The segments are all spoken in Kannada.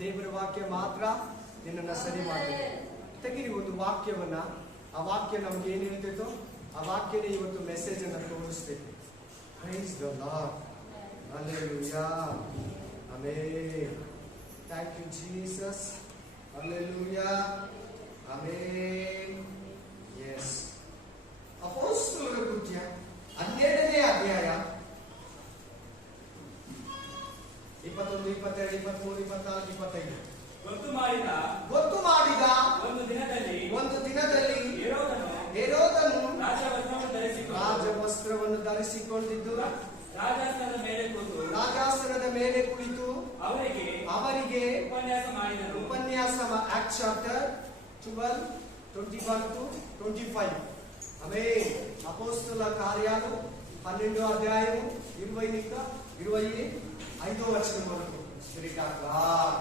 ದೇವರ ವಾಕ್ಯ ಮಾತ್ರ ನಿನ್ನನ್ನು ಸರಿ ಮಾಡಬೇಕು. ತೆಗಿರಿ ಒಂದು ವಾಕ್ಯವನ್ನ, ಆ ವಾಕ್ಯ ನಮ್ಗೆ ಏನ್ ಹೇಳ್ತಿತ್ತು, ಆ ವಾಕ್ಯನೇ ಇವತ್ತು ಮೆಸೇಜ್ ಅನ್ನು ತೋರಿಸ್ಬೇಕು. Praise the Lord, hallelujah, amen. Thank you Jesus, hallelujah, amen. Yes, ಅಪೊಸ್ತಲರ ಕೃತ್ಯ 12ನೇ ಅಧ್ಯಾಯ 21, 22, 23, 24, 25. ಗೊತ್ತು ಮಾಡಿದ ಒಂದು ದಿನದಲ್ಲಿ ಹೆರೋದನು ರಾಜವಸ್ತ್ರವನ್ನು ಧರಿಸಿಕೊಂಡಿದ್ದು ರಾಜಾಸನದ ಮೇಲೆ ಕುಳಿತು ಅವರಿಗೆ ಉಪನ್ಯಾಸ. Act chapter 12, 21 to 25. ఆమేన్. అపోస్తలుల కార్యాలు 12వ అధ్యాయము 25వ వచనం వరకు. Spirit of God.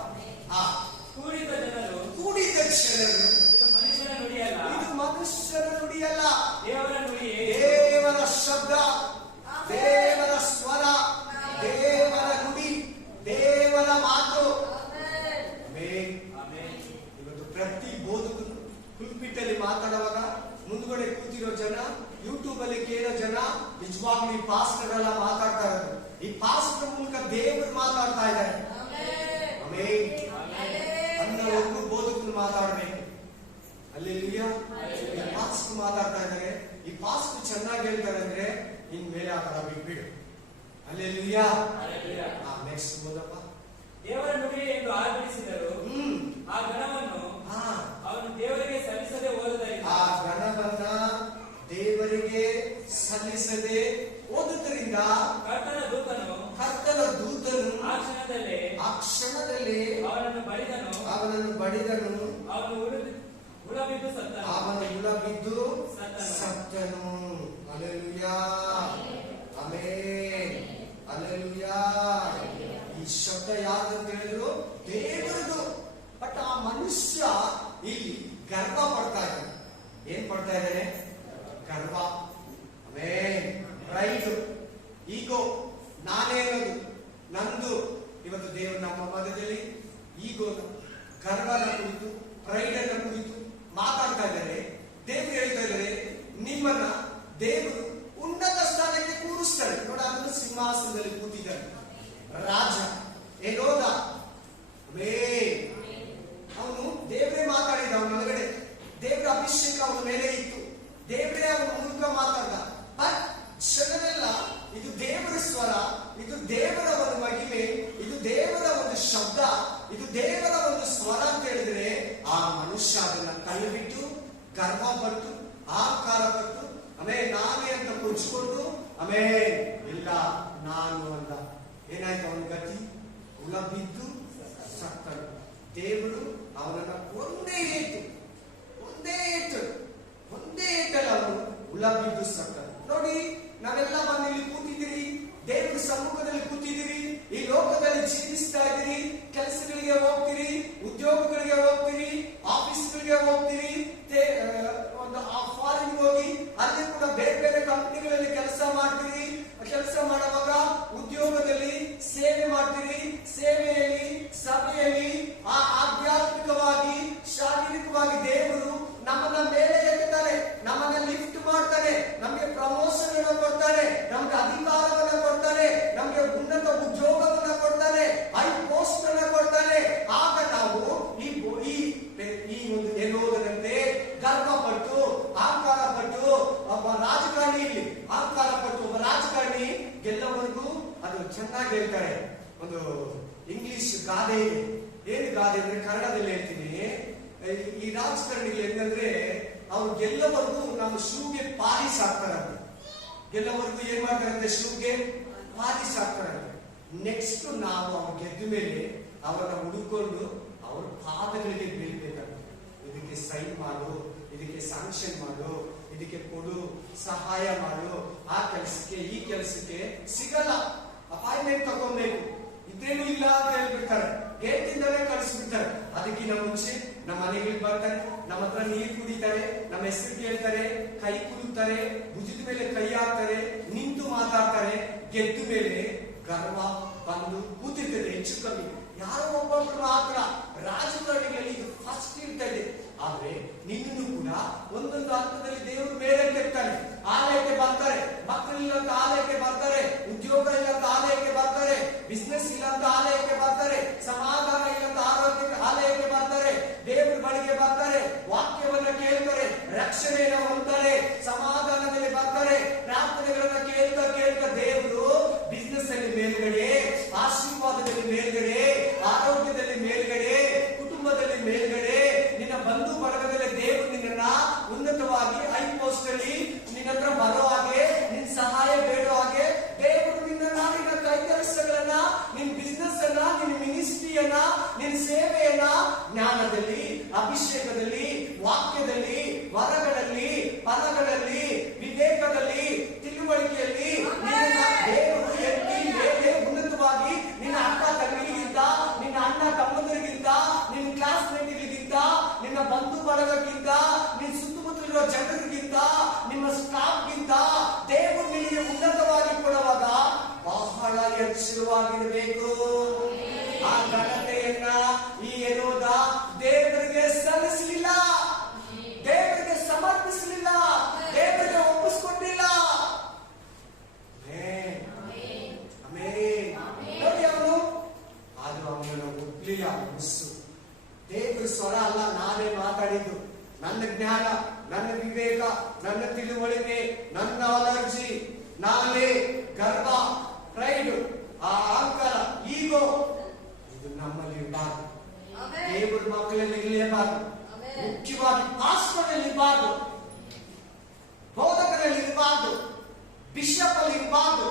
ಕೂಡಿದ ಜನರು ಇದು ಮನುಷ್ಯನ ನುಡಿಯಲ್ಲ, ದೇವರ ಶಬ್ದ, ದೇವರ ಸ್ವರ, ದೇವರ ನುಡಿ, ದೇವರ ಮಾತು. ಇವತ್ತು ಪ್ರತಿ ಬೋಧಕನು ಪುಲ್ಪಿಟ್ಟಲ್ಲಿ ಮಾತಾಡುವಾಗ ಮುಂದುಗಡೆ ಕೂತಿರೋ ಜನ, ಯೂಟ್ಯೂಬ್ ಅಲ್ಲಿ ಕೇಳೋ ಜನ ನಿಜವಾಗ್ಲೂ ಈ ಪಾಸ್ಟರ್ ಎಲ್ಲ ಮಾತಾಡ್ತಾ ಇರೋದು. ಈ ಪಾಸ್ಟರ್ ಮೂಲಕ ದೇವರು ಮಾತಾಡ್ತಾ ಇದ್ದಾರೆ. ಆಮೆನ್. ಅನ್ನೋರ್ಗು ಬೋಧಕರು ಮಾತಾಡ್ಬೇಕು. ಹಲ್ಲೆಲೂಯಾ. ಈ ಪಾಸ್ಟರ್ ಮಾತಾಡ್ತಾ ಇದ್ದಾರೆ. ಈ ಪಾಸ್ಟರ್ ಚೆನ್ನಾಗಿ ಹೇಳ್ತಾರೆ ಅಂದ್ರೆ ಇನ್ಮೇಲೆ ಆ ತರ ಬಿಟ್ಬಿಡು. ಹಲ್ಲೆಲೂಯಾ. ನೆಕ್ಸ್ಟ್ ಓದಪ್ಪ. ದೇವರ ನುಡಿ ಎಂದು ಆರ್ಭಟಿಸಿದರು. ಆ ಗಣವನ್ನು ಅವನು ದೇವರಿಗೆ ಸಲ್ಲಿಸದೆ ಹೋದದರಿಂದ, ಆ ಗಣವನ್ನ ದೇವರಿಗೆ ಸಲ್ಲಿಸದೆ ಹೋದುದರಿಂದ ಕರ್ತನ ದೂತನು ಆ ಕ್ಷಣದಲ್ಲೇ ಅವನನ್ನು ಬಡಿದನು. ಅವನು ಉಳಬಿದ್ದು ಸತ್ತನು. Hallelujah, amen, hallelujah. ಈ ಶಬ್ದ ಯಾವ್ದಂತ ಹೇಳಿದ್ರು ದೇವರದು. ಬಟ್ ಆ ಮನುಷ್ಯ ಇಲ್ಲಿ ಗರ್ವ ಪಡ್ತಾ ಇದ್ದಾನೆ. ಏನ್ ಪಡ್ತಾ ಇದ್ದಾನೆ? ಗರ್ವ, ಆಮೆನ್, ಪ್ರೈಡ್, ಈಗೋ, ನಾನೇ ಅನ್ನೋದು, ನಂದು. ಇವತ್ತು ದೇವರು ನಮ್ಮ ಮಧ್ಯದಲ್ಲಿ ಈಗೋ, ಗರ್ವನ ಕುರಿತು, ಪ್ರೈಡ್ ಅನ್ನ ಕುರಿತು ಮಾತಾಡ್ತಾ ಇದ್ದಾರೆ. ದೇವರು ಹೇಳ್ತಾ ಇದ್ದಾರೆ, ನಿಮ್ಮನ್ನ ದೇವರು ಉನ್ನತ ಸ್ಥಾನಕ್ಕೆ ಕೂರಿಸ್ತಾರೆ. ನೋಡ, ಅದನ್ನು ಸಿಂಹಾಸನದಲ್ಲಿ ಕೂತಿದ್ದಾನೆ ರಾಜ ಹೆರೋದ. ಅವನು ದೇವರೇ ಮಾತಾಡಿದ, ಅವನ ಒಳಗಡೆ ದೇವರ ಅಭಿಷೇಕ ಅವನ ಮೇಲೆ ಇತ್ತು. ದೇವರೇ ಅವನ ಮೂಲಕ ಮಾತಾಡ್ದ. ಬಟ್ ಕ್ಷಣವೆಲ್ಲ ಇದು ದೇವರ ಸ್ವರ, ಇದು ದೇವರ ಒಂದು ಮಹಿಮೆ, ಇದು ದೇವರ ಒಂದು ಶಬ್ದ, ಇದು ದೇವರ ಒಂದು ಸ್ವರ ಅಂತ ಹೇಳಿದ್ರೆ ಆ ಮನುಷ್ಯ ಅದನ್ನ ಕೈಬಿಟ್ಟು ಗರ್ವ ಪಟ್ಟು ಆಕಾರ ಪಟ್ಟು ನಾನೇ ಅಂತ ಕುಚ್ಕೊಂಡು ಇಲ್ಲ ನಾನು ಅಂತ ಏನಾಯ್ತು? ಅವನ ಗತಿ ಹುಳ ಬಿದ್ದು ಸತ್ತನು. ದೇವರು ಅವನನ್ನ ಒಂದೇ ಏಟಲ್ಲ ಅವನು ಹುಳ ಬಿದ್ದು ಸತ್ತನು. ನೋಡಿ, ನಾವೆಲ್ಲ ಮನೆಯಲ್ಲಿ ಕೂತಿದ್ದೀರಿ, ದೇವರ ಸಮ್ಮುಖದಲ್ಲಿ ಕೂತಿದ್ದೀರಿ, ಈ ಲೋಕದಲ್ಲಿ ಜೀವಿಸ್ತಾ ಇದ್ದೀರಿ, ಕೆಲಸಗಳಿಗೆ ಹೋಗ್ತೀರಿ, ಉದ್ಯೋಗಗಳಿಗೆ ಹೋಗ್ತೀರಿ, ಆಫೀಸ್ಗಳಿಗೆ ಹೋಗ್ತೀರಿ, ಒಂದು ಫಾರಿನ್ ಹೋಗಿ ಅಲ್ಲಿ ಕೂಡ ಬೇರೆ ಬೇರೆ ಕಂಪನಿಗಳಲ್ಲಿ ಕೆಲಸ ಮಾಡ್ತೀರಿ. ಕೆಲಸ ಮಾಡುವಾಗ ಉದ್ಯೋಗದಲ್ಲಿ ಸೇವೆ ಮಾಡ್ತೀರಿ. ಸೇವೆಯಲ್ಲಿ, ಸಭೆಯಲ್ಲಿ ಆಧ್ಯಾತ್ಮಿಕವಾಗಿ, ಶಾರೀರಿಕವಾಗಿ ದೇವರು ನಮ್ಮನ್ನ ಮೇಲೆ ಎತ್ತುತ್ತಾರೆ, ನಮ್ಮನ್ನ ಲಿಫ್ಟ್ ಮಾಡ್ತಾರೆ, ನಮಗೆ ಪ್ರಮೋಷನ್ ಅನ್ನು ಕೊಡ್ತಾರೆ, ನಮ್ಗೆ ಅಧಿಕಾರವನ್ನು ಕೊಡ್ತಾರೆ, ನಮ್ಗೆ ಉನ್ನತ ಉದ್ಯೋಗವನ್ನು ಕೊಡ್ತಾರೆ, ಹೈ ಪೋಸ್ಟ್ ಅನ್ನು ಕೊಡ್ತಾರೆ. ಆಗ ನಾವು ಈ ಒಂದು ಹೆರೋದನಂತೆ ಗರ್ವಪಟ್ಟು ಅಹಂಕಾರ ಪಟ್ಟು ಒಬ್ಬ ರಾಜಕಾರಣಿ ಅಹಂಕಾರ ಪಟ್ಟು ಒಬ್ಬ ರಾಜಕಾರಣಿ ಗೆಲ್ಲವರೆಗೂ ಅದು ಚೆನ್ನಾಗಿ ಹೇಳ್ತಾರೆ. ಒಂದು ಇಂಗ್ಲಿಷ್ ಗಾದೆ ಇದೆ. ಏನು ಗಾದೆ ಅಂದ್ರೆ ಕನ್ನಡದಲ್ಲಿ ಹೇಳ್ತೀನಿ. ಈ ರಾಜಕಾರಣಿಗಳು ಏನಂದ್ರೆ ಅವ್ರು ಗೆಲ್ಲವರೆಗೂ ನಮ್ಮ ಶೂಗೆ ಪಾಲಿಸ್ ಹಾಕ್ತಾರಂತೆ. ಗೆಲ್ಲವರೆಗೂ ಏನ್ ಮಾಡ್ತಾರಂತೆ? ಶೂಗೆ ಪಾಲಿಸ್ ಹಾಕ್ತಾರಂತೆ. ನೆಕ್ಸ್ಟ್ ನಾವು ಅವ್ರು ಗೆದ್ದ ಮೇಲೆ ಅವರನ್ನ ಹುಡುಕೊಂಡು ಅವ್ರ ಪಾದಗಳಿಗೆ ಬೀಳ್ಬೇಕಂತ. ಇದಕ್ಕೆ ಸೈನ್ ಮಾಡು, ಇದಕ್ಕೆ ಸ್ಯಾಂಕ್ಷನ್ ಮಾಡು, ಇದಕ್ಕೆ ಕೊಡು, ಸಹಾಯ ಮಾಡು, ಆ ಕೆಲಸಕ್ಕೆ ಈ ಕೆಲಸಕ್ಕೆ ಸಿಗಲ್ಲ, ಅಪಾಯಿಂಟ್ಮೆಂಟ್ ತಗೋಬೇಕು, ಇದೇನು ಇಲ್ಲ ಅಂತ ಹೇಳ್ಬಿಡ್ತಾರೆ. ಗೇಟಿಂದಲೇ ಕಳಿಸ್ಬಿಡ್ತಾರೆ. ಅದಕ್ಕಿಂತ ಮುಂಚೆ ನಮ್ಮ ಮನೆಗಳಿಗೆ ಬರ್ತಾರೆ, ನಮ್ಮ ಹತ್ರ ನೀರು ಕುಡಿತಾರೆ, ನಮ್ಮ ಹೆಸರು ಕೇಳ್ತಾರೆ, ಕೈ ಕುಲುಕ್ತಾರೆ, ಭುಜದ ಮೇಲೆ ಕೈ ಹಾಕ್ತಾರೆ, ನಿಂತು ಮಾತಾಡ್ತಾರೆ. ಗೆದ್ದ ಮೇಲೆ ಗರ್ವ ಬಂದು ಕೂತಿರ್ತದೆ. ಹೆಚ್ಚು ಕಮ್ಮಿ ಯಾರೋ ಒಬ್ಬೊಬ್ರು ಮಾತ್ರ ರಾಜಕಾರಣಿಗಳಲ್ಲಿ ಇದು ಫಸ್ಟ್ ಇರ್ತಾ ಇದೆ. ಆದ್ರೆ ನಿನ್ನನ್ನು ಕೂಡ ಒಂದೊಂದು ಹಂತದಲ್ಲಿ ದೇವರು ಮೇಲೆ ಕೆತ್ತಾನೆ. ಆಲಯಕ್ಕೆ ಬರ್ತಾರೆ, ಮಕ್ಕಳಿಲ್ಲ ಅಂತ ಆಲಯಕ್ಕೆ ಬರ್ತಾರೆ, ಉದ್ಯೋಗ ಇಲ್ಲ ಅಂತ ಆಲಯಕ್ಕೆ ಬರ್ತಾರೆ, ಬಿಸ್ನೆಸ್ ಇಲ್ಲ ಅಂತ ಆಲಯಕ್ಕೆ ಬರ್ತಾರೆ, ಸಮಾಧಾನ ಇಲ್ಲ ಅಂತ ಆಲಯಕ್ಕೆ ಬರ್ತಾರೆ, ದೇವರ ಬಳಿಗೆ ಬರ್ತಾರೆ, ವಾಕ್ಯವನ್ನ ಕೇಳ್ತಾರೆ, ರಕ್ಷಣೆಯನ್ನು ಹೊಂದ್ತಾರೆ, ಸಮಾಧಾನದಲ್ಲಿ ಬರ್ತಾರೆ, ಪ್ರಾರ್ಥನೆಗಳನ್ನ ಕೇಳ್ತಾ ಕೇಳ್ತಾ ದೇವರು ಬಿಸ್ನೆಸ್ ಅಲ್ಲಿ ಮೇಲ್ಗಡೆ, ಆಶೀರ್ವಾದದಲ್ಲಿ ಮೇಲ್ಗಡೆ, ಆರೋಗ್ಯದಲ್ಲಿ ಮೇಲ್ಗಡೆ, ಕುಟುಂಬದಲ್ಲಿ ಮೇಲ್ಗಡೆ, ನಿನ್ನ ಬಂಧು ಬಳಗದಲ್ಲಿ ದೇವರು ನಿನ್ನ ಉನ್ನತವಾಗಿ ಹೈ ಪೋಸ್ಟ್ ಅಲ್ಲಿ ನಿನ್ನ ಹತ್ರ ಬರೋ ಹಾಗೆ, ನಿನ್ ಸಹಾಯ ಬೇಡೋ ಹಾಗೆ ದೇವರು ನಿನ್ನ ಕೈ ಕೆಲಸಗಳನ್ನ, ನಿನ್ ಬಿಸ್ನೆಸ್ ಅನ್ನ, ನಿನ್ ಮಿನಿಸ್ಟ್ರಿಯನ್ನ, ನಿನ್ ಸೇವೆಯನ್ನ ಜ್ಞಾನದಲ್ಲಿ, ಅಭಿಷೇಕದಲ್ಲಿ, ವಾಕ್ಯದಲ್ಲಿ, ವರಗಳಲ್ಲಿ, ಫಲಗಳಲ್ಲಿ, ವಿವೇಕದಲ್ಲಿ, ತಿಳುವಳಿಕೆಯಲ್ಲಿ ದೇವರು ಎತ್ತಿ ಮೇಲೆ ಉನ್ನತವಾಗಿ ನಿನ್ನ ಅಕ್ಕ ತಂಗಿಗಿಂತ, ನಿನ್ನ ಅಣ್ಣ ತಮ್ಮಂದರಿಗಿಂತ, ನಿನ್ನ ಕ್ಲಾಸ್ ಮೇಟ್ಗಳಿಗಿಂತ, ನಿನ್ನ ಬಂಧು ಬಳಗಕ್ಕಿಂತ, ನಿನ್ನ ಸುತ್ತಮುತ್ತಲಿರುವ ಜನರಿಗಿಂತ, ನಿಮ್ಮ ಸ್ಟಾಫ್ಗಿಂತ ದೇವರು ನಿನಗೆ ಉನ್ನತವಾಗಿ ಕೊಡುವಾಗ ಬಹಳ ಎಚ್ಚರವಾಗಿರಬೇಕು. ಆ ಘನತೆಯನ್ನ ಈ ಹೆರೋದ ದೇವರಿಗೆ ಸಲ್ಲಿಸಲಿಲ್ಲ, ದೇವರಿಗೆ ಸಮರ್ಪಿಸಲಿಲ್ಲ, ದೇವರಿಗೆ ಒಪ್ಪಿಸಿಕೊಂಡಿಲ್ಲ. ನೋಡಿ ಅವನು, ಆದ್ರೂ ಅವನನ್ನು ಒಪ್ಲಿಲ್ಲ. ಮುಸ್ಸು ದೇವರ ಸ್ವರ ಅಲ್ಲ ನಾನೇ ಮಾತಾಡಿದ್ದು. ನನ್ನ ಜ್ಞಾನ, ನನ್ನ ವಿವೇಕ, ನನ್ನ ತಿಳುವಳಿಕೆ, ನನ್ನ ಅಲರ್ಜಿ, ನಾನೇ ಗರ್ವ, ಪ್ರೈಡ್, ಆ ಅಹಂಕಾರ, ಈಗೋ ಇದು ನಮ್ಮಲ್ಲಿ ಇರಬಾರ್ದು. ದೇವರ ಮಕ್ಕಳಲ್ಲಿ ಇರಲೇಬಾರ್ದು. ಮುಖ್ಯವಾಗಿ ಪಾಸ್ಟರ್ನಲ್ಲಿ ಇರಬಾರ್ದು, ಬೋಧಕರಲ್ಲಿ ಇರಬಾರ್ದು, ಬಿಷಪ್ ಅಲ್ಲಿ ಇರಬಾರ್ದು,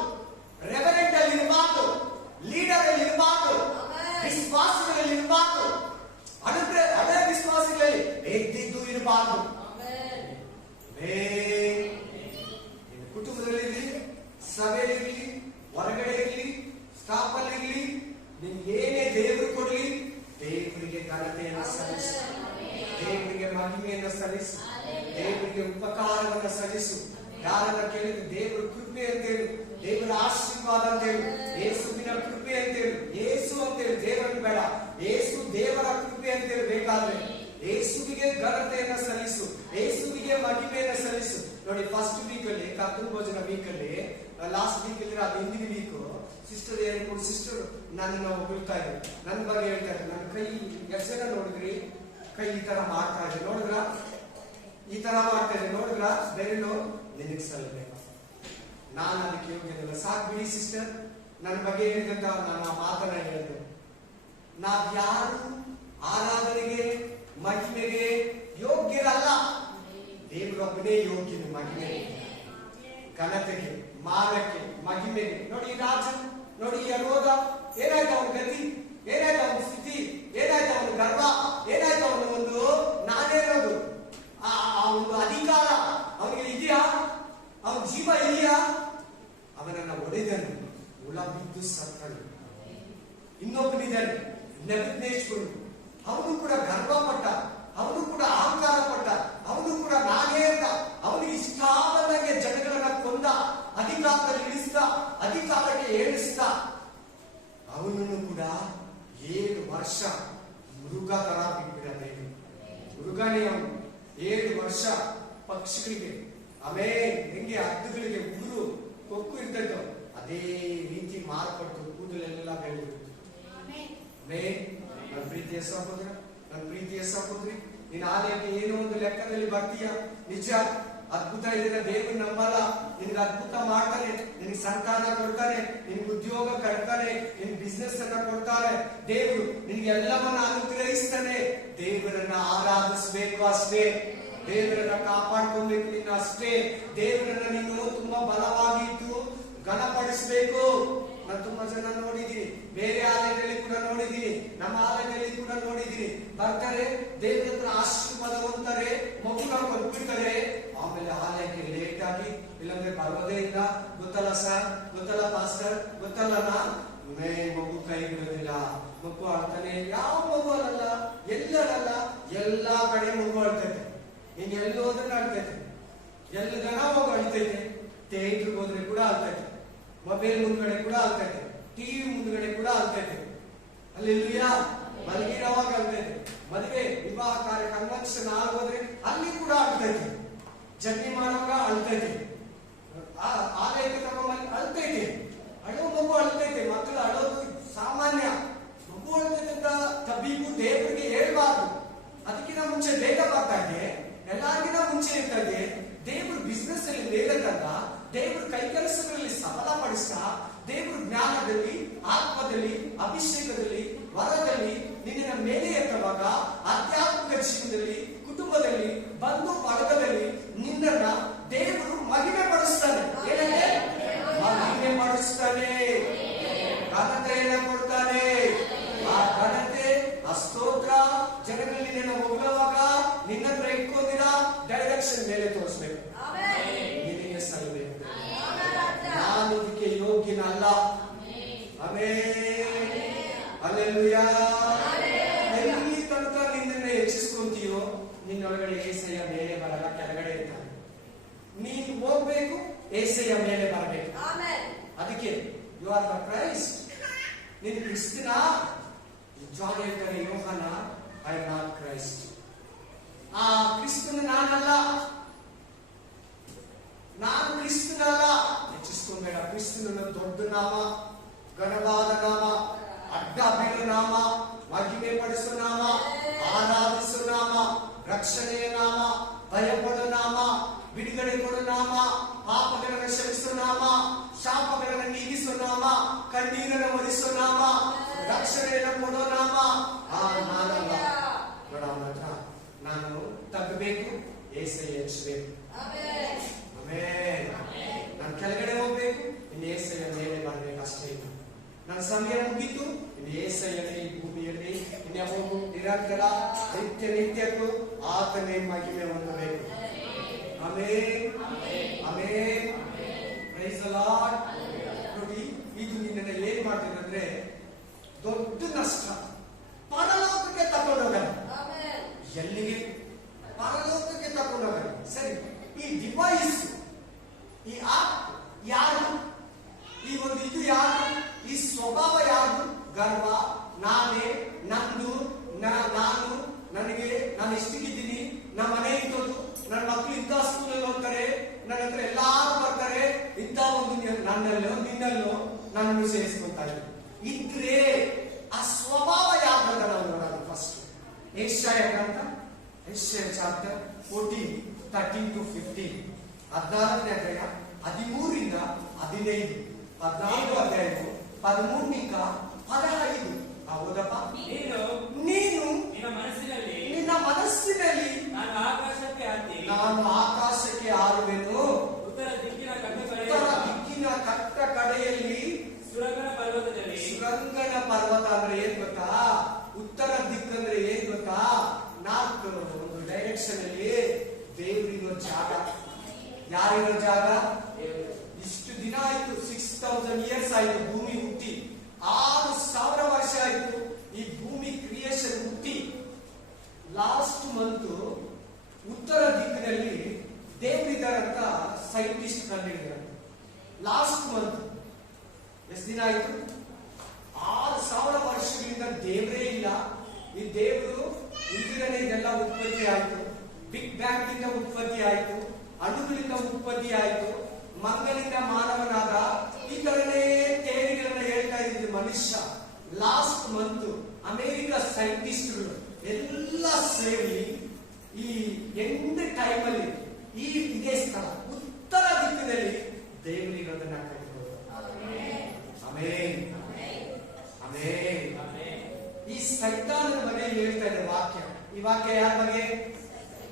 ರೆವರೆಂಟ್ ಅಲ್ಲಿ ಇರಬಾರ್ದು, ಲೀಡರ್ ಅಲ್ಲಿ ಇರಬಾರ್ದು, ವಿಶ್ವಾಸಗಳಲ್ಲಿ ಇರಬಾರ್ದು, ಅದೇ ವಿಶ್ವಾಸಗಳಲ್ಲಿ ಎದ್ದಿದ್ದು ಇರಬಾರ್ದು. ಕುಟುಂಬದಲ್ಲಿ, ಸಭೆಯಲ್ಲಿ, ಹೊರಗಡೆ ಇರಲಿ, ಸ್ಟಾಫ್ ಅಲ್ಲಿ ಇರಲಿ, ನಿಮ್ಗೆ ಏನೇ ದೇವರು ಕೊಡ್ಲಿ, ದೇವರಿಗೆ ಘನತೆಯನ್ನು ಸಲ್ಲಿಸು, ದೇವರಿಗೆ ಮಹಿಮೆಯನ್ನು ಸಲ್ಲಿಸು, ದೇವರಿಗೆ ಉಪಕಾರವನ್ನು ಸಲ್ಲಿಸು. ಯಾರನ್ನ ಕೇಳಿದ್ರು ದೇವರ ಕೃಪೆ ಅಂತೇಳಿ, ದೇವರ ಆಶೀರ್ವಾದ ಅಂತೇಳಿ, ಯೇಸುವಿನ ಕೃಪೆ ಅಂತೇಳಿ, ಯೇಸು ಅಂತೇಳಿ ದೇವರನ್ನು ಬೇಡ, ಯೇಸು ದೇವರ ಕೃಪೆ ಅಂತೇಳಿ ಬೇಕಾದ್ರೆ ಯೇಸುವಿಗೆ ಘನತೆಯನ್ನು ಸಲ್ಲಿಸು, ಯೇಸುವಿಗೆ ಮಹಿಮೆಯನ್ನು ಸಲ್ಲಿಸು. ನೋಡಿ, ಫಸ್ಟ್ ವೀಕ್ ಅಲ್ಲಿ, ಕರ್ತನ ಭೋಜನ ವೀಕ್ ಅಲ್ಲಿ, ಲಾಸ್ಟ್ ವೀಕ್ ಅಲ್ಲಿ, ಅದು ಹಿಂದಿನ ವೀಕ್ ಸಿಸ್ಟರ್ ಹೇಳ್ಕೊಂಡು ಸಿಸ್ಟರ್ ನನ್ನನ್ನು ಹೊಗಳ್ತಾ ಇದ್ರು, ನನ್ನ ಬಗ್ಗೆ ಹೇಳ್ತಾ ಇದ್ರು. ನನ್ನ ಕೈ ಹೆಸರ ನೋಡಿದ್ರಿ, ಕೈ ಈ ತರ ಮಾಡ್ತಾ ಇದ್ದೆ ನೋಡಿದ್ರ, ಈ ತರ ಮಾಡ್ತಾ ಇದ್ದೆ ನೋಡಿದ್ರ, ಬೆರಳು ನಿನಗೆ ಸಲ್ಲಬೇಕು. ನಾನು ಅದಕ್ಕೆ ಯೋಗ್ಯನಲ್ಲ. ಸಾಕು ಬಿಡಿ ಸಿಸ್ಟರ್, ನನ್ನ ಬಗ್ಗೆ ಹೇಳಿದಂತ ನಾನು ಆ ಮಾತನ್ನ ಹೇಳಿದೆ. ನಾವ್ ಯಾರು ಆರಾಧನೆಗೆ, ಮಹಿಮೆಗೆ ಯೋಗ್ಯರಲ್ಲ. ದೇವರೊಬ್ಬನೇ ಯೋಗ್ಯನು ಮಹಿಮೆಗೆ, ಘನತೆಗೆ, ಮಾನಕ್ಕೆ, ಮಹಿಮೆಗೆ. ನೋಡಿ ರಾಜ, ನೋಡಿ ಹೆರೋದ, ಏನಾಯ್ತು ಅವನ ಗತಿ, ಏನಾಯ್ತು ಅವನ ಸ್ಥಿತಿ, ಏನಾಯ್ತು ಅವನ ಗರ್ವ, ಏನಾಯ್ತು ಅವನ ಒಂದು ನಾನೇನೋದು, ಆ ಒಂದು ಅಧಿಕಾರ ಅವನಿಗೆ ಇದೆಯಾ, ಅವನ ಜೀವ ಇದೆಯಾ? ಅವನನ್ನ ಒಡೆದನು, ಹುಳ ಬಿದ್ದು ಸತ್ತನು. ಇನ್ನೊಬ್ಬನಿದ್ದಾನೆ ನೆಬೂಕದ್ನೆಚ್ಚರ್, ಅವನು ಕೂಡ ಗರ್ವ ಪಟ್ಟ, ಅವನು ಕೂಡ ಅಹಂಕಾರ ಪಟ್ಟ, ಅವನು ಕೂಡ ನಾನೇ ಅಂತ ಅವನಿಗೆ ಇಷ್ಟ ಬಂದಂಗೆ ಜನಗಳನ್ನ ಕೊಂದ, ಅಧಿಕಾರದಲ್ಲಿ ಇಳಿಸಿದ, ಅಧಿಕಾರಕ್ಕೆ ಏಳಿಸಿದ. ಅವನನ್ನು ಕೂಡ 7 ವರ್ಷ ಮೃಗ ತರ ಬಿಟ್ಬಿಡಬೇಕು. ಮೃಗನೇ ಅವನು 7 ವರ್ಷ ಪಕ್ಷಿಗಳಿಗೆ, ಆಮೇಲೆ ಹೆಂಗೆ ಹದ್ದುಗಳಿಗೆ ಉಗುರು ಕೊಕ್ಕು ಇರ್ತೈತೋ ಅದೇ ರೀತಿ ಮಾರ್ಪಟ್ಟು ಕೂದಲೆಲ್ಲ ಬೆಳೆದಿತ್ತು. ನನ್ನ ಪ್ರೀತಿಯ ಸಹೋದರ, ನನ್ನ ಪ್ರೀತಿಯ ಸಹೋದರಿ, ನೀನ್ ಆಲಯಕ್ಕೆ ಏನೋ ಒಂದು ಲೆಕ್ಕದಲ್ಲಿ ಬರ್ತೀಯ, ನಿಜ ಅದ್ಭುತ ಇದೆ, ದೇವರು ನಂಬಲ್ಲ, ನಿನ್ಗೆ ಅದ್ಭುತ ಮಾಡ್ತಾನೆ, ನಿನ್ಗೆ ಸಂತಾನ ಕೊಡ್ತಾನೆ, ನಿನ್ಗೆ ಉದ್ಯೋಗ ಕೊಡ್ತಾನೆ, ನಿನ್ ಬಿಸ್ನೆಸ್ ಅನ್ನ ಕೊಡ್ತಾರೆ, ದೇವರು ನಿನ್ಗೆ ಎಲ್ಲವನ್ನ ಅನುಗ್ರಹಿಸ್ತಾನೆ. ದೇವರನ್ನ ಆರಾಧಿಸಬೇಕು ಅಷ್ಟೇ, ದೇವರನ್ನ ಕಾಪಾಡ್ಕೊಬೇಕು ನೀನು ಅಷ್ಟೇ. ದೇವರನ್ನ ನೀನು ತುಂಬಾ ಬಲವಾಗಿದ್ದು ಘನಪಡಿಸಬೇಕು. ನಾನು ತುಂಬಾ ಜನ ನೋಡಿದ್ದೀನಿ, ಬೇರೆ ಆಲಯದಲ್ಲಿ ಕೂಡ ನೋಡಿದ್ದೀನಿ, ನಮ್ಮ ಆಲಯದಲ್ಲಿ ಕೂಡ ನೋಡಿದ್ದೀನಿ. ಬರ್ತಾರೆ, ದೇವರ ಹತ್ರ ಆಶೀರ್ವಾದ ಹೊಂದ್ತಾರೆ, ಮಗುನ ಕೊಟ್ಬಿಡ್ತಾರೆ, ಆಮೇಲೆ ಆಲಯಕ್ಕೆ ಲೇಟ್ ಆಗಿ, ಇಲ್ಲಾಂದ್ರೆ ಬರೋದೇ ಇಲ್ಲ, ಗೊತ್ತಲ್ಲ ಸರ್, ಗೊತ್ತಲ್ಲ ಪಾಸ್ಟರ್, ಗೊತ್ತಲ್ಲ ಮಗು ಕೈ ಬಿಡೋದಿಲ್ಲ, ಮಗು ಅಳ್ತಾನೆ. ಯಾವ ಮಗು ಅಲ್ಲ, ಎಲ್ಲರಲ್ಲ, ಎಲ್ಲಾ ಕಡೆ ಮಗು ಅಳ್ತೈತೆ. ನೀನ್ ಎಲ್ಲಿ ಹೋದ್ರೆ ಅಳ್ತೈತೆ, ಎಲ್ಲಿ ಜನ ಹೋಗಿ ಅಳ್ತೈತೆ, ಥಿಯೇಟರ್ಗೆ ಹೋದ್ರೆ ಕೂಡ ಅಳ್ತೈತೆ, ಮೊಬೈಲ್ ಮುಂದ್ಗಡೆ ಕೂಡ ಆಗ್ತೈತೆ, ಟಿವಿ ಮುಂದ್ಗಡೆ ಕೂಡ ಆಗ್ತೈತೆ. ಅಲ್ಲೆಲ್ಲೂಯಾ. ಮಲಗಿರುವಾಗ ಅಳ್ತೈತೆ, ಮದುವೆ ವಿವಾಹ ಕಾರ್ಯ ಕನ್ವೆನ್ಷನ್ ಆಗೋದ್ರೆ ಅಲ್ಲಿ ಕೂಡ ಅಳ್ತೈತೆ, ಜರ್ನಿ ಮಾಡುವಾಗ ಅಳ್ತೈತೆ, ಆಲಯಕ್ಕೆ ತಗೊಂಬಲ್ಲಿ ಅಳ್ತೈತೆ, ಅಳೋ ಮಗು ಅಳ್ತೈತೆ, ಮಕ್ಕಳು ಅಳೋದು ಸಾಮಾನ್ಯ. ಮಗು ಅಳ್ತೈತೆ ಅಂತ ತಬ್ಬಿಗೂ ದೇವರಿಗೆ ಹೇಳ್ಬಾರ್ದು. ಅದಕ್ಕಿಂತ ಮುಂಚೆ ಬೇಗ ಬರ್ತಾ ಇದೆ, ಎಲ್ಲರಿಗಿಂತ ಮುಂಚೆ ಇರ್ತಾ ಇದೆ. ದೇವ್ರ ಬಿಸ್ನೆಸ್ ಅಲ್ಲಿ ಬೇಗ ತಂದ, ದೇವ್ರ ಕೈ ಕೆಲಸಗಳಲ್ಲಿ ಸಫಲಪಡಿಸ್ತಾ, ದೇವ್ರ ಜ್ಞಾನದಲ್ಲಿ, ಆತ್ಮದಲ್ಲಿ, ಅಭಿಷೇಕದಲ್ಲಿ, ವರದಲ್ಲಿ ನಿನ್ನ ಮೇಲೆ ಎತ್ತವಾಗ, ಆಧ್ಯಾತ್ಮಿಕ ಜೀವನದಲ್ಲಿ, ಕುಟುಂಬದಲ್ಲಿ, ಬಂಧು ಬಳಗದಲ್ಲಿ ನಿನ್ನನ್ನ ದೇವರು ಮಹಿಮೆ ಪಡಿಸ್ತಾನೆ. ಏನಂటే ಮಹಿಮೆ ಪಡಿಸ್ತಾನೆ, ಘನತೆಯನ್ನ ಕೊಡ್ತಾನೆ. ಆ ಘನತೆ, ಆ ಸ್ತೋತ್ರ ಜನಗಳಲ್ಲಿ ನಿನ್ನ ಹೊಗಳುವಾಗ ನಿನ್ನ ಹತ್ರ ಇಟ್ಕೊಂಡಿರ ಡೈರೆಕ್ಷನ್ ಮೇಲೆ ತೋರಿಸ್ಬೇಕು. ನಿನಗೆ ಸಲ್ಲಬೇಕು, ನಾನು ಇದಕ್ಕೆ ಯೋಗ್ಯನಲ್ಲ. Amen, hallelujah. ಎಲ್ಲಿ ತನಕ ನಿನ್ನನ್ನ ಹೆಚ್ಚಿಸ್ಕೊಂತೀಯೋ ನಿನ್ನೊಳಗಡೆ ಏಸಯ್ಯ ಮೇಲೆ ಬರಲ್ಲ, ಕೆಳಗಡೆ ಇರ್ತಾನೆ. ನೀನು ಹೋಗ್ಬೇಕು, ಏಸಯ್ಯ ಮೇಲೆ ಬರಬೇಕು. ಅದಕ್ಕೆ ಯು ಆರ್ ದ ಕ್ರೈಸ್ಟ್, ನೀನು ಕ್ರಿಸ್ತನ. ಜಾನ್ ಹೇಳ್ತಾರೆ, ಯೋಹಾನ, ಐ ಆಮ್ ನಾಟ್ ಕ್ರೈಸ್ಟ್. ಆ ಕ್ರಿಸ್ತನ ನಾನಲ್ಲ, ನಾನು ಕ್ರಿಸ್ತನಲ್ಲ. ಹೆಚ್ಚಿಸ್ಕೊಂಬೇಡ. ಕ್ರಿಸ್ತನ ದೊಡ್ಡ ನಾಮ, ಘನವಾದ ನಾಮ, ಅಡ್ಡ ಬೀಳು ನಾಮ, ಮಹಿಮೆ ಪಡಿಸೋ ನಾಮ, ಆರಾಧಿಸೋ ನಾಮ, ರಕ್ಷಣೆಯ ನಾಮ, ಭಯಪಡೋ ನಾಮ, ಬಿಡುಗಡೆ ಕೊಡೋ ನಾಮ, ಪಾಪಗಳನ್ನು ಕ್ಷಮಿಸೋ ನಾಮ, ಶಾಪಗಳನ್ನು ನೀಗಿಸೋ ನಾಮ, ಕಣ್ಣೀರನ್ನು ಒರೆಸೋ ನಾಮ, ರಕ್ಷಣೆಯನ್ನು ಕೊಡೋ ನಾಮ. ನಾನಲ್ಲ. ನೋಡ, ಅವನ ಹತ್ರ ನಾನು ತಗ್ಬೇಕು, ಏಸಯ್ಯ ಹೆಚ್ಚಬೇಕು. ಆಮೆನ್. ನಾನು ಕೆಳಗಡೆ ಹೋಗ್ಬೇಕು, ಇನ್ನು ಏಸಯ್ಯ ಮೇಲೆ ಬರ್ಬೇಕು. ಅಷ್ಟೇ. ನನ್ನ ಸಮಯ ಮುಗಿತು, ಇನ್ನು ಏಸಯ್ಯನೇ ಈ ಭೂಮಿಯಲ್ಲಿ ಇನ್ಯಾವುದು ನಿರಂತರ ನಿತ್ಯ ನಿತ್ಯಕ್ಕೂ ಆತನೇ ಮಹಿಮೆ ಹೊಂದಬೇಕು. Amen, amen, praise the Lord. ನೋಡಿ, ಇದು ನಿನ್ನನ್ನು ಏನ್ ಮಾಡ್ತದೆ ಅಂದ್ರೆ ದೊಡ್ಡ ನಷ್ಟ. ಪರಲೋಕಕ್ಕೆ ತಗೊಂಡೋಗಲ್ಲ. ಎಲ್ಲಿಗೆ? ಪರಲೋಕಕ್ಕೆ ತಗೊಂಡೋಗಲ್ಲ. ಸರಿ, ಈ ಡಿವೈಸ್, ಈ ಆಪ್ ಯಾರು? ಈ ಒಂದು ಇದು ಯಾರು? ಈ ಸ್ವಭಾವ ಯಾರು? ಗರ್ವ, ನಾನೇ, ನಂದು, ನಾನು, ನನಗೆ, ನಾನು ಎಷ್ಟಿಗಿದ್ದೀನಿ, ನಮ್ಮ ಮನೆ ಇದ್ದೋದು, ನನ್ನ ಮಕ್ಕಳು ಇಂಥ ಸ್ಕೂಲಲ್ಲಿ ಹೋಗ್ತಾರೆ, ನನ್ನ ಹತ್ರ ಎಲ್ಲಾರು ಬರ್ತಾರೆ, ಇಂಥ ಒಂದು ನನ್ನಲ್ಲೋ ನಿನ್ನಲ್ಲೋ ನನ್ನನ್ನು ಸೇರಿಸ್ಕೊಂತಾರೆ ಇದ್ರೆ ಆ ಸ್ವಭಾವ ಯಾವ್ದಂತ ನಾವು ನೋಡೋಣ. ಫಸ್ಟ್ ಏಷ್ಯಾಯ ಗ್ರಂಥ, ಏಷ್ಯಾಯ ಚಾಪ್ಟರ್ 14, 13-15, 14ನೇ ಅಧ್ಯಾಯ 13ರಿಂದ 15, 14 ಅಧ್ಯಾಯ 13ನಿಂದ 15. ಹೌದಪ್ಪ, ನೀನು ನಿನ್ನ ಮನಸ್ಸಿನಲ್ಲಿ ನಾನು ಆಕಾಶಕ್ಕೆ ಹಾರುವೆನು, ಉತ್ತರ ದಿಕ್ಕಿನ ಕಟ್ಟ ಕಡೆಯಲ್ಲಿ ಸುರಂಗನ ಪರ್ವತ ಅಂದ್ರೆ ಏನ್ ಗೊತ್ತಾ? ಉತ್ತರ ದಿಕ್ಕಂದ್ರೆ ಏನ್ ಗೊತ್ತಾ? ನಾಲ್ಕು ಒಂದು ಡೈರೆಕ್ಷನ್ ಅಲ್ಲಿ ದೇವರಿರೋ ಜಾಗ. ಯಾರಿರೋ ಜಾಗ? ಇಷ್ಟು ದಿನ ಆಯ್ತು, 6000 years ಆಯ್ತು ಭೂಮಿ ಹುಟ್ಟಿ, 6000 ವರ್ಷ ಆಯ್ತು ಈ ಭೂಮಿ ಕ್ರಿಯೇಷನ್ ಹುಟ್ಟಿ. ಲಾಸ್ಟ್ ಮಂತ್ ಉತ್ತರ ದಿಕ್ಕಿನಲ್ಲಿ ದೇವರಿದ್ದಾರಂತ ಸೈಂಟಿಸ್ಟ್ ಕಂಡಿದ್ದಾರೆ. ಲಾಸ್ಟ್ ಮಂತ್ ಎಷ್ಟು ದಿನ ಆಯ್ತು? 6000 ವರ್ಷಗಳಿಂದ ದೇವರೇ ಇಲ್ಲ. ಈ ದೇವರು ಇಂದಿರನೇ ಇದೆಲ್ಲ ಉತ್ಪತ್ತಿ ಆಯ್ತು. ಬಿಗ್ ಬ್ಯಾಂಗ್ ಇಂದ ಉತ್ಪತ್ತಿ ಆಯ್ತು, ಅಣುಗಳಿಂದ ಉತ್ಪತ್ತಿ ಆಯ್ತು, ಮಂಗನಿಂದ ಮಾನವನಾದ. ಈ ತರನೇ ಥಿಯರಿಗಳನ್ನ ಹೇಳ್ತಾ ಇದ್ದ ಮನುಷ್ಯ. ಲಾಸ್ಟ್ ಮಂತ್ ಅಮೆರಿಕ ಸೈಂಟಿಸ್ಟ್ಗಳು ಎಲ್ಲ ಸೇರಿ ಈ ಎಂಡ್ ಟೈಮ್ ಅಲ್ಲಿ ಈ ಇದೇ ಸ್ಥಳ ಉತ್ತರ ದಿಕ್ಕಿನಲ್ಲಿ ದೇವರಿರೋದನ್ನ ಕಟ್ಟಿದ್ರು. Amen, amen. ಈ ಸೈತಾನನ ಬಗ್ಗೆ ಹೇಳ್ತಾ ಇದೆ ವಾಕ್ಯ. ಈ ವಾಕ್ಯ ಯಾರ ಬಗ್ಗೆ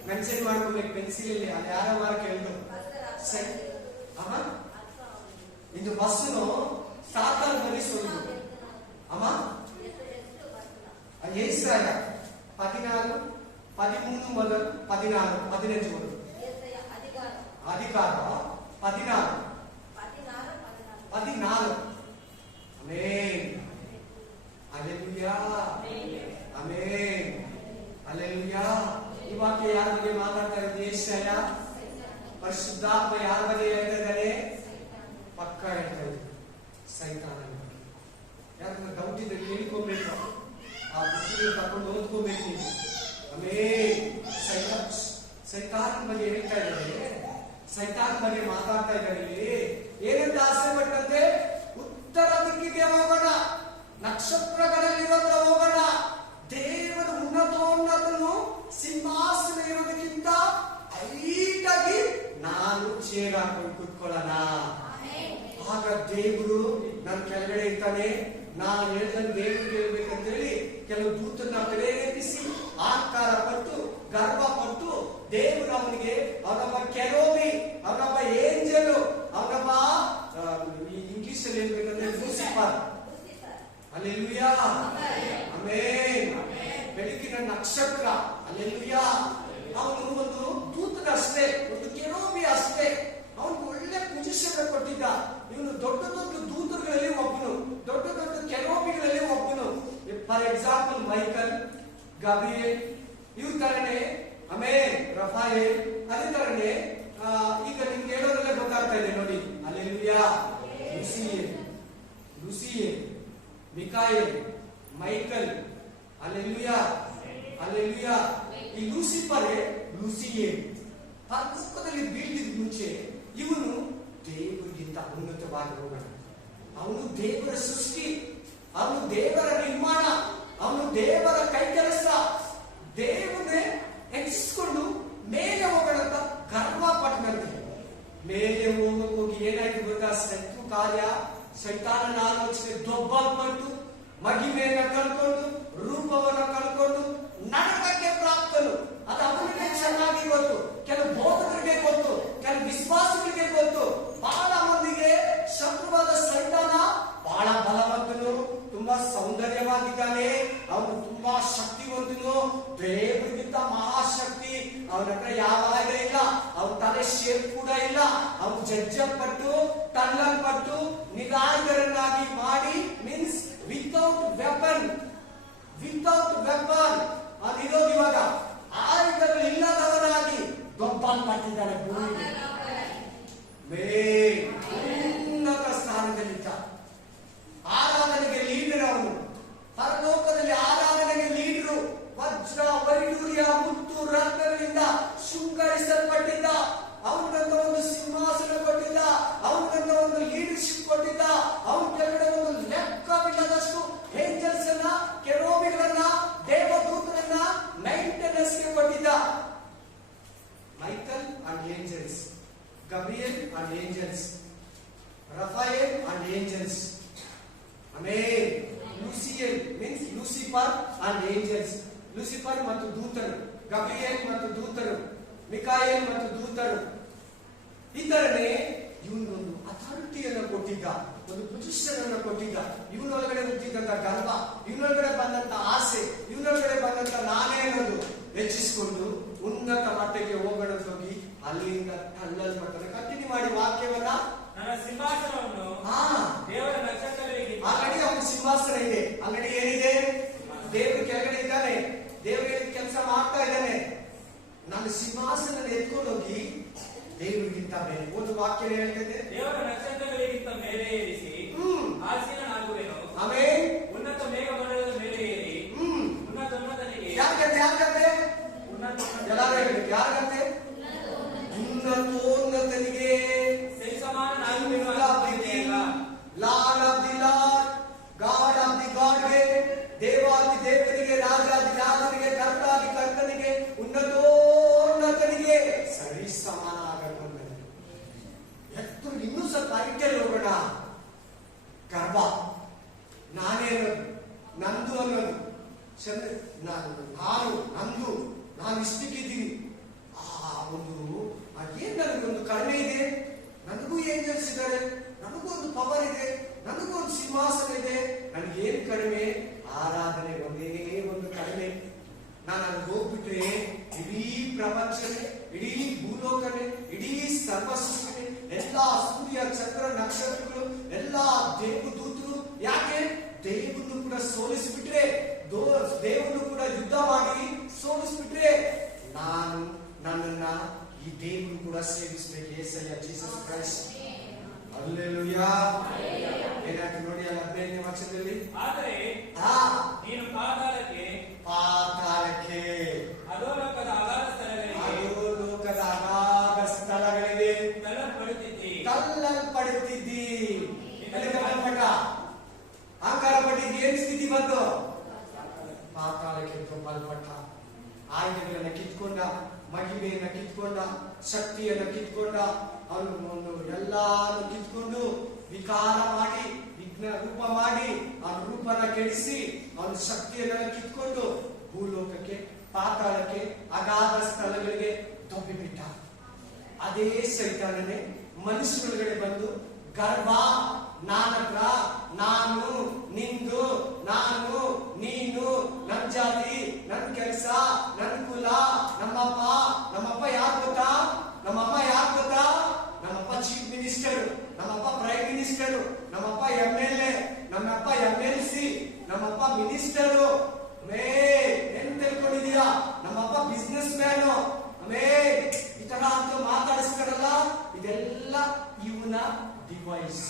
ಮೆನ್ಷನ್ ಮಾಡ್ಕೋಬೇಕು ಪೆನ್ಸಿಲ್ ಅಲ್ಲಿ? ಅದು ಯಾರ ವಾಕ್ಯ ಹೇಳಿದ್ರು? ಇದು ಬಸ್ಸು ಸಾತಾನ ಬಗ್ಗೆ ಸೊಲ್ಲು. ಅಮ್ಮ ಏಸಾಯ 14, 13 ಮೊದಲು 14, 15 ಮೊದಲು ಅಧಿಕಾರ 14. Amen, hallelujah, amen, hallelujah. ಈ ವಾಕ್ಯ ಯಾರ ಬಗ್ಗೆ ಮಾತಾಡ್ತಾ ಇರೋದು? ಏಸಾಯ. ಪರಿಶುದ್ಧಾತ್ಮ ಯಾರ ಬಗ್ಗೆ ಹೇಳ್ತಾ ಇದ್ದಾರೆ? ಪಕ್ಕ ಹೇಳ್ತಾ ಇದ್ದಾರೆ, ಸೈತಾನನ ಬಗ್ಗೆ. ಯಾಕಂದ್ರೆ ಡೌಟ್ ಇದ್ರೆ ಕೇಳ್ಕೊಬೇಕು. ಆ ಬುಕ್ಕಿಗೆ ತಕೊಂಡು ಓದ್ಕೋಬೇಕು ನೀವು. ಆಮೇಲೆ ಸೈತಾನ್ ಬಗ್ಗೆ ಹೇಳ್ತಾ ಇದ್ದಾರೆ, ಸೈತಾನ್ ಬಗ್ಗೆ ಮಾತಾಡ್ತಾ ಇದ್ದಾರೆ. ಇಲ್ಲಿ ಏನಂತ ಆಸೆ ಪಟ್ಟಂತೆ ಉತ್ತರ ದಿಕ್ಕಿಗೆ ಹೋಗೋಣ, ನಕ್ಷತ್ರಗಳಲ್ಲಿರೋದ್ರ ಹೋಗೋಣ. ದೇವರ ಉನ್ನತೋನ್ನತನು ಸಿಂಹಾಸನ ಇರೋದಕ್ಕಿಂತ ಹೈಟಾಗಿ ನಾನು ಚೇರ್ ಹಾಕೊಂಡು ಕೂತ್ಕೊಳ್ಳೋಣ. ಆಗ ದೇವರು ನನ್ನ ಕೆಳಗಡೆ ಇರ್ತಾನೆ. ನಾನು ಹೇಳ್ದಂಗೆ ದೇವರಿಗೆ ಹೇಳ್ಬೇಕಂತ ಹೇಳಿ ಕೆಲವು ದೂತನ್ನ ಪ್ರೇರೇಪಿಸಿ ಆಕಾರ ಪಟ್ಟು ಗರ್ವ ಪಟ್ಟು ದೇವರು ಅವನಿಗೆ ಅವನೊಬ್ಬ ಕೆರೋಬಿ, ಅವನೊಬ್ಬ ಏಂಜಲ್, ಅವನೊಬ್ಬ ಇಂಗ್ಲಿಷ್ ಅಲ್ಲಿ ಹೇಳ್ಬೇಕಂದ್ರೆ ಲೂಸಿಫರ್. Hallelujah, amen. ಬೆಳಕಿನ ನಕ್ಷತ್ರ, ಹಲ್ಲೆಲೂಯಾ. ಅವನು ಒಂದು ದೂತನಷ್ಟೇ, ಒಂದು ಕೆರೋಬಿ ಅಷ್ಟೇ. ಅವನು ಒಳ್ಳೆ ಪೊಸಿಷನ್ ಕೊಟ್ಟಿದ್ದ. ಇವನು ದೊಡ್ಡ ದೊಡ್ಡ ದೂತಗಳಲ್ಲಿ ಒಬ್ಬನು, ದೊಡ್ಡ ದೊಡ್ಡ ಕೆರೋಬಿಗಳಲ್ಲಿ ಒಬ್ಬನು. ಫಾರ್ ಎಕ್ಸಾಂಪಲ್ ಮೈಕಲ್, ಗಬ್ರಿಯೇಲ್, ಇವ್ ತರನೇ. ಆಮೇಲೆ ರಫಾಯೇಲ್, ಅದೇ ತರನೇ. ಈಗ ನಿಮ್ಗೆ ಹೇಳೋದ್ರಲ್ಲೇ ಗೊತ್ತಾಗ್ತಾ ಇದೆ ನೋಡಿ. Hallelujah. Luciel, Mikael, Michael, hallelujah, hallelujah. ಈ ಲೂಸಿಫರ್, ಲೂಸಿಯೇಲ್ ಪರಲೋಕದಲ್ಲಿ ಬೀಳ್ದಿದ ಮುಂಚೆ ಇವನು ದೇವರಿಗಿಂತ ಉನ್ನತವಾಗಿ ಹೋಗೋಣ. ಅವನು ದೇವರ ಸೃಷ್ಟಿ, ಅವನು ದೇವರ ನಿರ್ಮಾಣ, ಅವನು ದೇವರ ಕೈ ಕೆಲಸ. ದೇವರನ್ನೇ ಹೆಚ್ಚಿಸಿಕೊಂಡು ಮೇಲೆ ಹೋಗೋಣ ಅಂತ ಗರ್ವ ಪಟ್ಟಂತೆ ಮೇಲೆ ಹೋಗಿ ಏನಾಯ್ತು ಗೊತ್ತಾ? ಶತ್ರು ಕಾರ್ಯ, ಶೈತಾನನ ಆಲೋಚನೆ ದೊಬ್ಬಲ್ಪಟ್ಟು ಮಹಿಮೆಯನ್ನ ಕಳ್ಕೊಂಡು ರೂಪವನ್ನ ಕಳ್ಕೊಂಡು ನರಕಕ್ಕೆ ಪ್ರಾಪ್ತನು. ಅದು ಅವನಿಗೆ ಚೆನ್ನಾಗಿ ಗೊತ್ತು, ಕೆಲವು ಬೋಧಕರಿಗೆ ಗೊತ್ತು, ಕೆಲವು ವಿಶ್ವಾಸಗಳಿಗೆ ಗೊತ್ತು. ಬಹಳ ಮಂದಿಗೆ ಶತ್ರುವಾದ ಸೈತಾನ ಬಹಳ ಬಲವಂತನು, ತುಂಬಾ ಸೌಂದರ್ಯವಾಗಿದ್ದಾನೆ, ಅವನು ತುಂಬಾ ಶಕ್ತಿವಂತನು, ದೇವರಿಗಿಂತ ಮಹಾಶಕ್ತಿ ಅವನ ಹತ್ರ ಯಾವಾಗ ಇಲ್ಲ. ಅವನ ತಲೆ ಶೇಪ್ ಕೂಡ ಇಲ್ಲ. ಅವನು ಜಜ್ಜಲ್ಪಟ್ಟು ತಳ್ಳಲ್ಪಟ್ಟು ನಿರಾಯುಧರನ್ನಾಗಿ ಮಾಡಿ, ಮೀನ್ಸ್ ವಿತೌಟ್ ವೆಪನ್, ಅದಿರೋದು ಇವಾಗ ಆಯುಧಗಳು ಇಲ್ಲದವನಾಗಿ ದೊಬ್ಬಲ್ಪಟ್ಟಿದ್ದಾನೆ. ಉನ್ನತ ಸ್ಥಾನದಲ್ಲಿದ್ದ, ಆರಾಧನೆಗೆ ಲೀಡರ್ ಅವನು. ಪರಲೋಕದಲ್ಲಿ ಆರಾಧನೆಗೆ ಲೀಡರು. ವಜ್ರ ವೈಡೂರ್ಯ ಮುತ್ತು ರತ್ನಗಳಿಂದ ಶೃಂಗರಿಸಲ್ಪಟ್ಟಿದ್ದ. ಅವನನ್ನ ಒಂದು ಸಿಂಹಾಸನ ಕೊಟ್ಟಿದ್ದ, ಅವನನ್ನ ಒಂದು ಲೀಡರ್ಶಿಪ್ ಕೊಟ್ಟಿದ್ದ. ಅವನ ಕೆಳಗಡೆ ಒಂದು ಲೆಕ್ಕವಿಲ್ಲದಷ್ಟು ಏಂಜಲ್ಸ್ ಅನ್ನ, ಕೆರೋಬಿಗಳನ್ನ, ದೇವದೂತರನ್ನ ಮೈಂಟೆನೆನ್ಸ್ ಗೆ ಕೊಟ್ಟಿದ್ದ. Michael and angels, Gabriel and angels, Raphael and angels. ಆಮೇಲೆ Luciel means Lucifer and angels. Lucifer ಮತ್ತು ದೂತರು, ಗಬ್ರಿಯೇಲ್ ಮತ್ತು ದೂತರು, ಮಿಕಾಯೇಲ್ ಮತ್ತು ದೂತರು. ಇದರನೇ ಇವನೊಂದು ಅಥಾರಿಟಿಯನ್ನು ಕೊಟ್ಟಿದ್ದ, ಒಂದು ಪೊಸಿಷನ್ ಅನ್ನು ಕೊಟ್ಟಿದ್ದ. ಇವನೊಳಗಡೆ ಹುಟ್ಟಿದಂತ ಗರ್ವ, ಇವನೊಳಗಡೆ ಬಂದಂತ ಆಸೆ, ಇವನೊಳಗಡೆ ಬಂದಂತ ನಾನೇ ಅನ್ನೋದು ಹೆಚ್ಚಿಸಿಕೊಂಡು ಉನ್ನತ ಮಟ್ಟಕ್ಕೆ ಹೋಗೋಣ ಹೋಗಿ ಅಲ್ಲಿಂದ ತಳ್ಳಲ್ಪಟ್ಟರೆ. ಕಂಟಿನ್ಯೂ ಮಾಡಿ ವಾಕ್ಯವನ್ನ. ನನ್ನ ಸಿಂಹಾಸನವನ್ನು ದೇವರ ನಕ್ಷತ್ರಗಳಿಗೆ ಆಲ್ರೆಡಿ ಅವನ ಸಿಂಹಾಸನ ಇದೆ. ಆಲ್ರೆಡಿ ಏನಿದೆ? ದೇವರು ಕೆಳಗಡೆ ಇದ್ದಾನೆ, ದೇವರಿಗೆ ಕೆಲಸ ಮಾಡ್ತಾ ಇದ್ದಾನೆ. ನನ್ನ ಸಿಂಹಾಸನ ಎತ್ಕೊಂಡು ಹೋಗಿ ದೇವರಿಗಿಂತ ಮೇಲೆ ಒಂದು ವಾಕ್ಯ ಹೇಳ್ತದೆ, ದೇವರ ನಕ್ಷತ್ರಗಳಿಗಿಂತ ಮೇಲೆ ಏರಿಸಿ ಆಸೀನನಾಗುವೆನು. ಆಮೇಲೆ ಉನ್ನತ ಮೇಘಮಂಡಲದ ಮೇಲೆ ಏರಿ ಉನ್ನತನಿಗೆ. ಯಾಕಂತೆ ಎಲ್ಲಾರು ಹೇಳ್ಬೇಕು, ಯಾಕಂತೆ? ಉನ್ನತೋನ್ನತನಿಗೆ ಸರಿಸಮಾನನಾಗುವೆನು. Lord of the Lord, God of the ಗಾಡ್ಗೆ, ದೇವಾದಿ ದೇವರಿಗೆ, ರಾಜಾದಿ ರಾಜನಿಗೆ, ಕರ್ತಾದಿ ಕರ್ತನಿಗೆ, ಉನ್ನತೋನ್ನತನಿಗೆ ಸರಿ ಸಮಾನ ಆಗಬೇಕು. ಎತ್ತು ಇನ್ನೂ ಸ್ವಲ್ಪ ಐಟಲ್ಲಿ ಹೋಗೋಣ. ಗರ್ವ, ನಾನೇ ಅನ್ನೋದು, ನಂದು ಅನ್ನೋದು, ನಂದು, ನಾನು ಇಷ್ಟಕ್ಕಿದ್ದೀನಿ. ಏನ್ ನನಗೊಂದು ಕಡಿಮೆ ಇದೆ, ನನಗೂ ಏಂಜಲ್ಸ್ ಇದ್ದಾರೆ, ನನಗೂ ಒಂದು ಪವರ್ ಇದೆ, ನನಗೂ ಒಂದು ಸಿಂಹಾಸನ ಇದೆ. ನನಗೇನು ಕಡಿಮೆ? ಆರಾಧನೆ ಒಂದೇ ಒಂದು ಕಡಿಮೆ. ನಾನು ಅಲ್ಲಿ ಹೋಗ್ಬಿಟ್ರೆ ಇಡೀ ಪ್ರಪಂಚನೇ, ಇಡೀ ಭೂಲೋಕನೇ, ಇಡೀ ಸರ್ವಸೃಷ್ಟಿನೇ, ಎಲ್ಲಾ ಸೂರ್ಯ ಚಂದ್ರ ನಕ್ಷತ್ರಗಳು, ಎಲ್ಲಾ ದೇವದೂತರು. ಯಾಕೆ? ದೇವರನ್ನು ಕೂಡ ಸೋಲಿಸಿಬಿಟ್ರೆ, ದೇವರನ್ನು ಕೂಡ ಯುದ್ಧ ಮಾಡಿ ಸೋಲಿಸ್ಬಿಟ್ರೆ ನಾನು ನನ್ನನ್ನ ಈ ದೇವರು ಕೂಡ ಸೇವಿಸಬೇಕು. ಯೇಸಯ್ಯ, ಜೀಸಸ್ ಕ್ರೈಸ್ಟ್. ಹಲ್ಲೆಲೂಯಾ. ಏನಾಯ್ತು ನೋಡಿ 15ನೇ ವಚನದಲ್ಲಿ, ಆದರೆ ನೀನು ಪಾತಾಳಕ್ಕೆ ಪಾತಾಳಕ್ಕೆ ದೊಬ್ಬಲ್ಪಟ್ಟ. ಆಯುಧಗಳನ್ನ ಕಿತ್ಕೊಂಡ, ಮಹಿಮೆಯನ್ನ ಕಿತ್ಕೊಂಡ, ಶಕ್ತಿಯನ್ನ ಕಿತ್ಕೊಂಡ, ಅವನು ಒಂದು ಎಲ್ಲಾನು ಕಿತ್ಕೊಂಡು ವಿಕಾರ ಮಾಡಿ, ವಿಘ್ನ ರೂಪ ಮಾಡಿ, ಆ ರೂಪನ ಕೆಡಿಸಿ, ಅವನ ಶಕ್ತಿಯನ್ನ ಕಿತ್ಕೊಂಡು ಭೂಲೋಕಕ್ಕೆ, ಪಾತಾಳಕ್ಕೆ, ಅಗಾಧ ಸ್ಥಳಗಳಿಗೆ ದೊಬ್ಬಿಬಿಟ್ಟ. ಅದೇ ಸೈತಾನನೇ ಮನುಷ್ಯರೊಳಗಡೆ ಬಂದು ಗರ್ವ, ನಾನತ್ರ, ನಾನು, ನಿಂದು, ನಾನು, ನೀನು, ನನ್ ಜಾತಿ, ನನ್ ಕೆಲಸ, ನನ್ ಕುಲ, ನಮ್ಮಪ್ಪ ಯಾರು ಗೊತ್ತಾ? ನಮ್ಮಮ್ಮ ಯಾರು ಗೊತ್ತಾ? ನಮ್ಮಪ್ಪ ಚೀಫ್ ಮಿನಿಸ್ಟರ್, ನಮ್ಮಪ್ಪ ಪ್ರೈಮ್ ಮಿನಿಸ್ಟರ್, ನಮ್ಮಪ್ಪ MLA, ನಮ್ಮಪ್ಪ MLC, ನಮ್ಮಪ್ಪ ಮಿನಿಸ್ಟರು. ಏನ್ ತಿಳ್ಕೊಂಡಿದೀಯಾ? ನಮ್ಮಪ್ಪ ಬಿಸ್ನೆಸ್ ಮ್ಯಾನು. ಈ ತರ ಅಂತ ಮಾತಾಡಿಸ್ತಾರಲ್ಲ, ಇದೆಲ್ಲ ಇವನ ಡಿವೈಸ್,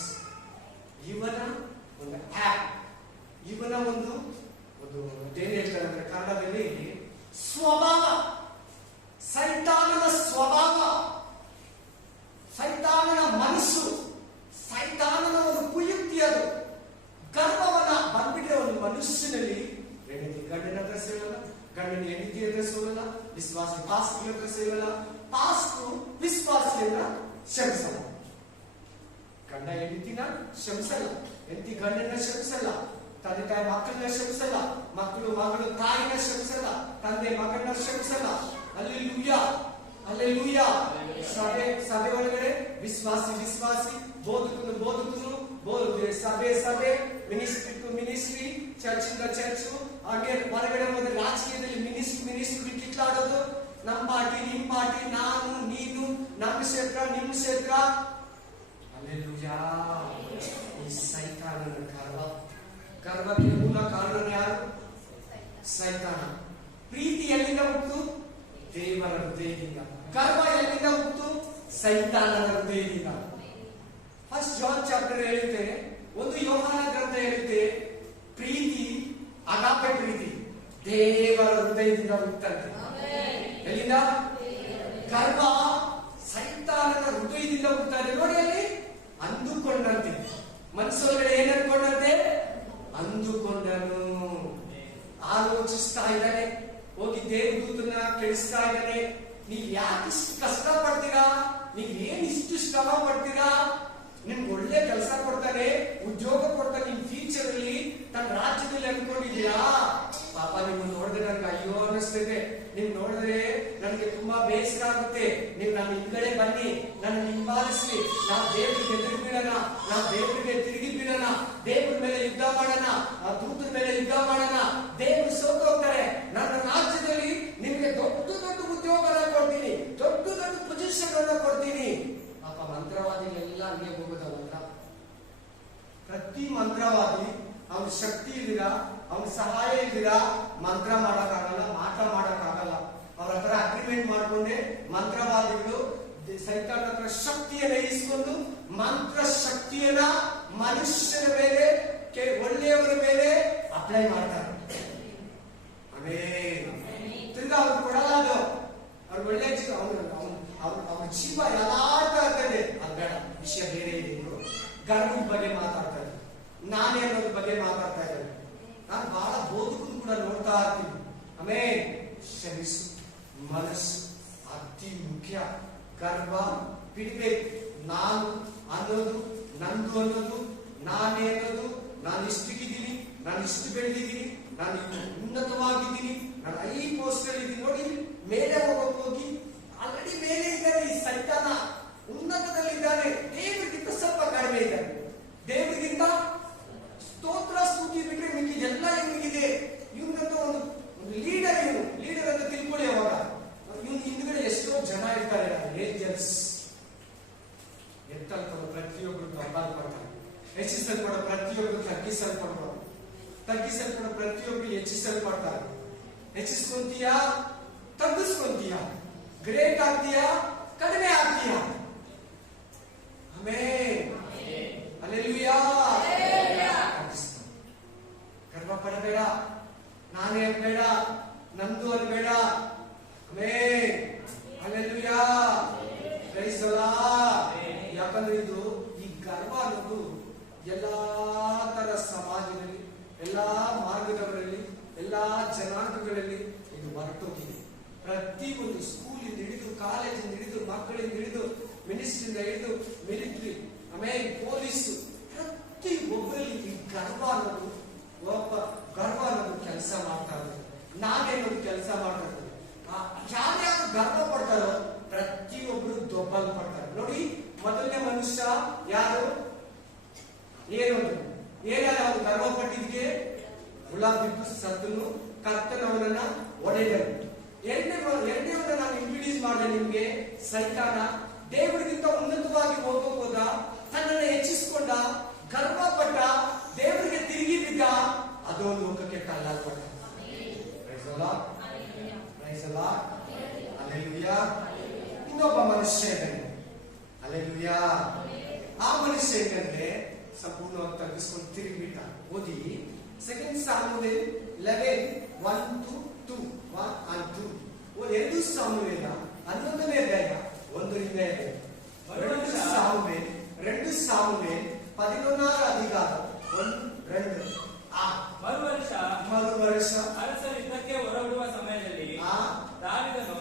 ಇವನ ಒಂದು ಆಪ್, ಇವನ ಒಂದು ಏನ್ ಹೇಳ್ತಾರೆ ಅಂದ್ರೆ ಕನ್ನಡದಲ್ಲಿ ಸ್ವಭಾವ, ಸೈತಾನನ ಸ್ವಭಾವ, ಸೈತಾನನ ಮನಸ್ಸು, ಸೈತಾನನ ಒಂದು ಕುಯುಕ್ತಿ. ಅದು ಗರ್ವವನ್ನ ಬಂದ್ಬಿಟ್ರೆ ಒಂದು ಮನುಷ್ಯನಲ್ಲಿ ಹೆಂಡತಿ ಗಂಡನ ಹತ್ರ ಸೇರಲ್ಲ, ಗಂಡನ ಹೆಂಡತಿ ಹತ್ರ ಸೇರಲ್ಲ, ವಿಶ್ವಾಸಿ ಪಾಸ್ತಿ ಹತ್ರ ಸೇರಲ್ಲ, ಪಾಸ್ತು ವಿಶ್ವಾಸಿಯನ್ನ ಕ್ಷಮಿಸಲ್ಲ. ಗಂಡ ಹೆಂಡತಿನ ಕ್ಷಮಿಸಲ್ಲ, ಹೆಂಡತಿ ಗಂಡನ ಕ್ಷಮಿಸಲ್ಲ, ತಂದೆ ತಾಯಿ ಮಕ್ಕಳನ್ನ ಕ್ಷಮಿಸಲ್ಲ, ಮಕ್ಕಳು ತಾಯಿನ ಕ್ಷಮಿಸಲ್ಲ, ತಂದೆ ಮಗನ ಕ್ಷಮಿಸಲ್ಲ. Alleluia, alleluia. ಸಭೆ ಒಳಗಡೆ ವಿಶ್ವಾಸಿ, ಬೋಧಕನು, ಸಭೆ, ಮಿನಿಸ್ಟ್ರಿ ಟು ಮಿನಿಸ್ಟ್ರಿ, ಚರ್ಚ್ ಇಂದ ಚರ್ಚ್, ಹಾಗೆ ಹೊರಗಡೆ ಹೋದ್ರೆ ರಾಜಕೀಯದಲ್ಲಿ ಮಿನಿಸ್ಟ್ರಿ ಕಿತ್ಲಾಡೋದು, ನಮ್ಮ ಪಾರ್ಟಿ, ನಿಮ್ ಪಾರ್ಟಿ, ನಾನು, ನೀನು, ನಮ್ಮ ಕ್ಷೇತ್ರ, ನಿಮ್ ಕ್ಷೇತ್ರ. ಅಲ್ಲೆಲೂಯಾ. ಈ ಸೈತಾನನ ಗರ್ವಕ್ಕೆ ಮೂಲ ಕಾರಣ ಯಾರು? ಸೈತಾನ. ಪ್ರೀತಿ ಎಲ್ಲಿಂದ ಹುಟ್ಟು? ದೇವರ ಹೃದಯದಿಂದ. ಗರ್ವ ಎಲ್ಲಿಂದ ಹುಟ್ಟು? ಸೈತಾನನ ಹೃದಯದಿಂದ. ಫಸ್ಟ್ ಜಾನ್ ಚಾಪ್ಟರ್ ಹೇಳುತ್ತೆ, ಒಂದು ಯೋಹಾನ ಗ್ರಂಥ ಹೇಳುತ್ತೆ, ಪ್ರೀತಿ, ಅಗಾಪೆ ಪ್ರೀತಿ ದೇವರ ಹೃದಯದಿಂದ ಹುಟ್ಟಂತೆ. ಎಲ್ಲಿಂದ? ಗರ್ವ ಸೈತಾನನ ಹೃದಯದಿಂದ ಹುಟ್ಟುತ್ತದೆ. ನೋಡಿ ಅಲ್ಲಿ ಅಂದುಕೊಂಡಂತೆ, ಮನಸ್ಸೊಳಗಡೆ ಏನ್ ಅನ್ಕೊಂಡಂತೆ? ಅಂದುಕೊಂಡನು. ಆಲೋಚಿಸ್ತಾ ಇದ್ದಾನೆ, ಹೋಗಿ ದೇವದೂತನ ಕೆಡಿಸ್ತಾ ಇದ್ದಾನೆ. ನೀವ್ ಯಾಕೆ ಇಷ್ಟು ಕಷ್ಟ ಪಡ್ತೀರಾ? ನೀವ್ ಏನ್ ಇಷ್ಟು ಶ್ರಮ ಪಡ್ತೀರಾ? ನಿಮ್ಗೆ ಒಳ್ಳೆ ಕೆಲಸ ಕೊಡ್ತಾನೆ, ಉದ್ಯೋಗ ಕೊಡ್ತಾನೆ, ನಿಮ್ ಫ್ಯೂಚರ್ ಅಲ್ಲಿ ತನ್ನ ರಾಜ್ಯದಲ್ಲಿ ಅನ್ಕೊಂಡಿದ್ದೀರಾ? ಪಾಪ ನಿಮ್ಮನ್ನು ನೋಡಿದ್ರೆ ನನ್ಗೆ ಅಯ್ಯೋ ಅನ್ನಿಸ್ತದೆ. ನಿಮ್ ನೋಡಿದ್ರೆ ನನಗೆ ತುಂಬಾ ಬೇಸರ ಆಗುತ್ತೆ. ನೀವು ನನ್ನ ಹಿಂದ್ಗಡೆ ಬನ್ನಿ, ನನ್ನ ಹಿಂಬಾಲಿಸಿ, ನಾವು ದೇವರಿಗೆ ಎದುರು ಬೀಳೋಣ, ನಾವು ದೇವರಿಗೆ ತಿರುಗಿ ಬೀಳೋಣ, ದೇವ್ರ ಮೇಲೆ ಯುದ್ಧ ಮಾಡೋಣ, ಆ ದೂತರ ಮೇಲೆ ಯುದ್ಧ ಮಾಡೋಣ. ದೇವರು ಸೋತು ಹೋಗ್ತಾರೆ. ನನ್ನ ರಾಜ್ಯದಲ್ಲಿ ನಿಮ್ಗೆ ದೊಡ್ಡ ದೊಡ್ಡ ಉದ್ಯೋಗನ ಕೊಡ್ತೀನಿ, ದೊಡ್ಡ ದೊಡ್ಡ ಪೊಸಿಷನ್ ಅನ್ನ ಕೊಡ್ತೀನಿ. ಪಾಪ ಮಂತ್ರವಾದಿಗಳೆಲ್ಲ ಹಂಗೆ ಹೋಗೋದಲ್ಲ. ಪ್ರತಿ ಮಂತ್ರವಾದಿ ಅವನ ಶಕ್ತಿ ಇದ್ದೀರ, ಅವನ ಸಹಾಯ ಇದ್ದೀರ, ಮಂತ್ರ ಮಾಡಕ್ಕಾಗಲ್ಲ, ಮಾಟ ಮಾಡಕ್ಕಾಗಲ್ಲ. ಅವ್ರ ಹತ್ರ ಅಗ್ರಿಮೆಂಟ್ ಮಾಡ್ಕೊಂಡೆ ಮಂತ್ರವಾದಿಗಳು ಸೈತಾನ ಹತ್ರ ಶಕ್ತಿಯನ್ನ ಇಸ್ಕೊಂಡು ಮಂತ್ರ ಶಕ್ತಿಯನ್ನ ಮನುಷ್ಯರ ಮೇಲೆ, ಒಳ್ಳೆಯವರ ಮೇಲೆ ಅಪ್ಲೈ ಮಾಡ್ತಾರೆ. ತಿರ್ಗಾ ಅವ್ರು ಕೊಡಲ್ಲ. ಅದು ಅವ್ರ ಒಳ್ಳೆ ಜೀವ, ಅವ್ರ ಜೀವ ಎಲ್ಲಾಡ್ತಾ ಇರ್ತದೆ. ಅದು ಬೇಡ, ವಿಷಯ ಬೇರೆ ಇದೆ. ಗರ್ವದ ಬಗ್ಗೆ ಮಾತಾಡ್ತಾರೆ, ನಾನೇ ಅನ್ನೋದ್ರ ಬಗ್ಗೆ ಮಾತಾಡ್ತಾ ಇದ್ದಾರೆ. ನಾನು ಬಹಳ ಬೋಧಕರು ಕೂಡ ನೋಡ್ತಾ ಇರ್ತೀನಿ. ಕ್ಷಮಿಸು, ಮನಸ್ಸು ಅತಿ ಮುಖ್ಯ. ಗರ್ವ ಬಿಡ್ಬೇಕು. ನಾನು ಅನ್ನೋದು, ನಂದು ಅನ್ನೋದು, ನಾನೇ ಅನ್ನೋದು, ನಾನು ಇಷ್ಟಿಗಿದ್ದೀನಿ, ನಾನು ಇಷ್ಟು ಬೆಳೆದಿದ್ದೀನಿ, ನಾನು ಉನ್ನತವಾಗಿದ್ದೀನಿ, ನಾನು ಐ ಪೋಸ್ಟ್ ಅಲ್ಲಿ ಇದ್ದೀನಿ. ನೋಡಿ, ಮೇಲೆ ಹೋಗಿ ಆಲ್ರೆಡಿ ಮೇಲೆ ಇದ್ದಾರೆ. ಈ ಸೈತಾನ ಉನ್ನತದಲ್ಲಿದ್ದಾನೆ. ದೇವರಿಗಿಂತ ಸ್ವಲ್ಪ ಕಡಿಮೆ ಇದ್ದಾನೆ. ದೇವರಿಗಿಂತ ಸ್ತೋತ್ರ ಸ್ತುತಿ ಬಿಟ್ಟರೆ ಮಿಕ್ಕಿದೆಲ್ಲ ಇವನಿಗಿದೆ. ಇವನಂತ ಒಂದು ಲೀಡರ್, ಇವನು ಲೀಡರ್ ಅಂತ ತಿಳ್ಕೊಳ್ಳಿ. ಅವಾಗ ಇವನ್ ಹಿಂದ್ಗಡೆ ಎಷ್ಟೋ ಜನ ಇರ್ತಾರೆ, ಏಂಜಲ್ಸ್. ಎತ್ತಲ್ಪಡ ಪ್ರತಿಯೊಬ್ಬರು ಕಂಬಲ್ಪಡ್ತಾರೆ, ಹೆಚ್ಚಿಸಲ್ಪಡ ಪ್ರತಿಯೊಬ್ಬರು ತಗ್ಗಿಸಲ್ಪಡ ಪ್ರತಿಯೊಬ್ಬರು ಹೆಚ್ಚಿಸಲ್ಪಡ್ತಾರೆ. ಹೆಚ್ಚಿಸ್ಕೊಂತೀಯಾ, ತಗ್ಗಿಸ್ಕೊಂತೀಯಾ, ಗ್ರೇಟ್ ಆಗ್ತೀಯಾ, ಕಡಿಮೆ ಆಗ್ತೀಯಾ? ಹಲ್ಲೆಲೂಯಾ. ಗರ್ವ ಪಡಬೇಡ, ನಾನೇ ಅನ್ಬೇಡ, ನಂದು ಅನ್ಬೇಡ. ಹಲ್ಲೆಲೂಯಾ. Praise the Lord. ಯಾಕಂದ್ರೆ ಇದು ಈ ಗರ್ವ ಅನ್ನೋದು ಎಲ್ಲಾ ತರ ಸಮಾಜದಲ್ಲಿ, ಎಲ್ಲಾ ಮಾರ್ಗದವರಲ್ಲಿ, ಎಲ್ಲಾ ಜನಾಂಗಗಳಲ್ಲಿ ಇದು ಹೊರಟೋಗಿದೆ. ಪ್ರತಿಯೊಂದು ಸ್ಕೂಲಿಂದ ಹಿಡಿದು, ಕಾಲೇಜಿಂದ ಹಿಡಿದು, ಮಕ್ಕಳಿಂದ ಹಿಡಿದು, ಮಿನಿಸ್ಟ್ರಿಂದ ಹಿಡಿದು, ಮಿಲಿಟರಿ, ಆಮೇಲೆ ಪೊಲೀಸು, ಪ್ರತಿ ಒಬ್ಬರಲ್ಲಿ ಈ ಗರ್ವ ಅನ್ನೋದು ಕೆಲಸ ಮಾಡ್ತಾ ಇದ್ದಾರೆ. ನಾನೇನೋದು ಕೆಲಸ ಮಾಡ್ತಾ ಇದ್ದಾರೆ. ಯಾರ್ಯಾರು ಗರ್ವ ಪಡ್ತಾರೋ ಪ್ರತಿಯೊಬ್ರು ದೊಬ್ಬಲ್ ಪಡ್ತಾರೆ. ನೋಡಿ, ಮೊದಲನೇ ಮನುಷ್ಯ ಯಾರು? ಏನಾರ ಅವನು ಗರ್ವ ಪಟ್ಟಿದ್ಗೆ ಹುಳ ಬಿದ್ದು ಸತ್ತನು, ಕರ್ತನವನನ್ನ ಒಡೆದನು. ಎರಡನೇವನ್ನ ನಾನು ಇಂಟ್ರೊಡ್ಯೂಸ್ ಮಾಡಿದೆ ನಿಮ್ಗೆ. ಸೈತಾನ ದೇವರಿಗಿಂತ ಉನ್ನತವಾಗಿ ಹೋದ, ತನ್ನನ್ನು ಹೆಚ್ಚಿಸಿಕೊಂಡ, ಗರ್ವ ಪಟ್ಟ, ದೇವರಿಗೆ ತಿರುಗಿ ಬಿದ್ದ, ಅದೊಂದು ಲೋಕಕ್ಕೆ ಕಳ್ಳಾಗ್ಪಟ್ಟ. ಇನ್ನೊಬ್ಬ ಮನುಷ್ಯ ಇದ್ದಾನೆ. ಅಲ್ಲೆಲೂಯಾ. ಆ ಮನುಷ್ಯ ಏನಂದ್ರೆ ಸಂಪೂರ್ಣವಾಗಿ ತಗ್ಗಿಸ್ಕೊಂಡು ತಿರುಗಿಬಿಟ್ಟ. ಓದಿ 2 ಸಾಮುವೇಲ್ 11:1-2. 2 ಸಾಮುವೇಲ 11ನೇ ಅಧ್ಯಾಯ 1ರಿಂದ 2. 2 ಸಾಮುವೇಲ್ 11ರ ಅಧಿಕಾರ 1-2. ಮರುವರ್ಷ ಅರಸರು ಯುದ್ಧಕ್ಕೆ ಹೊರಡುವ ಸಮಯದಲ್ಲಿ ದಾವೀದನು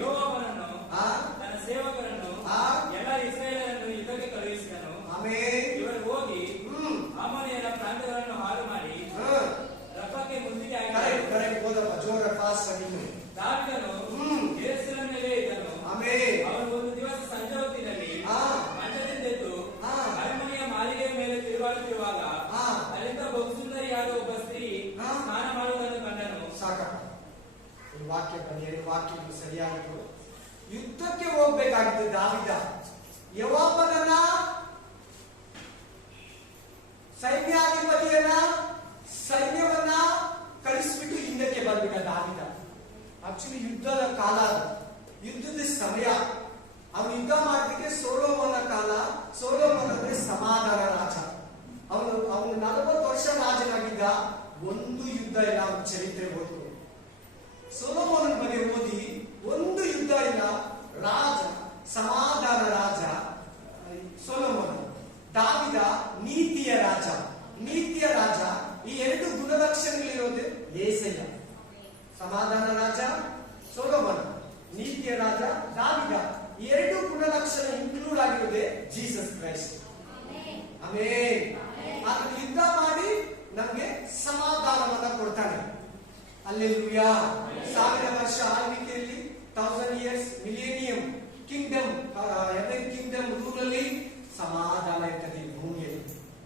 ಯೋವಾಬನನ್ನು ತನ್ನ ಸೇವಕರನ್ನು ಎಲ್ಲ ಇಸ್ರಾಯೇಲರನ್ನು ಯುದ್ಧಕ್ಕೆ ಕಳುಹಿಸಿದನು. ಇವರು ಹೋಗಿ ಅಮ್ಮೋನಿಯರ ಪ್ರಾಂತ್ಯಗಳನ್ನು ಹಾಳು ಮಾಡಿ ರಫಕ್ಕೆ ಮುತ್ತಿಗೆ ದಾವೀದನು ಯೆರೂಸಲೇಮಿನ ಮೇಲೆ ಇದ್ದನು. ಅವನು ಒಂದು ದಿವಸ ಸಂಜೆ ಹೊತ್ತಿನಲ್ಲಿ ಮಂಚದಿಂದೆದ್ದು ಅರಮನೆಯ ಮಾಳಿಗೆಯ ಮೇಲೆ ತಿರುಗಾಡುತ್ತಿರುವಾಗ ಅಲ್ಲಿಂದ ಬಹುಸುಂದರಿಯಾದ ಒಬ್ಬ ಸ್ತ್ರೀ ಸ್ನಾನ ಮಾಡುವುದನ್ನು ಕಂಡನು. ಸಾಕಪ್ಪ, ವಾಕ್ಯ ಬಂದಿದೆ. ವಾಕ್ಯ ಸರಿಯಾಗಿತ್ತು. ಯುದ್ಧಕ್ಕೆ ಹೋಗ್ಬೇಕಾಗಿತ್ತು ದಾವೀದ. ಯೋವಾಬನನ್ನ, ಸೈನ್ಯವನ್ನ ಕಳಿಸ್ಬಿಟ್ಟು ಹಿಂದಕ್ಕೆ ಬಂದ್ಬಿಟ್ಟ ದಾವೀದ. ಆಕ್ಚುಲಿ ಯುದ್ಧದ ಕಾಲ, ಯುದ್ಧದ ಸಮಯ. ಅವನು ಯುದ್ಧ ಮಾಡಲಿಕ್ಕೆ ಸೊಲೊಮೋನ ಕಾಲ. ಸೊಲೊಮೋನ ಅಂದ್ರೆ ಸಮಾಧಾನ ರಾಜ. ಅವನು 40 ವರ್ಷ ರಾಜನಾಗಿದ್ದ. ಒಂದು ಯುದ್ಧ ಇಲ್ಲ. ಅವನ ಚರಿತ್ರೆ ಓದ್ಕೊಂಡು ಸೊಲೊಮೋನನ ಬಗ್ಗೆ ಓದಿ, ಒಂದು ಯುದ್ಧ ಇಲ್ಲ. ರಾಜ ಸಮಾಧಾನ ರಾಜ ಸೊಲೊಮೋನ. ದಾವೀದ ನೀತಿಯ ರಾಜ. ಈ 2 ಗುಣಲಕ್ಷಣಗಳಿರೋದು ಏಸಯ್ಯ. ಸಮಾಧಾನ ರಾಜ ಸೊಲೊಮೋನ, ನೀತಿಯ ರಾಜ ದಾವೀದ. ಈ 2 ಗುಣಲಕ್ಷಣ ಇನ್ಕ್ಲೂಡ್ ಆಗಿರೋದೇ ಜೀಸಸ್ ಕ್ರೈಸ್ಟ್. ಆಮೆನ್. ಆತ ಯುದ್ಧ ಮಾಡಿ ನಮ್ಗೆ ಸಮಾಧಾನವನ್ನ ಕೊಡ್ತಾನೆ. ಅಲ್ಲೆಲೂಯಾ. 1000 ವರ್ಷ ಆಳ್ವಿಕೆಯಲ್ಲಿ, 1000 years millennium kingdom, heaven kingdom ರೂಲಲ್ಲಿ ಸಮಾಧಾನ ಇರ್ತದೆ ಈ ಭೂಮಿಯಲ್ಲಿ.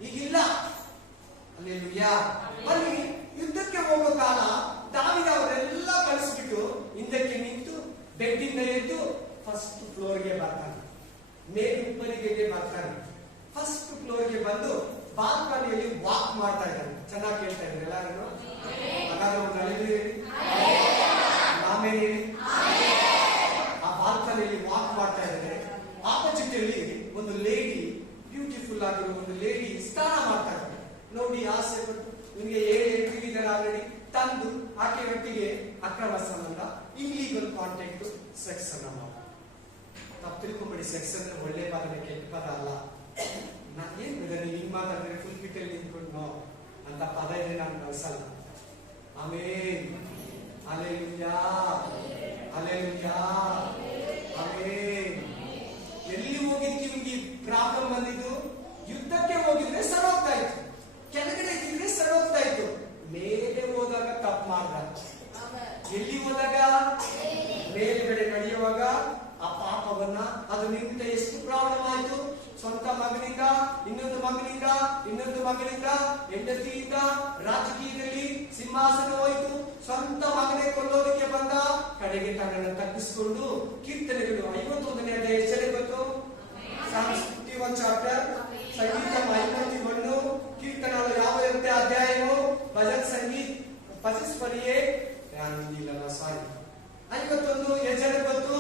ಈಗಿಲ್ಲ. ಅಲ್ಲೆಲೂಯಾ. ಬನ್ನಿ, ಯುದ್ಧಕ್ಕೆ ಹೋಗೋ ಕಾಲ ದಾವೀದ ಅವರೆಲ್ಲ ಕಳಿಸ್ಬಿಟ್ಟು ಹಿಂದಕ್ಕೆ ನಿಂತು ಬೆಡ್ಡಿಂದ ಎದ್ದು ಫಸ್ಟ್ ಫ್ಲೋರ್ಗೆ ಬರ್ತಾನೆ. ಮೇಲುಪ್ಪರಿಗೆಗೆ ಬರ್ತಾನೆ. ಫಸ್ಟ್ ಫ್ಲೋರ್ಗೆ ಬಂದು ಬಾಲ್ಕನಿಯಲ್ಲಿ ವಾಕ್ ಮಾಡ್ತಾ ಇದ್ದಾನೆ. ಚೆನ್ನಾಗಿ ಕೇಳ್ತಾ ಇದ್ದಾರೆ ಎಲ್ಲರೂ. ಹಾಗಾದ್ರೆ ಒಂದು ಅಲೆಲೂಯಾ ಹೇಳಿ, ಆಮೆನ್ ಹೇಳಿ. ಆ ಬಾಲ್ಕನಿಯಲ್ಲಿ ವಾಕ್ ಮಾಡ್ತಾ ಇದ್ದಾರೆ. ಆಪೋಸಿಟ್ ಅಲ್ಲಿ ಒಂದು ಲೇಡಿ, ಬ್ಯೂಟಿಫುಲ್ ಆಗಿರೋ ಒಂದು ಲೇಡಿ ಸ್ನಾನ ಮಾಡ್ತಾ ಇದ್ದಾರೆ. ನೋಡಿ, ಆಸೆ ಪಟ್ಟು ನಿಮಗೆ 7 ಹೆಣ್ಣಿದ್ದಾರೆ ಆಲ್ರೆಡಿ ತಂದು ಆಕೆ ಒಟ್ಟಿಗೆ ಅಕ್ರಮ ಸಂಬಂಧ, ಇಲ್ಲೀಗಲ್ ಕಾಂಟ್ಯಾಕ್ಟ್, ಸೆಕ್ಸ್ ಅನ್ನ ಮಾಡಿ. ತಪ್ಪು ತಿಳ್ಕೊಂಬೇಡಿ, ಸೆಕ್ಸ್ ಅಂದ್ರೆ ಒಳ್ಳೆ ಪದ, ಕೆಟ್ಟ ಪದ ಅಲ್ಲ. ಏನ್ ಬಿಡೋದು, ಹಿಂಗ್ ಮಾತಾಡಿದ್ರೆ ಫುಲ್ ಪಿಟ್ಟಲ್ಲಿ ನಿಂತ್ಕೊಂಡು ಅಂತ ಪದ ಇದೆ, ನಾನು ಬಳಸಲ್ಲ. ಆಮೆನ್. ಹಲ್ಲೆಲೂಯಾ. ಆಮೆನ್. ಎಲ್ಲಿ ಹೋಗಿದ್ವಿ ನಿಮ್ಗೆ ಪ್ರಾಬ್ಲಮ್ ಬಂದಿದ್ದು? ಯುದ್ಧಕ್ಕೆ ಹೋಗಿದ್ರೆ ಸರೋಗ್ತಾ ಇತ್ತು, ಕೆಳಗಡೆ ಇದ್ರೆ ಸರೋಗ್ತಾ ಇತ್ತು. ಮೇಲೆ ಹೋದಾಗ ತಪ್ಪು ಮಾಡ್ದ. ಎಲ್ಲಿ ಹೋದಾಗ? ಮೇಲ್ಗಡೆ ನಡೆಯುವಾಗ ಆ ಪಾಪವನ್ನ, ಅದು ನಿಂತ ಎಷ್ಟು ಪ್ರಾಬ್ಲಮ್ ಆಯ್ತು. ಸ್ವಂತ ಮಗನಿಂದ, ಇನ್ನೊಂದು ಮಗನಿಂದ, ಹೆಂಡತಿಯಿಂದ, ರಾಜಕೀಯದಲ್ಲಿ ಸಿಂಹಾಸನ ಹೋಯ್ತು. ಸ್ವಂತ ಮಗನೇ ಕೊಲ್ಲೋದಕ್ಕೆ ಬಂದ. ಕಡೆಗೆ ತನ್ನನ್ನು ತಗ್ಗಿಸಿಕೊಂಡು ಕೀರ್ತನೆಗಳು 51ನೇ ಅಧ್ಯಾಯ ಎಷ್ಟೇ ಗೊತ್ತು? Psalms 51 ಚಾಪ್ಟರ್, ಸಂಗೀತ 51, ಕೀರ್ತನಗಳು 50ನೇ ಅಧ್ಯಾಯವು, ಭಜನ್ ಸಂಗೀತ್ 51 ಎಷ್ಟೇ ಗೊತ್ತು?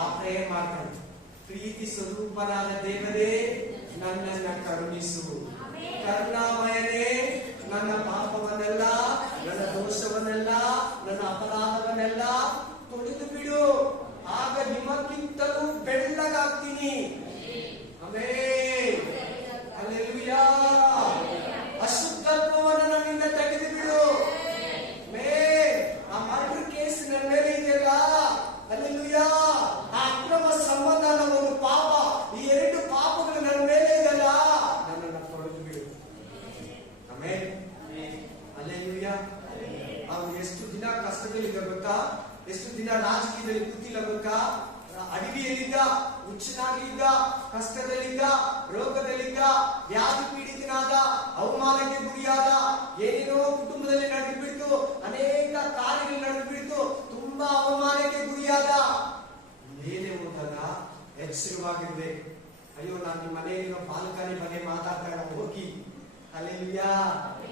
ಆ ಪ್ರೇಯರ್ ಮಾಡ್ತಾನೆ. ಪ್ರೀತಿ ಸ್ವರೂಪನಾದ ದೇವರೇ, ನನ್ನನ್ನ ಕರುಣಿಸು. ಕರುಣಾಮಯನೇ, ನನ್ನ ಪಾಪವನ್ನೆಲ್ಲ, ನನ್ನ ದೋಷವನ್ನೆಲ್ಲ, ನನ್ನ ಅಪರಾಧವನ್ನೆಲ್ಲ ತೊಳೆದು ಬಿಡು. ಆಗ ನಿಮಗಿಂತಲೂ ಬೆಳ್ಳಗಾಗ್ತೀನಿ. ಆಮೆನ್. ಹಲ್ಲೆಲೂಯಾ. ಅಶುದ್ಧತ್ವವನ್ನು ನನ್ನಿಂದ ತೆಗೆದು ಬಿಡು. ಕಷ್ಟದಲ್ಲಿದ್ದ ಗೊತ್ತಾ? ಎಷ್ಟು ದಿನ ರಾಜಕೀಯದಲ್ಲಿ ಕೂತಿಲ್ಲ ಗೊತ್ತಾ? ಅಡಿಗೆಯಲ್ಲಿದ್ದ, ಹುಚ್ಚನಾಗಿದ್ದ, ಕಷ್ಟದಲ್ಲಿದ್ದ, ರೋಗದಲ್ಲಿದ್ದ, ವ್ಯಾಧಿ ಪೀಡಿತನಾದ, ಅವಮಾನಕ್ಕೆ ಗುರಿಯಾದ, ಏನೇನೋ ಕುಟುಂಬದಲ್ಲಿ ನಡೆದು ಬಿಡ್ತು, ಅನೇಕ ಕಾರ್ಯಗಳು ನಡೆದು ಬಿಡ್ತು, ತುಂಬಾ ಅವಮಾನಕ್ಕೆ ಗುರಿಯಾದ ಮೇಲೆ ಹೋದಾಗ ಎಚ್ಚರವಾಗಿರ್ಬೇಕು. ಅಯ್ಯೋ, ನಾನು ನಿಮ್ಮ ಮನೆಯಲ್ಲಿರೋ ಬಾಲ್ಕನಿ ಬಗ್ಗೆ ಮಾತಾಡ್ತಾ ಇಲ್ಲ, ಹೋಗಿ ಅಲ್ಲೆಲ್ಲಾ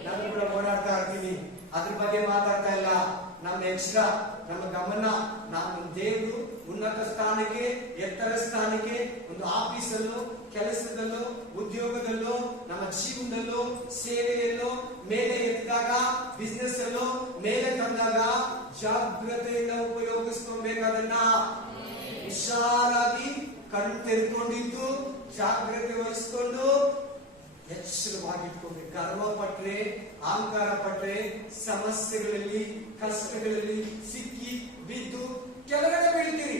ನಾನು ಕೂಡ ಓಡಾಡ್ತಾ ಇರ್ತೀನಿ, ಅದ್ರ ಬಗ್ಗೆ ಮಾತಾಡ್ತಾ ಇಲ್ಲ. ನಮ್ಮ ಎಚ್ಚರ, ನಮ್ಮ ಗಮನ, ನಮ್ಮ ದೇವರು ಉನ್ನತ ಸ್ಥಾನಕ್ಕೆ, ಎತ್ತರ ಸ್ಥಾನಕ್ಕೆ, ಒಂದು ಆಫೀಸಲ್ಲೂ, ಕೆಲಸದಲ್ಲೂ, ಉದ್ಯೋಗದಲ್ಲೂ, ನಮ್ಮ ಜೀವನದಲ್ಲೂ, ಸೇವೆಯಲ್ಲೂ ಮೇಲೆ ಎತ್ತಿದಾಗ, ಬಿಸ್ನೆಸ್ ಅಲ್ಲೂ ಮೇಲೆ ತಂದಾಗ ಜಾಗ್ರತೆಯಿಂದ ಉಪಯೋಗಿಸ್ಕೊಳ್ಬೇಕಾದನ್ನ. ಹುಷಾರಾಗಿ ಕಣ್ಣು ತೆರೆದುಕೊಂಡಿದ್ದು ಜಾಗ್ರತೆ ವಹಿಸಿಕೊಂಡು ಎಚ್ಚರವಾಗಿಟ್ಕೊಂಡು. ಗರ್ವ ಪಟ್ರೆ, ಅಹಂಕಾರ ಪಟ್ರೆ ಸಮಸ್ಯೆಗಳಲ್ಲಿ, ಕಷ್ಟಗಳಲ್ಲಿ ಸಿಕ್ಕಿ ಬಿದ್ದು ಕೆಳಗಡೆ ಬೀಳ್ತೀರಿ.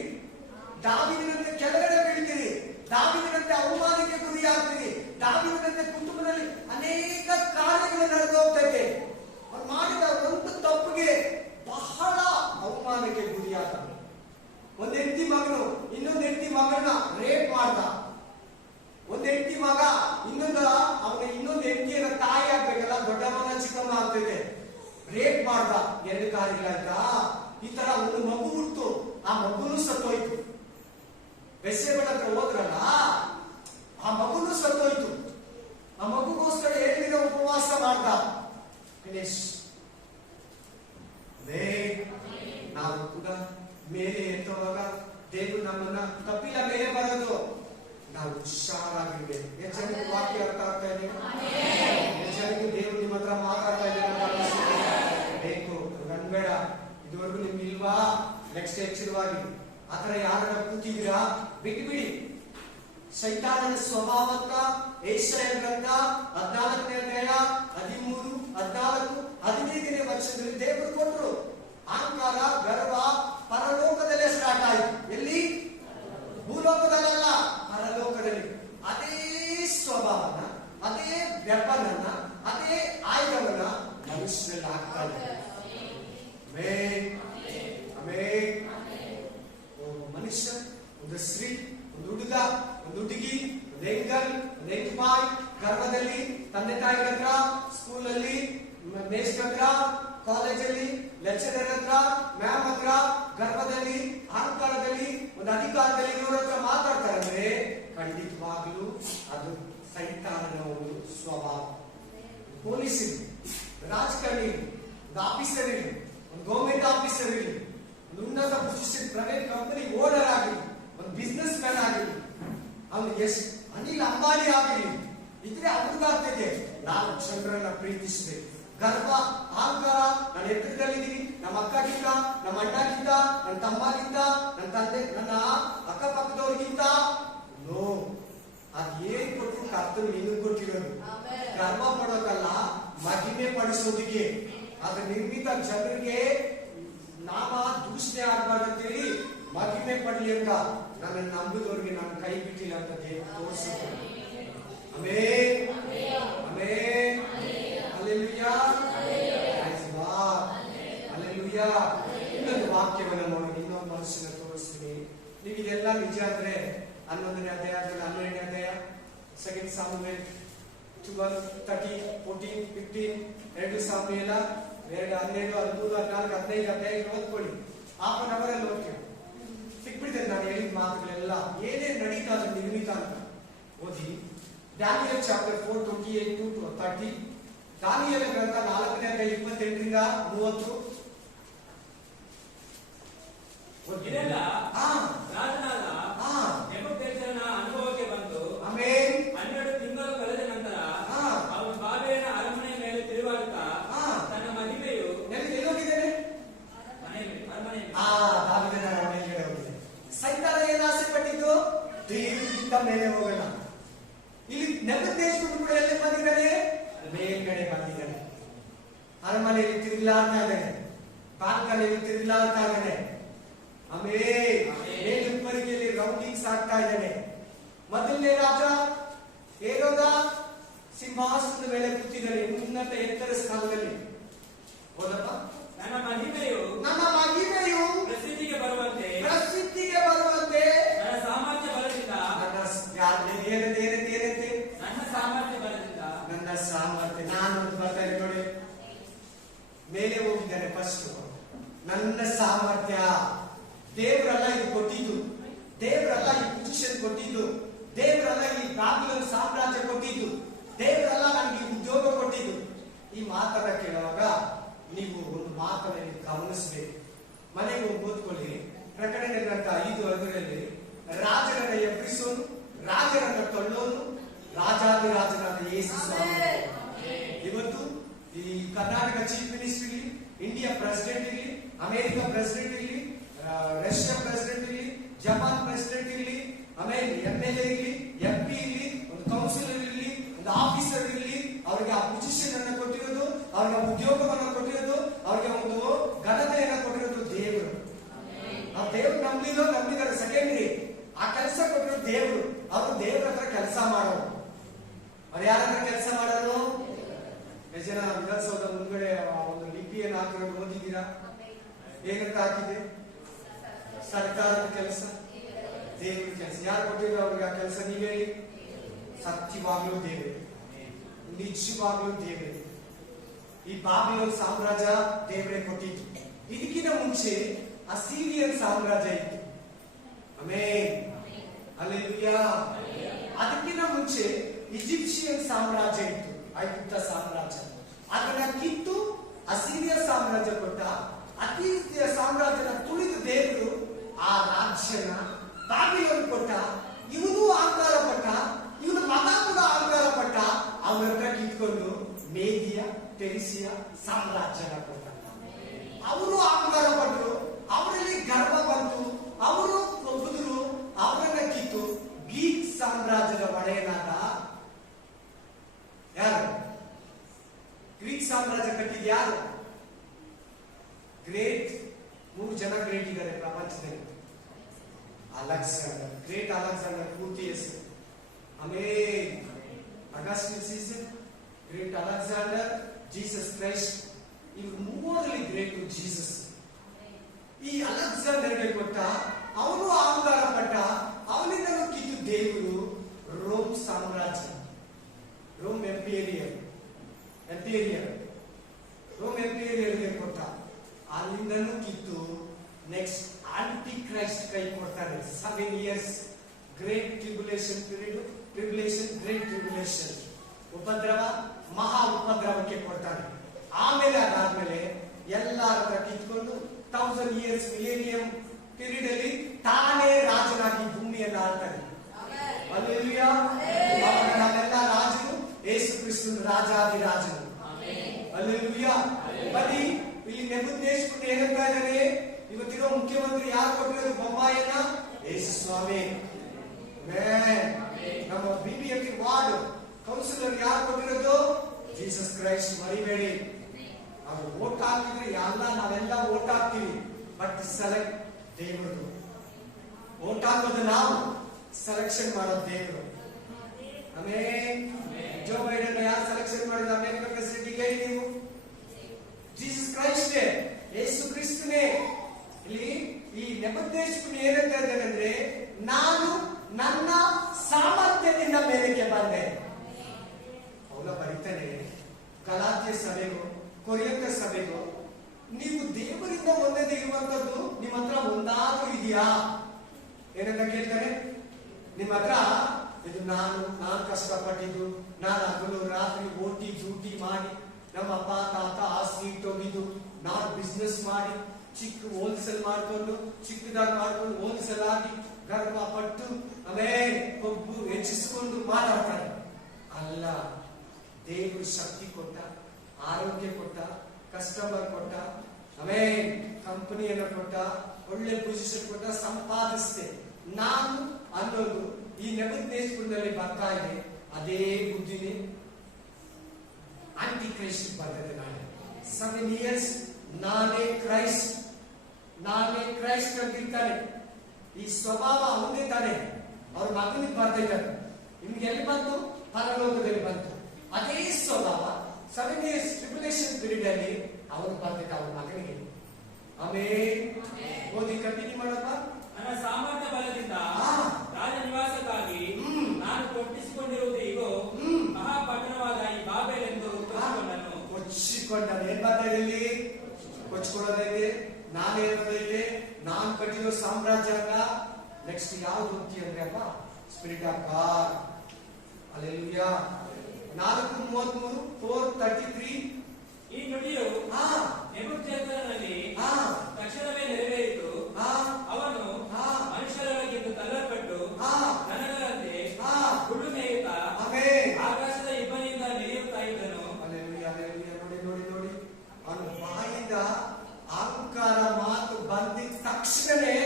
ದಾವೀದನಂತೆ ಕೆಳಗಡೆ ಬೀಳ್ತೀರಿ, ದಾವೀದನಂತೆ ಅವಮಾನಕ್ಕೆ ಗುರಿಯಾಗ್ತೀರಿ, ದಾವೀದನಂತೆ ಕುಟುಂಬದಲ್ಲಿ ಅನೇಕ ಕಾರ್ಯಗಳು ನಡೆದು ಹೋಗ್ತೈತೆ. ಅವ್ರು ಮಾಡಿದ ಒಂದು ತಪ್ಪಿಗೆ ಬಹಳ ಅವಮಾನಕ್ಕೆ ಗುರಿಯಾದ. ಒಂದ್ ಹೆಂಡತಿ ಮಗನು ಇನ್ನೊಂದು ಹೆಂಡತಿ ಮಗಳನ್ನ ರೇಪ್ ಮಾಡ್ದ. ಒಂದ್ ಹೆಂಡತಿ ಮಗ ಇನ್ನೊಂದು ಹೆಂಡತಿಯರ ತಾಯಿ ಆಗ್ಬೇಕಲ್ಲ, ದೊಡ್ಡಮ್ಮನ ಚಿಕ್ಕಮ್ಮ ಆಗ್ತೈತೆ, ರೇಪ್ ಮಾಡ್ದ. ಎರಡು ಕಾರ್ಯಗಳಾಯ್ತಾ? ಈ ತರ ಒಂದು ಮಗು ಹುಟ್ಟು, ಆ ಮಗುನು ಸತ್ತೋಯ್ತು. ಬೆಸೆಬಳ ಹತ್ರ ಹೋದ್ರಲ್ಲ, ಆ ಮಗುನು ಸತ್ತೋಯ್ತು. ಆ ಮಗುಗೋಸ್ಕರ 7 ದಿನ ಉಪವಾಸ ಮಾಡ್ದ. ಗಣೇಶ್, ನಾವು ಕೂಡ ಮೇಲೆ ಎತ್ತುವಾಗ ದೇವರು ನಮ್ಮನ್ನ ತಪ್ಪಿಲ್ಲ ಮೇಲೆ ಬರೋದು, ನಾವು ಹುಷಾರಾಗಿರ್ಬೇಕು. ಎಷ್ಟು ಜನಕ್ಕೆ ವಾಕ್ಯ ಅರ್ಥ ಆಗ್ತಾ ಇದೆ? ಎಷ್ಟು ಜನಕ್ಕೆ ದೇವರು ನಿಮ್ಮ ಹತ್ರ ಮಾತಾಡ್ತಾ ಇದ್ದಾರೆ ಬೇಕು? ಗಣ್ಬೇಡ, ಇದುವರೆಗೂ ನಿಮ್ಗೆ ಇಲ್ವಾ? ನೆಕ್ಸ್ಟ್ ಎಚ್ಚರವಾಗಿ. ಆತರ ಯಾರ ಕೂತಿದ್ದೀರಾ ಬಿಟ್ಬಿಡಿ. ಸೈತಾನನ ಸ್ವಭಾವ ಅಂತ ಯೆಶಾಯ ಗ್ರಂಥ 14ನೇ ಅಧ್ಯಾಯ 13, 14, 15ನೇ ವಚನದಲ್ಲಿ ದೇವರು ಕೊಟ್ಟರು. ಅಹಂಕಾರ, ಗರ್ವ ಪರಲೋಕದಲ್ಲೇ ಸ್ಟಾರ್ಟ್ ಆಯ್ತು. ಎಲ್ಲಿ? ಭೂಲೋಕದಲ್ಲ, ಪರಲೋಕದಲ್ಲಿ. ಅದೇ ಸ್ವಭಾವನ, ಅದೇ ವ್ಯಪನನ್ನ, ಅದೇ ಆಯುಧವನ್ನ ಮನುಷ್ಯನಲ್ಲಿ ಹಾಕ್ತಾ ಇದ್ದಾರೆ. ಮನುಷ್ಯ, ಒಂದು ಸ್ತ್ರೀ, ಒಂದು ಹುಡುಗ, ಒಂದು ಹುಡುಗಿ, ಒಂದು ಹೆಂಗಲ್, ಒಂದು ಹೆಂಗಮಾಯಿ ಗರ್ಭದಲ್ಲಿ ತಂದೆ ತಾಯಿಗಳ ಹತ್ರ, ಸ್ಕೂಲಲ್ಲಿ ಮೇಷ್ಟ್ರ ಹತ್ರ, ಕಾಲೇಜಲ್ಲಿ ಲೆಕ್ಚರರ್ ಹತ್ರ, ಮ್ಯಾಮ್ ಹತ್ರ, ಗರ್ಭದಲ್ಲಿ, ಅಹಂಕಾರದಲ್ಲಿ, ಒಂದು ಅಧಿಕಾರದಲ್ಲಿ ಇರೋರ ಹತ್ರ ಮಾತಾಡ್ತಾರೆ ಅಂದ್ರೆ ಖಂಡಿತವಾಗ್ಲೂ ಅದು ಸೈತಾನನ ಒಂದು ಸ್ವಭಾವ. ಪೊಲೀಸ್ ಇರಲಿ, ರಾಜಕಾರಣಿ ಇರಲಿ, ಒಂದು ಆಫೀಸರ್ ಇರಲಿ, ಒಂದು ಗೌರ್ಮೆಂಟ್ ಆಫೀಸರ್ ಇರಲಿ, ಒಂದು ಉನ್ನತ ಪೊಸಿಷನ್ ಪ್ರೈವೇಟ್ ಕಂಪನಿ ಓನರ್ ಆಗಿರಲಿ, ಒಂದು ಬಿಸ್ನೆಸ್ ಮ್ಯಾನ್ ಆಗಿರಲಿ, ಅವನು ಎಷ್ಟು ಅನಿಲ್ ಅಂಬಾನಿ ಆಗಿರಲಿ, ಇದ್ರೆ ಅವ್ರಿಗಾಗ್ತದೆ ನಾನು ಜನರನ್ನ ಪ್ರೀತಿಸಬೇಕು. ಗರ್ವ, ಅಹಂಕಾರ, ನಾನು ಎತ್ತರದಲ್ಲಿದ್ದೀನಿ, ನಮ್ಮ ಅಕ್ಕಗಿಂತ, ನಮ್ಮ ಅಣ್ಣಗಿಂತ, ನನ್ನ ತಮ್ಮಗಿಂತ, ನನ್ನ ತಂದೆ, ನನ್ನ ಅಕ್ಕಪಕ್ಕದವ್ರಿಗಿಂತ. ನೋ, ಅದೇನ್ ಕೊಟ್ಟರು ಕರ್ತವ್ಯ ನಿನಗೆ ಕೊಟ್ಟಿರೋದು. ಗರ್ವ ಪಡೋದಲ್ಲ, ಮಹಿಮೆ ಪಡಿಸೋದಿಗೆ. ಅದ್ರ ನಿರ್ಮಿತ ಜನರಿಗೆ ನಾಮ ದೂಷಣೆ ಆಗ್ಬಾರ್ದಂತೇಳಿ ಮಹಿಮೆ ಪಡ್ಲಿ ಅಂತ ನನ್ನ ನಂಬಿದವ್ರಿಗೆ ನಾನು ಕೈ ಬಿಟ್ಟಿಲ್ಲ ಅಂತ ದೇವರು ತೋರಿಸಿದ್ರು. Amen, amen, hallelujah, hallelujah. ಇನ್ನೊಂದು ವಾಕ್ಯವನ್ನು ನೋಡಿ, ಇನ್ನೊಂದು ಮನುಷ್ಯನ ತೋರಿಸ್ತೀನಿ. ನೀವು ಇದೆಲ್ಲ ನಿಜ ಅಂದ್ರೆ 11ನೇ ಅಧ್ಯಾಯ, 12ನೇ ಅಧ್ಯಾಯ, 2 ಸಾಮುವೇಲ್ 12, 13, 14, 15, 2 ಸಾಮುವೇಲ 2, 12, 13, 14, 15 ಅಧ್ಯಾಯ ಓದ್ಕೊಳ್ಳಿ. ಹಾಫ್ ಅನ್ ಅವರ್ ಅಲ್ಲಿ ಓದ್ತೀವಿ. ಸಿಕ್ಬಿಡ್ತೇನೆ ನಾನು ಹೇಳಿದ ಮಾತುಗಳೆಲ್ಲ ಏನೇನು ನಡೀತಾ ಅದು ನಿರ್ಮಿತ ಅಂತ ಓದಿ. Daniel chapter 4, 28 to 30. ದಾನಿಯೇಲ ಗ್ರಂಥ 4ನೇ ಅಧ್ಯಾಯ 28ರಿಂದ 30. ಇದೆಲ್ಲ ರಾಜನಾದ ನೆಬೂಕದ್ನೆಚ್ಚರನ ಅನುಭವಕ್ಕೆ ಬಂತು. ಆಮೆನ್. 12 ತಿಂಗಳು ಕಳೆದ ನಂತರ ಅವನು ಬಾಬೆಲಿನ ಅರಮನೆಯ ಮೇಲೆ ತಿರುಗಾಡುತ್ತಾ ತನ್ನ ಮಹಿಮೆಯು ಎಲ್ಲೋಗಿದ್ದೇನೆ? ದಾವೀದನ ಅರಮನೆಗೆ ಹೋಗಿದೆ. ಸೈತಾನ ಏನು ಆಸೆ ಪಟ್ಟಿದ್ದು? ದೇವರಿಗಿಂತ ಮೇಲೆ ಹೋಗೋಣ. ಇಲ್ಲಿ ನೆಬೂಕದ್ನೆಚ್ಚರನು ಕೂಡ ಎಲ್ಲಿ ಬಂದಿದ್ದಾನೆ? ಮೇಲ್ಗಡೆ ಬಂದಿದ್ದಾನೆ. ಅರಮನೆಯಲ್ಲಿ ತಿರುಗಾಡ್ತಾ ಇದ್ದಾನೆ, ಬಾಲ್ಕನಿಯಲ್ಲಿ ತಿರುಗಾಡ್ತಾ ಇದ್ದಾನೆ. ಆಮೆನ್. ಮೇಲುಪ್ಪರಿಗೆಯಲ್ಲಿ ರೌಂಡಿಂಗ್ಸ್ ಆಗ್ತಾ ಇದ್ದಾನೆ. ಮೊದಲನೇ ರಾಜ ಹೇರೋದ ಸಿಂಹಾಸನದ ಮೇಲೆ ಕೂತಿದ್ದಾನೆ, ಉನ್ನತ ಎತ್ತರ ಸ್ಥಾನದಲ್ಲಿ. ಹೌದಪ್ಪ? ನನ್ನ ಮಹಿಮೆಯು ನನ್ನ ಸಾಮರ್ಥ್ಯ. ದೇವರಲ್ಲ ಇದು ಕೊಟ್ಟಿದ್ದು, ದೇವರಲ್ಲ ಈ ಪೊಸಿಷನ್ ಕೊಟ್ಟಿದ್ದು, ದೇವರಲ್ಲ ಈ ಬಾಬಿಲೋನ್ ಸಾಮ್ರಾಜ್ಯ ಕೊಟ್ಟಿದ್ದು, ದೇವರಲ್ಲ ನನಗೆ ಈ ಉದ್ಯೋಗ ಕೊಟ್ಟಿದ್ದು. ಈ ಮಾತನ್ನ ಕೇಳುವಾಗ ನೀವು ಒಂದು ಮಾತನ್ನ ನೀವು ಗಮನಿಸಬೇಕು. ಮನೆಗೆ ಹೋಗಿ ಓದ್ಕೊಳ್ಳಿ. ಪ್ರಕಟಣೆ ಗ್ರಂಥ 5:5 ರಾಜರನ್ನ ಎಬ್ಬಿಸೋನು, ರಾಜರನ್ನ ತಳ್ಳೋನು, ರಾಜಾದಿರಾಜನಾದ ಯೇಸು ಸ್ವಾಮಿ. ಇವತ್ತು ಈ ಕರ್ನಾಟಕ ಚೀಫ್ ಮಿನಿಸ್ಟರ್ ಇರಲಿ, ಇಂಡಿಯಾ ಪ್ರೆಸಿಡೆಂಟ್ ಇರಲಿ, ಅಮೆರಿಕ ಪ್ರೆಸಿಡೆಂಟ್ ಇರಲಿ, ರಷ್ಯಾ ಪ್ರೆಸಿಡೆಂಟ್ ಇರಲಿ, ಜಪಾನ್ ಪ್ರೆಸಿಡೆಂಟ್ ಇರಲಿ, ಆಮೇಲೆ MLA ಇರಲಿ, MP ಇರಲಿ, ಒಂದು ಕೌನ್ಸಿಲರ್ ಇರಲಿ, ಒಂದು ಆಫೀಸರ್ ಇರಲಿ, ಅವರಿಗೆ ಆ ಪೊಸಿಷನ್ ಅನ್ನು ಕೊಟ್ಟಿರೋದು, ಅವರಿಗೆ ಉದ್ಯೋಗವನ್ನು ಕೊಟ್ಟಿರೋದು, ಅವರಿಗೆ ಒಂದು ಘನತೆಯನ್ನು ಕೊಟ್ಟಿರೋದು ದೇವರು. ನಾವು ದೇವ್ರು ನಂಬಿದ್ದಾರೆ ಸೆಕೆಂಡ್ರಿ. ಆ ಕೆಲಸ ಕೊಟ್ಟಿರೋ ದೇವರು. ಅವರು ದೇವ್ರ ಹತ್ರ ಕೆಲಸ ಮಾಡೋರು. ಅವ್ರು ಯಾರ ಹತ್ರ ಕೆಲಸ ಮಾಡೋರು? ಎಷ್ಟು ಜನ ವಿಧಾನಸೌಧ ಮುಂದ್ಗಡೆ ಒಂದು ಲಿಪಿಯನ್ನು ಹಾಕಿರೋದು ಓದಿದ್ದೀರಾ? ಏನಂತ ಹಾಕಿದೆ? ಸರ್ಕಾರದ ಕೆಲಸ, ದೇವ್ರ ಕೆಲಸ. ಯಾರು ಕೊಟ್ಟಿದ್ರು ಅವ್ರಿಗೆ ಆ ಕೆಲಸ? ನೀವ್ ಹೇಳಿ. ಸತ್ಯವಾಗ್ಲೂ ದೇವರೇ, ನಿಜವಾಗ್ಲೂ ದೇವರೇ. ಈ ಬಾಬಿಲೋನ್ ಸಾಮ್ರಾಜ್ಯ ದೇವರೇ ಕೊಟ್ಟಿತ್ತು. ಇದಕ್ಕಿಂತ ಮುಂಚೆ ಅಸಿರಿಯನ್ ಸಾಮ್ರಾಜ್ಯ ಇತ್ತು. Amen, hallelujah. ಅದಕ್ಕಿಂತ ಮುಂಚೆ ಈಜಿಪ್ಷಿಯನ್ ಸಾಮ್ರಾಜ್ಯ ಇತ್ತು, ಐಗುಪ್ತ ಸಾಮ್ರಾಜ್ಯ. ಅದನ್ನ ಕಿತ್ತು ಅಸಿರಿಯ ಸಾಮ್ರಾಜ್ಯ ಕೊಟ್ಟ. ಅಸಿರಿಯ ಸಾಮ್ರಾಜ್ಯನ ತುಳಿದು ದೇವರು ಆ ರಾಜ್ಯನ ಬಾಬಿಲೋನ್ ಕೊಟ್ಟ. ಇವನು ಅಹಂಕಾರ ಪಟ್ಟ, ಇವನ ಮಗ ಕೂಡ ಅಹಂಕಾರ ಪಟ್ಟ. ಅವರ ಹತ್ರ ಕಿತ್ಕೊಂಡು ಮೇದಿಯ ಪೆರ್ಸಿಯ ಸಾಮ್ರಾಜ್ಯನ ಕೊಟ್ಟ. ಅವರು ಅಹಂಕಾರ ಪಟ್ಟರು, ಅವರಲ್ಲಿ ಗರ್ವ ಬಂತು, ಅವರು ಕುದುರು, ಅವರನ್ನ ಕಿತ್ತು ಗ್ರೀಕ್ ಸಾಮ್ರಾಜ್ಯದ ಒಡೆಯನಾದ ಯಾರು? ಗ್ರೀಕ್ ಸಾಮ್ರಾಜ್ಯ ಕಟ್ಟಿದ ಯಾರು? ಗ್ರೇಟ್. 3 ಜನ ಗ್ರೇಟ್ ಇದ್ದಾರೆ ಪ್ರಪಂಚದಲ್ಲಿ. ಅಲೆಕ್ಸಾಂಡರ್, ಗ್ರೇಟ್ ಅಲೆಕ್ಸಾಂಡರ್ ಪೂರ್ತಿ ಹೆಸರು. ಆಮೇಲೆ Augustus Caesar, great Alexander, Jesus Christ. ಇವರು ಮೂವರಲ್ಲಿ ಗ್ರೇಟ್ ಜೀಸಸ್. ಈ ಅಲೆಕ್ಸಾಂಡರ್ಗೆ ಕೊಟ್ಟ, ಅವನು ಅಹಂಕಾರ ಪಟ್ಟ, ಅವನಿಂದ ಕಿತ್ತು ದೇವರು ರೋಮ್ ಸಾಮ್ರಾಜ್ಯ, ರೋಮ್ ಎಂಪೀರಿಯರ್, ರೋಮ್ ಎಂಪೀರಿಯರ್ಗೆ ಕೊಟ್ಟ. ಅಲ್ಲಿಂದನೂ ಕಿತ್ತು ನೆಕ್ಸ್ಟ್ ಆಂಟಿ ಕ್ರೈಸ್ಟ್ ಕೈ ಕೊಡ್ತಾರೆ. 7 years great tribulation period, great tribulation, ಉಪದ್ರವ, ಮಹಾ ಉಪದ್ರವಕ್ಕೆ ಕೊಡ್ತಾನೆ. ಆಮೇಲೆ ಅದಾದ್ಮೇಲೆ ಎಲ್ಲರ ಹತ್ರ ಕಿತ್ಕೊಂಡು 1000 years ಮಿಲೇನಿಯಂ ಪೀರಿಯಡ್ ಅಲ್ಲಿ ತಾನೇ ರಾಜನಾಗಿ ಭೂಮಿಯನ್ನು ಆಳ್ತಾನೆ. ಹಲ್ಲೆಲೂಯಾ. ನಮ್ಮೆಲ್ಲ ರಾಜನು ಯೇಸು ಕ್ರಿಸ್ತನ ರಾಜಾದಿರಾಜನು. ಹಲ್ಲೆಲೂಯಾ. ಬನ್ನಿ, ಇಲ್ಲಿ ನೆಬೂಕದ್ನೆಚ್ಚರ್ ಏನಂತ ಇದ್ದಾನೆ? ಇವತ್ತಿರೋ ಮುಖ್ಯಮಂತ್ರಿ ಯಾರು ಕೊಟ್ಟಿರೋದು ಬೊಂಬಾಯಿಯನ್ನ? ಯೇಸು ಸ್ವಾಮಿ. ನಮ್ಮ BBMP ವಾರ್ಡ್ ಕೌನ್ಸಿಲರ್ ಯಾರು ಕೊಟ್ಟಿರೋದು? Jesus Christ. ಮರಿಬೇಡಿ. ಅವ್ರು ವೋಟ್ ಹಾಕಿದ್ರೆ ನಾವೆಲ್ಲ ವೋಟ್ ಹಾಕ್ತೀವಿ, ಬಟ್ ಸೆಲೆಕ್ಟ್ ದೇವರು. ವೋಟ್ ಹಾಕೋದು ನಾವು, ಸೆಲೆಕ್ಷನ್ ಮಾಡೋದು ದೇವರು. ಆಮೇಲೆ ಜೋ ಬೈಡನ್ ಯಾರು ಸೆಲೆಕ್ಷನ್ ಮಾಡಿದ ಅಮೆರಿಕ ಪ್ರೆಸಿಡೆಂಟ್ ಹೇಳಿ ನೀವು? ಜೀಸಸ್ ಕ್ರೈಸ್ಟ್, ಯೇಸು ಕ್ರಿಸ್ತನೇ. ಇಲ್ಲಿ ಈ ನೆಬೂಕದ್ನೆಚ್ಚರ್ ಏನಂತ ಇದ್ದಾನೆ ಅಂದ್ರೆ, ನಾನು ನನ್ನ ಸಾಮರ್ಥ್ಯದಿಂದ ಮೇಲಕ್ಕೆ ಬಂದೆ. ಅವನ ಬರೀತಾನೆ ಗಲಾತ್ಯ ಸಭೆಗೂ ಕೊರಿಂಥ ಸಭೆಗೂ, ನೀವು ದೇವರಿಂದ ಒಂದೇ ಇರುವಂತದ್ದು ನಿಮ್ಮ ಹತ್ರ ಒಂದಾದ್ರೂ ಇದೆಯಾ? ಏನಂತ ಕೇಳ್ತಾರೆ. ನಿಮ್ಮ ಹತ್ರ ಇದು ನಾನು ಕಷ್ಟಪಟ್ಟಿದ್ದು, ನಾನು ಹಗಲು ರಾತ್ರಿ ಓಟಿ ಡ್ಯೂಟಿ ಮಾಡಿ, ನಮ್ಮ ಅಪ್ಪ ತಾತ ಆಸ್ತಿ ಇಟ್ಟೋಗಿದ್ದು, ನಾನು ಬಿಸ್ನೆಸ್ ಮಾಡಿ ಚಿಕ್ಕ ಹೋಲ್ಸೇಲ್ ಮಾಡ್ಕೊಂಡು, ಚಿಕ್ಕದಾಗಿ ಮಾಡ್ಕೊಂಡು ಹೋಲ್ಸೇಲ್ ಆಗಿ ಗರ್ವ ಪಟ್ಟು ಆಮೇಲೆ ಕೊಬ್ಬು ಹೆಚ್ಚಿಸಿಕೊಂಡು ಮಾತಾಡ್ತಾರೆ. ಅಲ್ಲ, ದೇವರು ಶಕ್ತಿ ಕೊಟ್ಟ, ಆರೋಗ್ಯ ಕೊಟ್ಟ, ಕಸ್ಟಮರ್ ಕೊಟ್ಟ, ಆಮೇಲೆ ಕಂಪನಿಯನ್ನು ಕೊಟ್ಟ, ಒಳ್ಳೆ ಪೊಸಿಷನ್ ಕೊಟ್ಟ, ಸಂಪಾದಿಸಿದೆ. ನಾನು ಅನ್ನೋದು ಈ ನೆಬೂಕದ್ನೆಚ್ಚರನಲ್ಲಿ ಬರ್ತಾ ಇದೆ. ಅದೇ ಬುದ್ಧಿನೇ ಆಂಟಿ ಕ್ರೈಸ್ಟ್ ಬರ್ತದೆ ನಾಳೆ. 7 years ನಾನೇ ಕ್ರೈಸ್ಟ್ ಅಂತಿರ್ತಾನೆ. ಈ ಸ್ವಭಾವ ಅವನೇ ತಾನೆ. ಅವ್ರ ಮಗನಿಗೆ ಬರ್ತಿದ್ದಾರೆ. ನಿಮ್ಗೆ ಎಲ್ಲಿ ಬಂತು? ಪರಲೋಕದಲ್ಲಿ ಬಂತು. ಅದೇ ಸ್ವಭಾವ 7 years ಟ್ರಿಬ್ಯುಲೇಷನ್ ಪೀರಿಯಡ್ ಅಲ್ಲಿ ಅವನು ಬರ್ತಿದ್ದ ಅವನ ಮಗನಿಗೆ. ಆಮೇಲೆ ಓದಿ ಕಂಟಿನ್ಯೂ ಮಾಡಪ್ಪ. ನನ್ನ ಸಾಮರ್ಥ್ಯ ಬಲದಿಂದ ರಾಜ ನಿವಾಸಕ್ಕಾಗಿ ನಾನು ಕೊಟ್ಟಿಸಿಕೊಂಡಿರುವುದು ಇಗೋ ಮಹಾಪಟ್ಟಣವಾದ ಈ ಬಾಬೆಲ್ ಎಂದು ಕೊಚ್ಚಿಕೊಂಡನು. ಏನ್ ಮಾತಾಡಿ ಇಲ್ಲಿ ಕೊಚ್ಚಿಕೊಳ್ಳೋದಲ್ಲಿ ನಾನೇನಂದ್ರೆ ನಾನು ಕಟ್ಟಿರೋ ಸಾಮ್ರಾಜ್ಯಾಂಗ ನೆಕ್ಸ್ಟ್ ಯಾವ್ದು ಹೋಗ್ತಿ ಅಂದ್ರೆ ಅಪ್ಪ ಸ್ಪಿರಿಟ್ ಆಫ್ ಗಾಡ್. ಹಲ್ಲೆಲೂಯಾ. 4:33 4:33 ಈ ನುಡಿಯು ನೆಬೂಕದ್ನೆಚ್ಚರನಲ್ಲಿ ತಕ್ಷಣವೇ ನೆರವೇರಿತು. ಅವನು ಮನುಷ್ಯರೊಳಗಿಂದ ತಳ್ಳಲ್ಪಟ್ಟು ದನಗಳಂತೆ ಹುಲ್ಲು ಮೇಯುತ್ತಾ ಆಕಾಶದ ಇಬ್ಬನಿಯಿಂದ ನಡೆಯುತ್ತಾ ಇದ್ದನು. ನೋಡಿ ಅವನ ಬಾಯಿಂದ ಅಹಂಕಾರ ಮಾತು ಬಂದಿದ ತಕ್ಷಣವೇ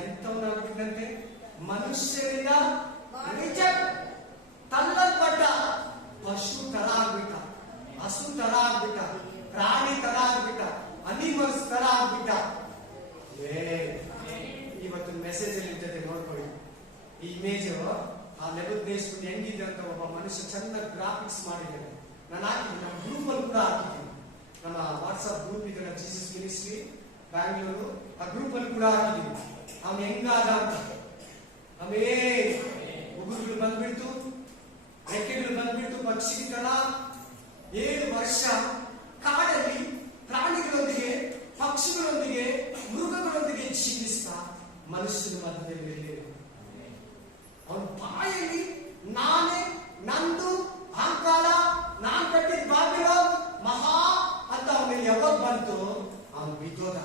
ಎಂತವನಾಗ್ಬಿಟ್ಟಂತೆ ಮನುಷ್ಯರಿಂದ ರಿಜೆಕ್ಟ್ ತಳ್ಳಲ್ಪಟ್ಟ ಪಶು ತರ ಆಗ್ಬಿಟ್ಟ, ಹಸು ತರ ಆಗ್ಬಿಟ್ಟ, ಪ್ರಾಣಿ ತರ ಆಗ್ಬಿಟ್ಟ, ಅನಿಮಲ್ಸ್ ತರ ಆಗ್ಬಿಟ್ಟ. ಇವತ್ತು ಮೆಸೇಜ್ ಅಲ್ಲಿ ಇರ್ತದೆ ನೋಡ್ಕೊಳ್ಳಿ. ಈ ಇಮೇಜ್ ಆ ನೆಬೂಕದ್ನೆಚ್ಚರ್ ಹೆಂಗಿದೆ ಅಂತ ಒಬ್ಬ ಮನುಷ್ಯ ಚಂದ ಗ್ರಾಫಿಕ್ಸ್ ಮಾಡಿದ್ದಾನೆ. ನಾನು ಹಾಕಿದ್ದೀನಿ, ನಮ್ಮ ಗ್ರೂಪ್ ಅಲ್ಲಿ ಕೂಡ ಹಾಕಿದ್ದೀನಿ. ನಮ್ಮ ವಾಟ್ಸ್ಆಪ್ ಗ್ರೂಪ್ ಇದೆ, ಜೀಸಸ್ ಮಿನಿಸ್ಟ್ರಿ ಬ್ಯಾಂಗ್ಳೂರು, ಆ ಗ್ರೂಪ್ ಅಲ್ಲಿ ಕೂಡ ಹಾಕಿದ್ದೀನಿ. ಅವನು ಹೆಂಗಾದ ಅಂತ. ಅವೇ ಉಗುರುಗಳು ಬಂದ್ಬಿಡ್ತು, ರೆಕ್ಕೆಗಳು ಬಂದ್ಬಿಟ್ಟು ಪಕ್ಷಿ ತರ 7 ವರ್ಷ ಕಾಡಲ್ಲಿ ಪ್ರಾಣಿಗಳೊಂದಿಗೆ, ಪಕ್ಷಿಗಳೊಂದಿಗೆ, ಮೃಗಗಳೊಂದಿಗೆ ಜೀವಿಸ್ತಾ ಮನುಷ್ಯನ ಮಧ್ಯದಲ್ಲಿ ಅವನ ಬಾಯಲ್ಲಿ ನಾನೇ, ನಂದು, ಅಹಂಕಾರ, ನಾನ್ ಕಟ್ಟಿದ ಬಾಬಿಲೋನ್ ಮಹಾ ಅಂತ ಅವನಿಗೆ ಯಾವಾಗ ಬಂತು ಅವನು ಬಿದ್ದೋದ.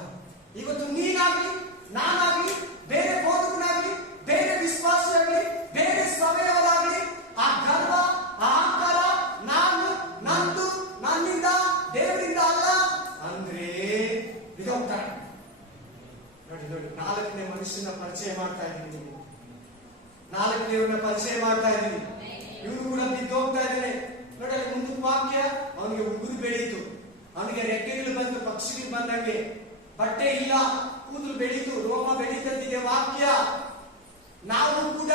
ಇವತ್ತು ನೀನಾಗ್ಲಿ, ನಾನಾಗ್ಲಿ, ಬೇರೆ ಬೋಧಕನಾಗ್ಲಿ, ಬೇರೆ ವಿಶ್ವಾಸಿಯಾಗ್ಲಿ, ಬೇರೆ ಸಮಯವರಾಗ್ಲಿ ಆ ಗರ್ವ, ಅಹಂಕಾರ, ನಾನು, ನಂದು, ನನ್ನಿಂದ, ದೇವರಿಂದ ಅಲ್ಲ ಅಂದ್ರೆ ಬಿದ್ದೋಗ್ತಾರೆ. ನೋಡಿ 4ನೇ ಮನುಷ್ಯನ ಪರಿಚಯ ಮಾಡ್ತಾ ಇದ್ದೀನಿ, 4ನೇವನ್ನ ಪರಿಚಯ ಮಾಡ್ತಾ ಇದ್ದೀನಿ. ಇವನು ಕೂಡ ಬಿದ್ದೋಗ್ತಾ ಇದ್ದಾನೆ. ನೋಡಿ ಮುಂದಕ್ಕೆ ವಾಕ್ಯ, ಅವನಿಗೆ ಉಗುರು ಬೆಳೀತು, ಅವನಿಗೆ ರೆಕ್ಕೆಗಳು ಬಂತು, ಪಕ್ಷಿಗಳು ಬಂದಂಗೆ, ಬಟ್ಟೆ ಇಲ್ಲ, ಕೂದಲು ಬೆಳೀತು, ರೋಮ ಬೆಳೀತಂತಿದೆ ವಾಕ್ಯ. ನಾವು ಕೂಡ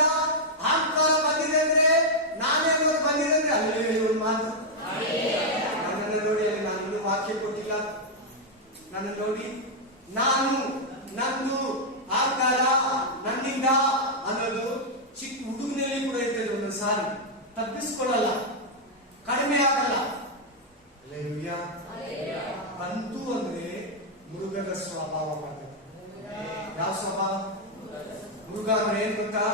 ಅಹಂಕಾರ ಬಂದಿದೆ ಅಂದ್ರೆ, ನಾನೇ ಅನ್ನೋದು ಬಂದಿದೆ ಅಂದ್ರೆ ಅಲ್ಲೇ ಹೇಳುವ ಮಾತು. ನನ್ನನ್ನು ನೋಡಿ, ಅಲ್ಲಿ ನಾನು ವಾಕ್ಯ ಕೊಟ್ಟಿಲ್ಲ. ನನ್ನ ನೋಡಿ, ನಾನು, ನಂದು, ಅಹಂಕಾರ, ನನ್ನಿಂದ ಅನ್ನೋದು ಚಿಕ್ಕ ಹುಡುಗನಲ್ಲಿ ಕೂಡ ಇರ್ತದೆ. ಒಂದೊಂದು ಸಾರಿ ತಪ್ಪಿಸ್ಕೊಳ್ಳಲ್ಲ, ಕಡಿಮೆ ಆಗಲ್ಲ. ಬಂತು ಅಂದ್ರೆ ಮೃಗದ ಸ್ವಭಾವ ಬರ್ತದೆ. ಯಾವ ಸ್ವಭಾವ? ಮೃಗ ಅಂದ್ರೆ ಏನ್ ಗೊತ್ತಾ?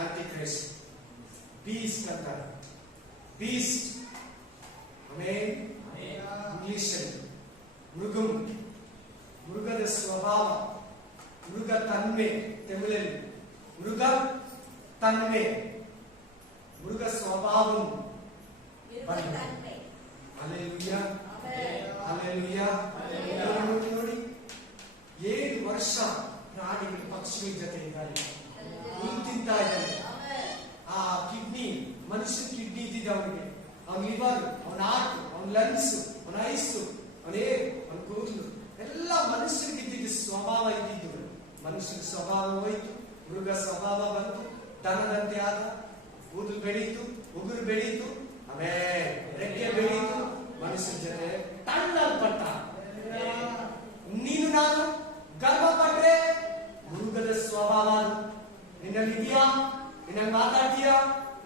ಆಂಟಿಕ್ರೈಸ್ಟ್, ಬೀಸ್ಟ್ ಅಂತಾರೆ. ಬೀಸ್ಟ್ ಇಂಗ್ಲಿಷ್ ಮೃಗಂ, ಮೃಗದ ಸ್ವಭಾವ, ಮೃಗ ತನ್ಮೆ, ತಮಿಳಲ್ಲಿ ಮೃಗ ತನ್ಮೆ, ಮೃಗ ಸ್ವಭಾವಂ. Hallelujah, hallelujah. ನೋಡಿ 7 ವರ್ಷ ಪ್ರಾಣಿಗಳು, ಪಕ್ಷಿಗಳ ಜೊತೆ ಇದ್ದಾರೆ, ಹುಲ್ಲು ತಿಂತಾ ಇದ್ದಾರೆ. ಆ ಕಿಡ್ನಿ, ಮನುಷ್ಯನ ಕಿಡ್ನಿ ಇದ್ದಿದ್ದ ಅವನಿಗೆ, ಅವನ ಲಿವರ್, ಅವನ ಹಾರ್ಟ್, ಅವನ ಲಂಗ್ಸ್, ಅವನ ಐಸ್, ಅವನ ಕೂದಲು ಎಲ್ಲ ಮನುಷ್ಯನಿಗೆ ಇದ್ದಿದ್ದು ಸ್ವಭಾವ ಇದ್ದಿದ್ದು. ಮನುಷ್ಯನ ಸ್ವಭಾವ ಹೋಯ್ತು, ಮೃಗ ಸ್ವಭಾವ ಬಂತು, ದನದಂತೆ ಆದ, ಕೂದಲು ಬೆಳೀತು, ಉಗುರು ಬೆಳೀತು, ಆಮೇಲೆ ರೆಕ್ಕೆ ಬೆಳೀತು, ಮನುಷ್ಯನ ಜೊತೆ ತಳ್ಳಲ್ಪಟ್ಟ. ನೀನು ನಾನು ಗರ್ವ ಪಟ್ರೆ ಮೃಗದ ಸ್ವಭಾವ ಅದು. ನಿನ್ನಲ್ಲಿದೆಯಾ? ನಿನಗೆ ಮಾತಾಡ್ತೀಯಾ?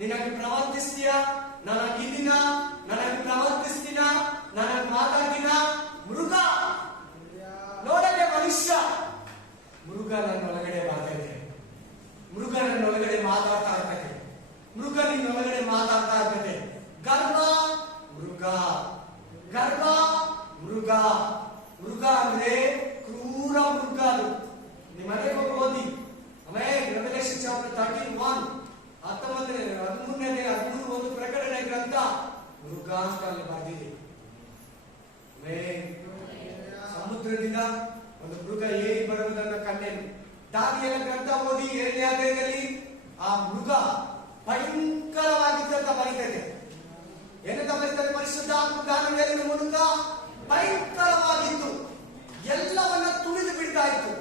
ನಿನಗೆ ಪ್ರವರ್ತಿಸ್ತೀಯಾ? ನನಗಿದ್ದೀನ, ನನಗೆ ಪ್ರವರ್ತಿಸ್ತೀನ, ನನಗೆ ಮಾತಾಡ್ತೀನ? ಮೃಗ ನೋಡಕ್ಕೆ ಮನುಷ್ಯ, ಮೃಗ ನನ್ನೊಳಗಡೆ ಮಾತಾಡ್ತದೆ, ಮೃಗ ನನ್ನೊಳಗಡೆ ಮಾತಾಡ್ತಾ ಇರ್ತದೆ, ಮೃಗ ನಿನ್ನೊಳಗಡೆ ಮಾತಾಡ್ತಾ ಇರ್ತದೆ. ಗರ್ವ ಮೃಗ, ಗರ್ವ ಮೃಗ. ಮೃಗ ಅಂದ್ರೆ ಕ್ರೂರ ಮೃಗ. ಅದು ನಿಮ್ಮ ಮನೆಗೆ ಹೋಗಿ ಓದಿ. ಆಮೇಲೆ ರೆವಲ್ಯೂಷನ್ ಚಾಪ್ಟರ್ 13:1 13 ಪ್ರಕಟಣೆ ಗ್ರಂಥ ಮೃಗ ಅಂತ ಅಲ್ಲಿ ಬರ್ದಿದೆ. ಸಮುದ್ರದಿಂದ ಒಂದು ಮೃಗ ಏರಿ ಬರುವುದನ್ನು ಕಂಡೆನು. ದಾನಿಯೇಲನ ಗ್ರಂಥ ಓದಿ 7ನೇ ಅಧ್ಯಾಯದಲ್ಲಿ ಆ ಮೃಗ ಭಯಂಕರವಾಗಿದ್ದಂತ ಬರೀತದೆ. ಏನಂತ ಬರೀತಾರೆ? ಪರಿಶುದ್ಧಾತ್ಮ ದಾನಿಯೇಲನ ಮೂಲಕ ಭಯಂಕರವಾಗಿತ್ತು, ಎಲ್ಲವನ್ನ ತುಳಿದು ಬಿಡ್ತಾ ಇತ್ತು,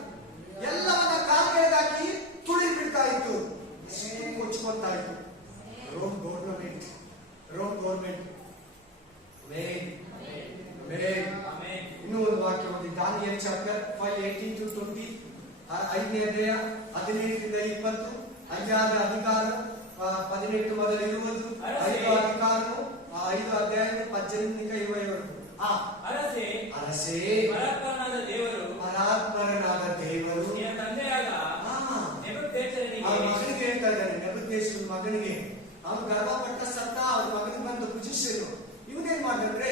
ಎಲ್ಲವನ್ನ ಕಾಲ್ಕೆಳಗಾಕಿ ತುಳಿದು ಬಿಡ್ತಾ ಇತ್ತು, ಮುಚ್ಕೊಳ್ತಾ ಇತ್ತು. ರೋಮ್ ಗೌರ್ಮೆಂಟ್ ಇನ್ನೂ ಒಂದು ವಾಕ್ಯ ಓದಿ. ದಾನಿಯೇಲ ಚಾಪ್ಟರ್ 5:18-20, 5ನೇ ಅಧ್ಯಾಯ 15-20. ಅಜ್ಞಾನ ಅಧಿಕಾರ 18 ಮೊದಲು ಇರುವುದು, 5 ಅಧಿಕಾರವು 5 ಅಧ್ಯಾಯ 18-20 ಅರಸೇ ಅರಸೇ ಪರಾತ್ಪರನಾದ ದೇವರು ಅವನು ಗರ್ವ ಪಟ್ಟ ಸತ್ತ, ಅವನ ಮಗನಿಗೆ ಬಂದು ಪೊಸಿಷನ್. ಇವನೇನ್ ಮಾಡಿದ್ರೆ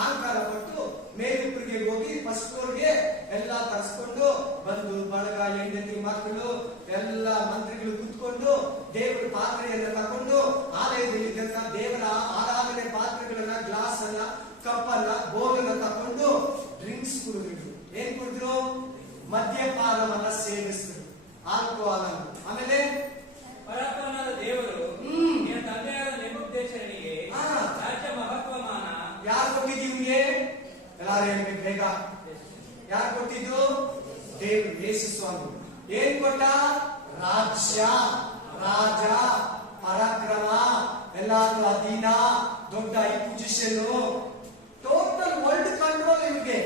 ಅಹಂಕಾರ ಪಟ್ಟು ಮೇಲಿಬ್ಬರಿಗೆ ಹೋಗಿ ಫಸ್ಟ್ ಫ್ಲೋರ್ಗೆ ಎಲ್ಲ ತರಿಸ್ಕೊಂಡು ಬಂದು ಬಳಗ ಹೆಂಡತಿ ಮಕ್ಕಳು ಎಲ್ಲ ಮಂತ್ರಿಗಳು ಕುತ್ಕೊಂಡು ದೇವರ ಪಾತ್ರೆಯನ್ನ ತಕೊಂಡು ಆಲಯದಲ್ಲಿ ದೇವರ ಆರಾಧನೆ ಪಾತ್ರೆಗಳನ್ನ, ಗ್ಲಾಸ್ ಅನ್ನ, ಕಪ್ಪನ್ನ, ಬೋಲನ್ನ ತಕೊಂಡು ಡ್ರಿಂಕ್ಸ್ ಕುಡಿದ್ರು. ಏನ್ ಕುಡಿದ್ರು? ಮದ್ಯಪಾನವನ್ನ ಸೇವಿಸಿದ್ರು, ಆಲ್ಕೋಹಾಲ್ ಅನ್ನು. ಆಮೇಲೆ ಪರಾಕ್ರಮನಾದ ದೇವರು ನಿನ್ನ ತಂದೆಯಾದ ನೆಬೂಕದ್ನೆಚ್ಚರನಿಗೆ ರಾಜ್ಯ ಮಹತ್ವಮಾನ ಯಾರು ಕೊಟ್ಟಿದ್ದು ಇವ್ನಿಗೆ? ಎಲ್ಲಾರು ಹೇಳ್ಬೇಕು ಬೇಗ. ಯಾರು ಕೊಟ್ಟಿದ್ದು? ದೇವರು, ಯೇಸು ಸ್ವಾಮಿ. ಏನ್ ಕೊಟ್ಟ? ರಾಜ್ಯ, ರಾಜ, ಪರಾಕ್ರಮ, ಎಲ್ಲಾದ್ರೂ ಅಧೀನ, ದೊಡ್ಡ ಪೊಸಿಷನ್, ಟೋಟಲ್ ವರ್ಲ್ಡ್ ಕಂಟ್ರೋಲ್ ಇವ್ರಿಗೆ.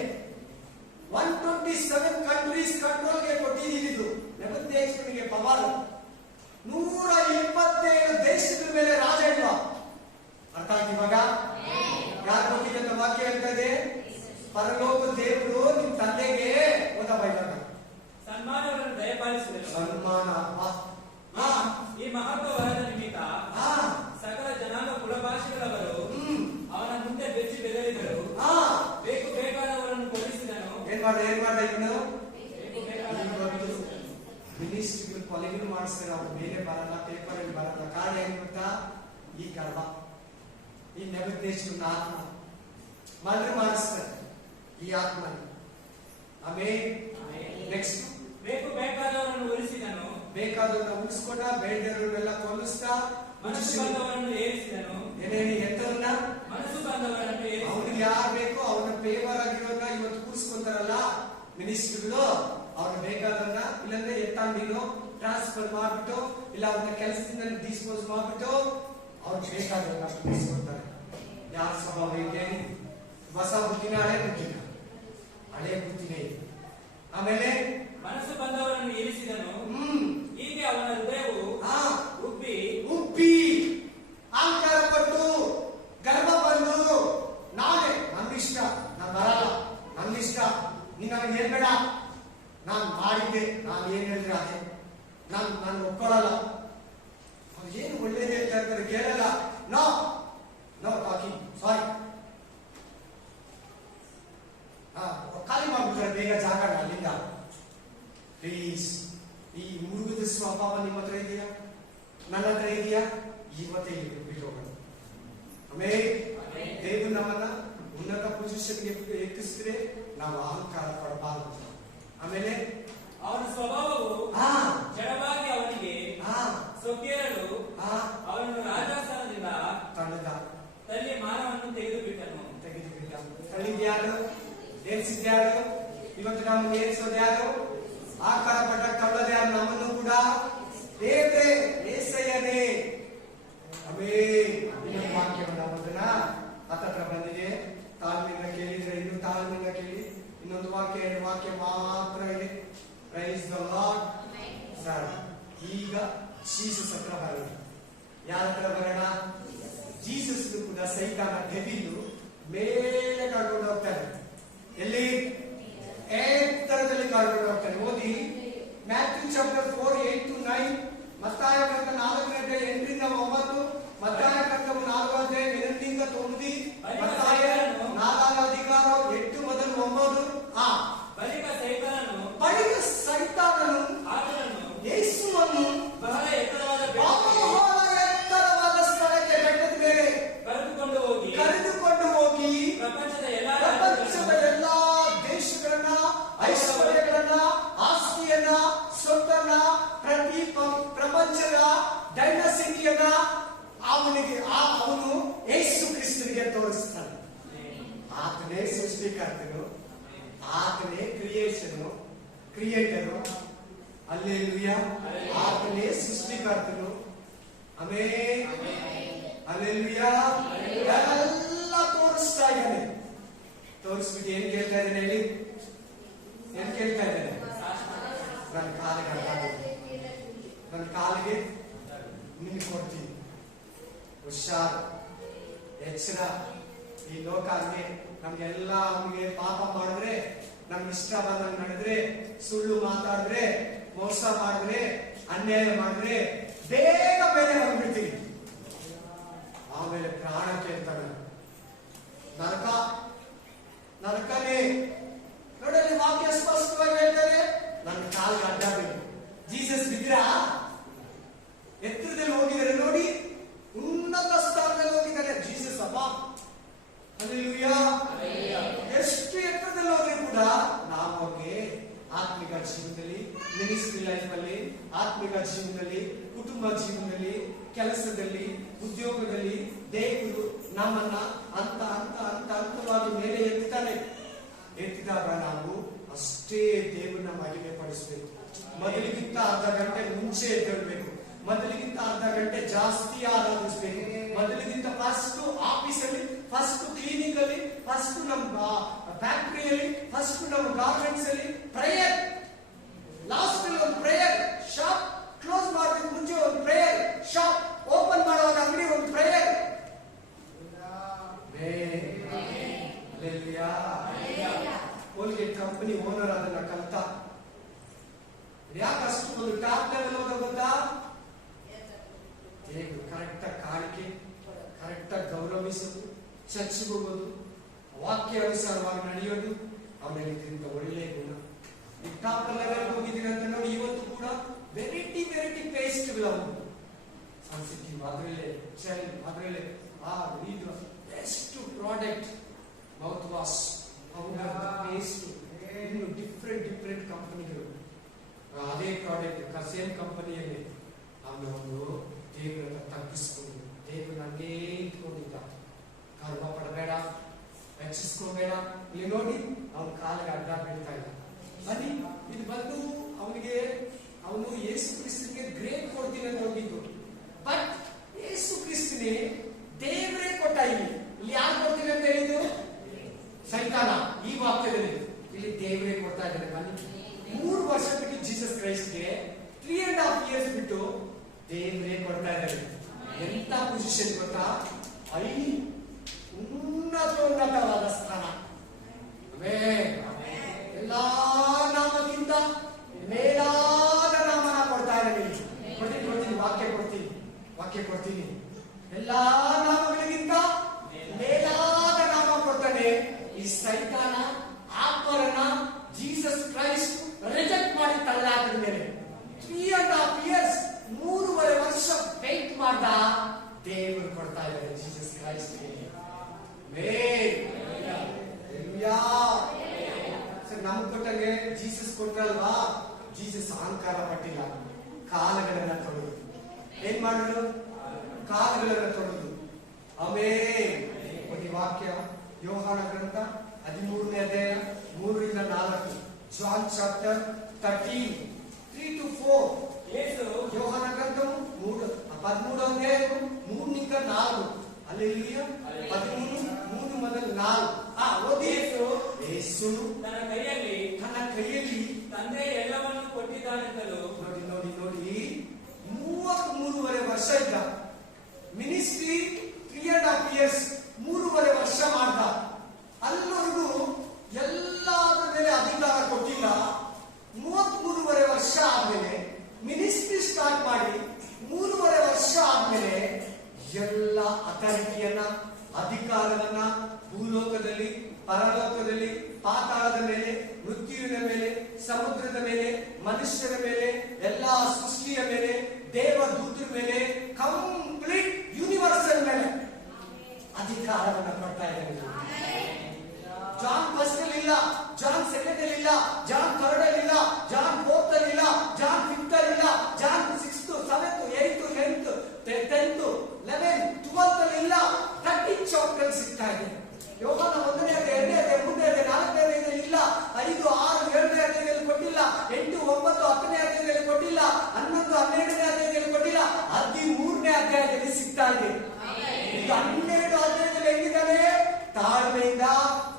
127 ಕಂಟ್ರೀಸ್ ಕಂಟ್ರೋಲ್ಗೆ ಕೊಟ್ಟಿದ್ದು ನೆಬೂಕದ್ನೆಚ್ಚರನಿಗೆ ಪವರ್. 127 ದೇಶದ ಮೇಲೆ ರಾಜ ಇಲ್ವಾ? ಅರ್ಥ ಆಯ್ತು ಇವಾಗ? ಯಾರು ಕೊಟ್ಟಿದ್ದಂತ ವಾಕ್ಯ ಹೇಳ್ತದೆ? ಪರಲೋಕ ದೇವರು ನಿಮ್ ತಂದೆಗೆ ಓದಪ್ಪ ಇವಾಗ ಸನ್ಮಾನವನ್ನು ದಯಪಾಲಿಸಿದನು. ಸನ್ಮಾನ. ಈ ಮಹತ್ವ ವರದ ನಿಮಿತ್ತ ಸಕಲ ಜನಾಂಗ ಕುಲಭಾಷೆಗಳವರು ಅವನ ಮುಂದೆ ಬೆಚ್ಚಿ ಬೆದರಿದರು. ಬೇಕು ಬೇಕಾದವರನ್ನು ಕೊಡಿಸಿದನು. ಏನ್ ಮಾಡ್ದೆ ಇವನು? ಮಿನಿಸ್ಟ್ರಿಗಳು ಕೊಲೆಗಳು ಮಾಡಿಸ್ತಾರೆ, ಅವ್ರ ಮೇಲೆ ಬರಲ್ಲ, ಪೇಪರ್ ಅಲ್ಲಿ ಬರಲ್ಲ. ಕಾರಣ ಏನ್ ಗೊತ್ತಾ? ಈ ಗರ್ವ, ಈ ನೆಬೂಕದ್ನೆಚ್ಚರನ ಆತ್ಮ ಮರ್ಡರ್ ಮಾಡಿಸ್ತಾರೆ ಈ ಆತ್ಮ. ಆಮೇಲೆ ನೆಕ್ಸ್ಟ್ ಬೇಕು ಬೇಕಾದವರನ್ನು ಉಳಿಸಿದನು. ಬೇಕಾದವ್ರನ್ನ ಉಳಿಸ್ಕೊಂಡ, ಬೇಡದವ್ರನ್ನೆಲ್ಲ ಕೊಲ್ಲಿಸ್ತಾ, ಮನಸ್ಸು ಬಂದವರನ್ನು ಏರಿಸಿದನು. ಏನೇನು ಎಂತವನ್ನ? ಮನಸ್ಸು ಬಂದವರನ್ನು ಏರಿಸಿದನು. ಅವ್ನಿಗೆ ಯಾರು ಬೇಕೋ ಅವನ ಫೇವರ್ ಆಗಿರೋನ್ನ ಇವತ್ತು ಕೂರಿಸ್ಕೊಂತಾರಲ್ಲ ಮಿನಿಸ್ಟ್ರಿಗಳು, ಅವ್ರಿಗೆ ಬೇಕಾದವ್ರನ್ನ ಇಲ್ಲಾಂದ್ರೆ ಎತ್ತಂಡಿನೋ ಟ್ರಾನ್ಸ್ಫರ್ ಮಾಡ್ಬಿಟ್ಟು, ಇಲ್ಲ ಅವ್ರನ್ನ ಕೆಲಸದಿಂದ ಡಿಸ್ಪೋಸ್ ಮಾಡ್ಬಿಟ್ಟು ಅವ್ರಿಗೆ ಬೇಕಾದವ್ರನ್ನ ಕೂರಿಸ್ಕೊಳ್ತಾರೆ. ಯಾರ ಸ್ವಭಾವ ಹೀಗೆ? ಹೊಸ ಬುದ್ಧಿನ, ಹಳೆ ಬುದ್ಧಿನ? ಹಳೆ ಬುದ್ಧಿನೇ. ಆಮೇಲೆ ಮನಸ್ಸು ಬಂದವರನ್ನು ಇರಿಸಿದನು. ಹೀಗೆ ಅವನ ಹೃದಯವು ಉಬ್ಬಿ ಉಬ್ಬಿ ಅಹಂಕಾರ ಪಟ್ಟು ಗರ್ವ ಬಂದು, ನಾನೇ ನನ್ನಿಷ್ಟ, ನಾನು ಬರಲ್ಲ, ನನ್ನಿಷ್ಟ, ನೀನ್ ನನಗೆ ಏನ್ ಬೇಡ, ನಾನು ಮಾಡಿದ್ದೆ, ನಾನು ಏನ್ ಹೇಳಿದ್ರೆ ಅದೇ, ನಾನು ಒಪ್ಕೊಳ್ಳಲ್ಲ. ಅವ್ರು ಏನು ಒಳ್ಳೇದು ಹೇಳ್ತಾ ಇರ್ತಾರೆ ಕೇಳಲ್ಲ. ನೋ ನೋ ಟಾಕಿಂಗ್, ಸಾರಿ. ಖಾಲಿ ಮಾಡ್ಬಿಡ್ತಾರೆ ಬೇಗ ಜಾಗ ಅಲ್ಲಿಂದ. ಪ್ಲೀಸ್, ಈ ಮುರುಗದ ಸ್ವಭಾವ ನಿಮ್ಮ ಹತ್ರ ಇದೆಯಾ? ನನ್ನ ಹತ್ರ ಇದೆಯಾ? ಇವತ್ತೇ ಬಿಟ್ಟು ಹೋಗೋಣ. ಆಮೇಲೆ ದೇವರು ನಮ್ಮನ್ನ ಉನ್ನತ ಪೊಸಿಷನ್ಗೆ ಎಕ್ಕಿಸಿದ್ರೆ ನಾವು ಅಹಂಕಾರ ಪಡಬಾರದು. ಆಮೇಲೆ ಅವನ ಸ್ವಭಾವವು ಜಡವಾಗಿ ಅವನಿಗೆ ಸೊಕ್ಕೇರಲು ಅವನನ್ನು ರಾಜಾಸನದಿಂದ ತಳ್ಳಿ ಮಾನವನ್ನು ತೆಗೆದುಬಿಟ್ಟನು. ತಳ್ಳಿದ್ಯಾರು? ಏರಿಸಿದ್ಯಾರು? ಇವತ್ತು ನಮ್ಮನ್ನು ಏರಿಸೋದ್ಯಾರು? ಆಕಾರ ಪಟ್ಟ ತಳ್ಳೋದ್ಯಾರು? ನಮ್ಮನ್ನು ಕೂಡ ದೇವ್ರೇ, ಏಸಯ್ಯನೇ. ವಾಕ್ಯವನ್ನು ಓದೋಣ. ಹತ್ತತ್ರ ಬಂದಿದೆ. ತಾಳ್ಮೆಯಿಂದ ಕೇಳಿದ್ರೆ ಇನ್ನು ತಾಳ್ಮೆಯಿಂದ ಕೇಳಿ. ಇನ್ನೊಂದು ವಾಕ್ಯ, ಎರಡು ವಾಕ್ಯ ಮಾತ್ರ ಇದೆ. Price the lord. ಸರ್, ಈಗ ಜೀಸಸ್ ಹತ್ರ ಬರೋಣ. ಯಾರ ಹತ್ರ ಬರೋಣ? ಜೀಸಸ್ ಕೂಡ ಸೈತಾನ ಡೆವಿಲು ಮೇಲೆ ಕರ್ಕೊಂಡು ಹೋಗ್ತಾನೆ. ಎಲ್ಲಿ? ಎತ್ತರದಲ್ಲಿ ಕರ್ಕೊಂಡು ಹೋಗ್ತಾನೆ. ಓದಿ ಮ್ಯಾಥ್ಯೂ ಚಾಪ್ಟರ್ 4:8-9, ಮತ್ತಾಯ ಗ್ರಂಥ 4:8-9, ಮತ್ತಾಯ ಗ್ರಂಥವು 4:8-9, ಮತ್ತಾಯ 4:8-9. ಬಳಿಕ ಸೈತಾನನು ಯೇಸುವನ್ನು ಬಹಳ ಎತ್ತರವಾದ ಸ್ಥಳಕ್ಕೆ, ಬೆಟ್ಟದ ಮೇಲೆ ಕರೆದುಕೊಂಡು ಹೋಗಿ ಪ್ರಪಂಚದ ಎಲ್ಲಾ ದೇಶಗಳನ್ನ, ಐಶ್ವರ್ಯಗಳನ್ನ, ಆಸ್ತಿಯನ್ನ, ಸೊತ್ತನ್ನ, ಪ್ರಪಂಚದ ಡೈನಸಿಟಿಯನ್ನ ಅವನು ಯೇಸು ಕ್ರಿಸ್ತನಿಗೆ ತೋರಿಸ್ತಾನೆ. ಆತನೇ ಸೃಷ್ಟಿಕರ್ತನು, ಆತನೇ ಕ್ರಿಯೇಟರು. ಅಲ್ಲೇಲೂಯಾ. ಆತನೇ ಸೃಷ್ಟಿಕರ್ತನು. ಆಮೆನ್. ಅಲ್ಲೇಲೂಯಾ. ಎಲ್ಲ ತೋರಿಸ್ತಾ ಇದ್ದಾನೆ. ತೋರಿಸ್ಬಿಟ್ಟು ಏನ್ ಕೇಳ್ತಾ ಇದ್ದಾನೆ ಹೇಳಿ? ಏನ್ ಕೇಳ್ತಾ ಇದ್ದಾನೆ? ನನ್ನ ಕಾಲಿಗೆ ನಿನ್ ಕೊಡ್ತೀನಿ, ಹುಷಾರ್, ಎಚ್ಚರ. ಈ ಲೋಕ ಹಂಗೆ ನಮ್ಗೆಲ್ಲ ಅವನಿಗೆ ಪಾಪ ಮಾಡಿದ್ರೆ, ನಮ್ಗೆ ಇಷ್ಟ ಬಂದಂಗೆ ನಡೆದ್ರೆ, ಸುಳ್ಳು ಮಾತಾಡಿದ್ರೆ, ಮೋಸ ಮಾಡಿದ್ರೆ, ಅನ್ಯಾಯ ಮಾಡಿದ್ರೆ ಬೇಗ ಬೇರೆ ಬಂದ್ಬಿಡ್ತೀವಿ. ಆಮೇಲೆ ಪ್ರಾಣ ಕೇಳ್ತಾನೆ. ನರಕ, ನರಕನೇ ನೋಡಲಿ ವಾಕ್ಯ ಸ್ಪಷ್ಟವಾಗಿ ಹೇಳ್ತಾರೆ, ನನ್ನ ಕಾಲಿಗೆ ಅಡ್ಡ ಬೇಕು. ಜೀಸಸ್ ಬಿದ್ರ ಎತ್ತರದಲ್ಲಿ ಹೋಗಿದ್ದಾರೆ ನೋಡಿ, ಉನ್ನತ ಸ್ಥಾನದಲ್ಲಿ ಹೋಗಿದ್ದಾರೆ ಜೀಸಸ್. ಅಪ್ಪ ಹಲ್ಲೆಲೂಯಾ. ಎಷ್ಟು ಎತ್ತರದಲ್ಲಿ ಹೋದ್ರೆ ಕೂಡ ನಾವು ಅವ್ರಿಗೆ ಆತ್ಮಿಕ ಜೀವನದಲ್ಲಿ, ಮಿನಿಸ್ಟ್ರಿ ಲೈಫ್ ಅಲ್ಲಿ, ಆತ್ಮಿಕ ಜೀವನದಲ್ಲಿ, ಕುಟುಂಬ ಜೀವನದಲ್ಲಿ, ಕೆಲಸದಲ್ಲಿ, ಉದ್ಯೋಗದಲ್ಲಿ ದೇವರು ನಮ್ಮನ್ನ ಹಂತವಾಗಿ ಮೇಲೆ ಎತ್ತಾನೆ. ಎತ್ತಿದಾಗ ನಾವು ಅಷ್ಟೇ ದೇವರನ್ನ ಮಹಿಮೆ ಪಡಿಸಬೇಕು. ಮೊದಲಿಗಿಂತ ಅರ್ಧ ಗಂಟೆ ಮುಂಚೆ ಎದ್ದೇಳಬೇಕು. ಮೊದಲಿಗಿಂತ ಅರ್ಧ ಗಂಟೆ ಜಾಸ್ತಿ ಆರಾಧಿಸಬೇಕು. ಮೊದಲಿಗಿಂತ ಫಸ್ಟ್ ಆಫೀಸಲ್ಲಿ, ಫಸ್ಟ್ ಕ್ಲಿನಿಕ್ ಅಲ್ಲಿ, ಫಸ್ಟ್ ನಮ್ಮ ಫ್ಯಾಕ್ಟರಿಯಲ್ಲಿ, ಫಸ್ಟ್ ನಮ್ಮ ಗಾರ್ಮೆಂಟ್ಸ್ ಅಲ್ಲಿ ಪ್ರೇಯರ್, ಲಾಸ್ಟ್ ಅಲ್ಲಿ ಒಂದು ಪ್ರೇಯರ್ ಶಾಪ್ ಕ್ಲೋಸ್ ಮಾಡೋದಕ್ಕೆ ಮುಂಚೆ ಒಂದು ಪ್ರೇಯರ್ ಶಾಪ್, ಓಪನ್ ಮಾಡುವಾಗ ಅಂಗಡಿ ಒಂದು ಪ್ರೇಯರ್. ಕೋಲ್ಗೇಟ್ ಕಂಪನಿ ಓನರ್ ಅದನ್ನ ಕಲ್ತ. ಯಾಕೆ ಅಷ್ಟು ಒಂದು ಟಾಪ್ ಲೆವೆಲ್ ಹೋದ ಗೊತ್ತಾ? ದೇವರು ಕರೆಕ್ಟ್ ಆಗಿ ಕಾಣಿಕೆ, ಕರೆಕ್ಟ್ ಆಗಿ ಗೌರವಿಸೋದು, ಚರ್ಚ್ಗೆ ಹೋಗೋದು, ವಾಕ್ಯ ಅನುಸಾರವಾಗಿ ನಡೆಯೋದು, ಆಮೇಲೆ ಇದರಿಂದ ಒಳ್ಳೆಯ ಗುಣ. ಈ ಟಾಪ್ ಲೆವೆಲ್ ಹೋಗಿದ್ದೀನಿ ಅಂತ ನೋಡಿ, ಇವತ್ತು ಕೂಡ ವೆರೈಟಿ ಪೇಸ್ಟ್ಗಳು ಸೆನ್ಸಿಟಿವ್, ಅದರಲ್ಲೇ ಚೈಲ್ಡ್, ಅದರಲ್ಲೇ ಇದು best product mouth wash, paste, ಇನ್ನು ಡಿಫ್ರೆಂಟ್ ಕಂಪನಿಗಳು ಅದೇ ಪ್ರಾಡಕ್ಟ್ ಸೇಮ್ ಕಂಪನಿಯಲ್ಲಿ. ಆಮೇಲೆ ಒಂದು ದೇವರನ್ನ ತಗ್ಗಿಸ್ಕೊಂಡು, ದೇವರು ನನಗೇ ಇಟ್ಕೊಂಡಿದ್ದ, ಗರ್ವ ಪಡಬೇಡ, ಹೆಚ್ಚಿಸ್ಕೋಬೇಡ. ಇಲ್ಲಿ ನೋಡಿ ಅವನ ಕಾಲಿಗೆ ಅಡ್ಡ ಬೀಳ್ತಾ ಇಲ್ಲ. ಅಲ್ಲಿ ಇದು ಬಂದು ಅವನು ಯೇಸು ಕ್ರಿಸ್ತನಿಗೆ ಗ್ರೇಟ್ ಕೊಡ್ತೀನಿ ಅಂತ ಹೋಗಿದ್ದು. ಬಟ್ ಯೇಸು ಕ್ರಿಸ್ತನೇ ದೇವರೇ ಕೊಟ್ಟ. ಇಲ್ಲಿ ಯಾರು ಕೊಡ್ತೀನಿ ಅಂತ ಹೇಳಿದ್ದು? ಸೈತಾನ. ಈ ವಾಕ್ಯದಲ್ಲಿ ಇಲ್ಲಿ ದೇವರೇ ಕೊಡ್ತಾ ಇದ್ದಾರೆ. ಬನ್ನಿ, 3 ವರ್ಷ ಬಿಟ್ಟು ಜೀಸಸ್ ಕ್ರೈಸ್ಟ್ಗೆ 3.5 years ಬಿಟ್ಟು ದೇವರೇ ಕೊಡ್ತಾ ಇದ್ದಾರೆ. ಎಂತ ಪೊಸಿಷನ್ ಗೊತ್ತಾ? ಉನ್ನತವಾದ ಸ್ಥಾನ. ಎಲ್ಲಾ ನಾಮಕ್ಕಿಂತ ಮೇಲಾದ ನಾಮನ ಕೊಡ್ತಾ ಇದ್ದಾರೆ. ವಾಕ್ಯ ಕೊಡ್ತೀನಿ. ಎಲ್ಲಾ ನಾಮಗಳಿಗಿಂತ ಮೇಲಾದ ನಾಮ ಕೊಡ್ತಾನೆ. ಈ ಸೈತಾನ ಆತ್ಮರನ್ನ ಜೀಸಸ್ ಕ್ರೈಸ್ಟ್ ರಿಜೆಕ್ಟ್ ಮಾಡಿ ತಳ್ಳ ಹಾಕಿದ ಮೇಲೆ 3.5 years 3.5 ವರ್ಷ ವೇಟ್ ಮಾಡ್ದ. ದೇವರು ಕೊಡ್ತಾ ಇದ್ದಾರೆ ಜೀಸಸ್ ಕ್ರೈಸ್ಟ್. ನಮ್ಗೆ ಕೊಟ್ಟಂಗೆ ಜೀಸಸ್ ಕೊಟ್ಟಲ್ವಾ? ಜೀಸಸ್ ಅಹಂಕಾರ ಪಟ್ಟಿಲ್ಲ. ಕಾಲಗಳನ್ನ ತೊಳೆದು ಏನ್ ಮಾಡಿದ್ರು? ಕಾಲಗಳನ್ನ ತೊಳೆದು. ಆಮೇಲೆ ಒಂದು ವಾಕ್ಯ ಯೋಹಾನ ಗ್ರಂಥ 13ನೇ ಅಧ್ಯಾಯ 3ರಿಂದ 4. John chapter 13 3-4. ಯೋಹಾನ ಗ್ರಂಥವು 13 ಅಧ್ಯಾಯ 3ರಿಂದ 4. ಹಲ್ಲೆಲೂಯಾ. 13 ಮೊದಲು 4. ಯೇಸು ತನ್ನ ಕೈಯಲ್ಲಿ ತಂದೆ ಎಲ್ಲವನ್ನು ಕೊಟ್ಟಿದ್ದಾನೆಂತಲೂ. ನೋಡಿ 33.5 ವರ್ಷ ಇದ್ದ ಮಿನಿಸ್ಟ್ರಿ. 3.5 years 3.5 ವರ್ಷ ಮಾಡ್ದ. ಅಲ್ಲಿವರೆಗೂ ಎಲ್ಲಾದ್ರ ಮೇಲೆ ಅಧಿಕಾರ ಕೊಟ್ಟಿಲ್ಲ. 33.5 ವರ್ಷ ಆದ್ಮೇಲೆ ಮಿನಿಸ್ಟ್ರಿ ಸ್ಟಾರ್ಟ್ ಮಾಡಿ 3.5 ವರ್ಷ ಆದ್ಮೇಲೆ ಎಲ್ಲ ಅಥಾರಿಟಿಯನ್ನ, ಅಧಿಕಾರವನ್ನ ಭೂಲೋಕದಲ್ಲಿ, ಪರಲೋಕದಲ್ಲಿ, ಪಾತಾಳದ ಮೇಲೆ, ಮೃತ್ಯುವಿನ ಮೇಲೆ, ಸಮುದ್ರದ ಮೇಲೆ, ಮನುಷ್ಯರ ಮೇಲೆ, ಎಲ್ಲಾ ಸೃಷ್ಟಿಯ ಮೇಲೆ, ದೇವದೂತರ ಮೇಲೆ, ಕಂಪ್ಲೀಟ್ ಯೂನಿವರ್ಸಲ್ ಮೇಲೆ ಅಧಿಕಾರವನ್ನು ಕೊಡ್ತಾ ಇದ್ದಾರೆ. ಜಾನ್ ಫಸ್ಟ್ ಅಲ್ಲಿ ಇಲ್ಲ, ಜಾನ್ ಸೆಕೆಂಡ್ ಅಲ್ಲಿ ಇಲ್ಲ, ಜಾನ್ ಥರ್ಡ್ ಅಲ್ಲಿ ಇಲ್ಲ, ಜಾನ್ ಫೋರ್ತ್ ಅಲ್ಲಿ ಇಲ್ಲ, ಜಾನ್ ಫಿಫ್ತ್ ಅಲ್ಲಿ ಇಲ್ಲ, John 6th 7th 8th 9th 10th 11th 12th ಅಲ್ಲಿ ಇಲ್ಲ. 13 ಚಾಪ್ಟರ್ ಸಿಗ್ತಾ ಇದೆ. ಯೋಹಾನ 1ನೇ ಅಧ್ಯಾಯ 2ನೇ ಅಧ್ಯಾಯ 3ನೇ ಅಧ್ಯಾಯ 4ನೇ ಅಧ್ಯಾಯದಲ್ಲಿ ಇಲ್ಲ. 5 6 7ನೇ ಅಧ್ಯಾಯದಲ್ಲಿ ಕೊಟ್ಟಿಲ್ಲ. 8 9 10ನೇ ಅಧ್ಯಾಯದಲ್ಲಿ ಕೊಟ್ಟಿಲ್ಲ. 11 12ನೇ ಅಧ್ಯಾಯದಲ್ಲಿ ಕೊಟ್ಟಿಲ್ಲ. 13ನೇ ಅಧ್ಯಾಯದಲ್ಲಿ ಸಿಗ್ತಾ ಇದೆ. ಈಗ 12 ಅಧ್ಯಾಯದಲ್ಲಿ ಹೆಂಗಿದ್ದಾನೆ? ತಾಳ್ಮೆಯಿಂದ,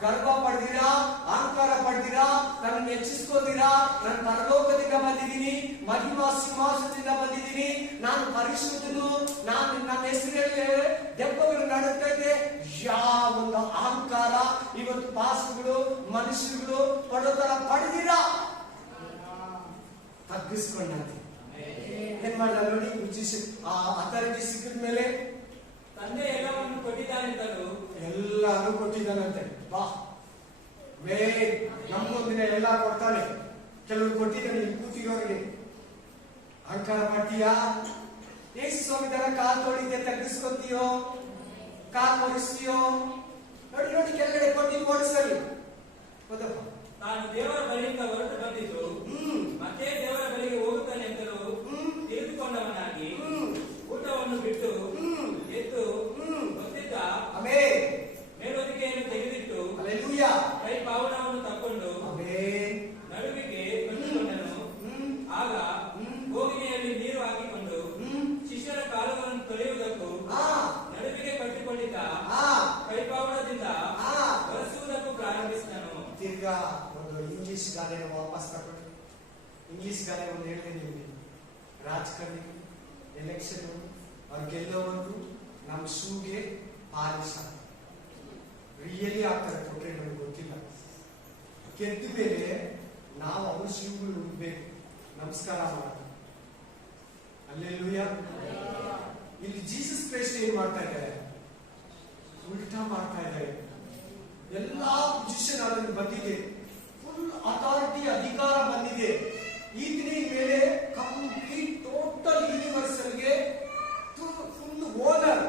ಗರ್ವ ಪಡೆದಿರಾ, ಅಹಂಕಾರ ಪಡೆದಿರಾ, ನನ್ನ ಹೆಚ್ಚಿಸ್ಕೋದಿರಾ, ನಾನು ಪರಲೋಕದಿಂದ ಬಂದಿದ್ದೀನಿ, ಮಹಿಮಾ ಸಿಂಹಾಸನದಿಂದ ಬಂದಿದ್ದೀನಿ, ನಾನು ಪರಿಶುದ್ಧನು, ನಾನು ನನ್ನ ಹೆಸರಲ್ಲಿ ದೆವ್ವಗಳು ನಡುತ್ತೈತೆ. ಯಾವೊಂದು ಅಹಂಕಾರ ಇವತ್ತು ಪಾಸ್ಗಳು ಮನುಷ್ಯರುಗಳು ಪಡೋ ತರ ಪಡೆದಿರಾ? ತಗ್ಗಿಸ್ಕೊಂಡಂತೆ ಏನ್ ಮಾಡ್ದ ನೋಡಿ. ಆ ಅಥಾರಿಟಿ ಸಿಕ್ಕಿದ ಮೇಲೆ ತಂದೆ ಎಲ್ಲವನ್ನು ಕೊಟ್ಟಿದ್ದಾನೆಂತಲೂ ಎಲ್ಲಾನು ಕೊಟ್ಟಿದ್ದಾನಂತೆ. ಬಾ ವೇ ನಮ್ಮೊಂದಿನ ಎಲ್ಲ ಕೊಡ್ತಾನೆ. ಕೆಲವರು ಕೊಟ್ಟಿದ್ದಾನೆ ಇಲ್ಲಿ ಕೂತಿರೋರಿಗೆ. ಅಹಂಕಾರ ಮಾಡ್ತೀಯಾ? ಯೇಸು ಸ್ವಾಮಿ ತರ ಕಾಲ್ ತೊಳಿದೆ ತಗ್ಗಿಸ್ಕೊತೀಯೋ? ಕಾಲ್ ಓಡಿಸ್ತೀಯೋ? ನೋಡಿ ನೋಡಿ ಕೆಳಗಡೆ ಕೊಟ್ಟಿ ಓಡಿಸಲಿ. ಹೌದಪ್ಪ. ತಾನು ದೇವರ ಬಳಿಯಿಂದ ಹೊರಟು ಬಂದಿದ್ದು ಮತ್ತೆ ದೇವರ ಬಳಿಗೆ ಹೋಗುತ್ತಾನೆ ಅಂತಲೂ ತಿಳಿದುಕೊಂಡವನಾಗಿ ಊಟವನ್ನು ಬಿಟ್ಟು ಎದ್ದು ಗೊತ್ತಿದ್ದ ಆಮೆನ್. ಮೇಲೊದಿಕೆಯನ್ನು ತೆಗೆದಿಟ್ಟು ಹಲ್ಲೆಲೂಯಾ. ಕೈ ಪಾವನವನ್ನು ತಕ್ಕೊಂಡು ಆಮೆನ್. ನಡುವಿಗೆ ಕಟ್ಟಿಕೊಂಡನು. ಆಗ ಗೋಗಿನೆಯಲ್ಲಿ ನೀರು ಹಾಕಿಕೊಂಡು ಶಿಷ್ಯರ ಕಾಲುಗಳನ್ನು ತೊಳೆಯುವುದಕ್ಕೂ ನಡುವಿಗೆ ಕಟ್ಟಿಕೊಂಡಿದ್ದ ಕೈಪಾವನದಿಂದ ಒರೆಸುವುದಕ್ಕೂ ಪ್ರಾರಂಭಿಸಿದನು. ತಿರ್ಗಾ ಒಂದು ಇಂಗ್ಲಿಷ್ ಗಾದೆ ವಾಪಸ್ ತಗೊಂಡು ಇಂಗ್ಲಿಷ್ ಗಾದೆ ಒಂದು ಹೇಳಿದೆ ನಿಮಗೆ. ರಾಜಕಾರಣಿ ಎಲೆಕ್ಷನ್ ಅವ್ರು ಗೆಲ್ಲೋವರೆಗೂ ನಮ್ಮ ಶೂಗೆ ಪಾಲಿಶ ರಿಯಲಿ ಆಗ್ತಾರೆ. ಕೊಟ್ರೆ ನಮ್ಗೆ ಗೊತ್ತಿಲ್ಲ. ಗೆದ್ದ ಮೇಲೆ ನಾವು ಅವ್ರ ಶೂಗಳು ಉಡ್ಬೇಕು, ನಮಸ್ಕಾರ ಮಾಡೋದು. ಹಲ್ಲೆಲೂಯಾ. ಇಲ್ಲಿ ಜೀಸಸ್ ಕ್ರೈಸ್ಟ್ ಏನ್ ಮಾಡ್ತಾ ಇದ್ದಾರೆ? ಉಲ್ಟಾ ಮಾಡ್ತಾ ಇದ್ದಾರೆ. ಎಲ್ಲಾ ಪೊಸಿಷನ್ ಅದನ್ನು ಬಂದಿದೆ. ಫುಲ್ ಅಥಾರಿಟಿ, ಅಧಿಕಾರ ಬಂದಿದೆ. ಈತನ ಮೇಲೆ ಕಂಪ್ಲೀಟ್ ಟೋಟಲ್ ಯೂನಿವರ್ಸಲ್ಗೆ ಫುಲ್ ಓನರ್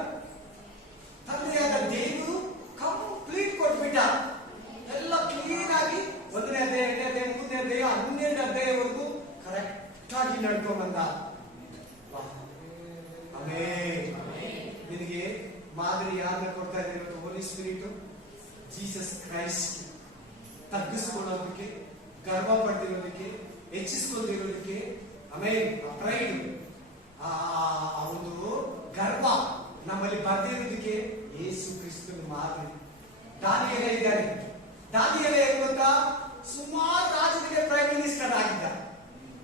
ತಂದೆಯಾದ ದೇವರು ಕಂಪ್ಲೀಟ್ ಕೊಟ್ಬಿಟ್ಟ. ಎಲ್ಲ ಕ್ಲೀನ್ ಆಗಿ 1ನೇ ಅಧ್ಯಾಯ, 2ನೇ ಅಧ್ಯಾಯ, 3ನೇ ಅಧ್ಯಾಯ, 12ನೇ ಅಧ್ಯಾಯವರೆಗೂ ಕರೆಕ್ಟ್ ಆಗಿ ನಡ್ಕೊಂಡ್ ಬಂದ. ಆಮೆನ್. ನಿನಗೆ ಮಾದರಿ ಯಾರನ್ನ ಕೊಡ್ತಾ ಇದ್ದಾರೆ ಇವತ್ತು? ಹೋಲಿ ಸ್ಪಿರಿಟ್, ಜೀಸಸ್ ಕ್ರೈಸ್ಟ್. ತಗ್ಗಿಸ್ಕೊಳ್ಳೋದಕ್ಕೆ, ಗರ್ವ ಪಡ್ತಿರೋದಕ್ಕೆ, ಹೆಚ್ಚಿಸ್ಕೊಂಡಿರೋದಕ್ಕೆ. ಆಮೇಲೆ ಪ್ರೈಡ್, ಆ ಒಂದು ಗರ್ವ ನಮ್ಮಲ್ಲಿ ಬರ್ದಿರೋದಕ್ಕೆ ಯೇಸು ಕ್ರಿಸ್ತನ ಮಾದರಿ. ದಾನಿಯೇಲ ಇದ್ದಾರೆ. ದಾನಿಯೇಲ ಏನು ಗೊತ್ತಾ? ಸುಮಾರು ರಾಜರಿಗೆ ಪ್ರೈಮ್ ಮಿನಿಸ್ಟರ್ ಆಗಿದ್ದ.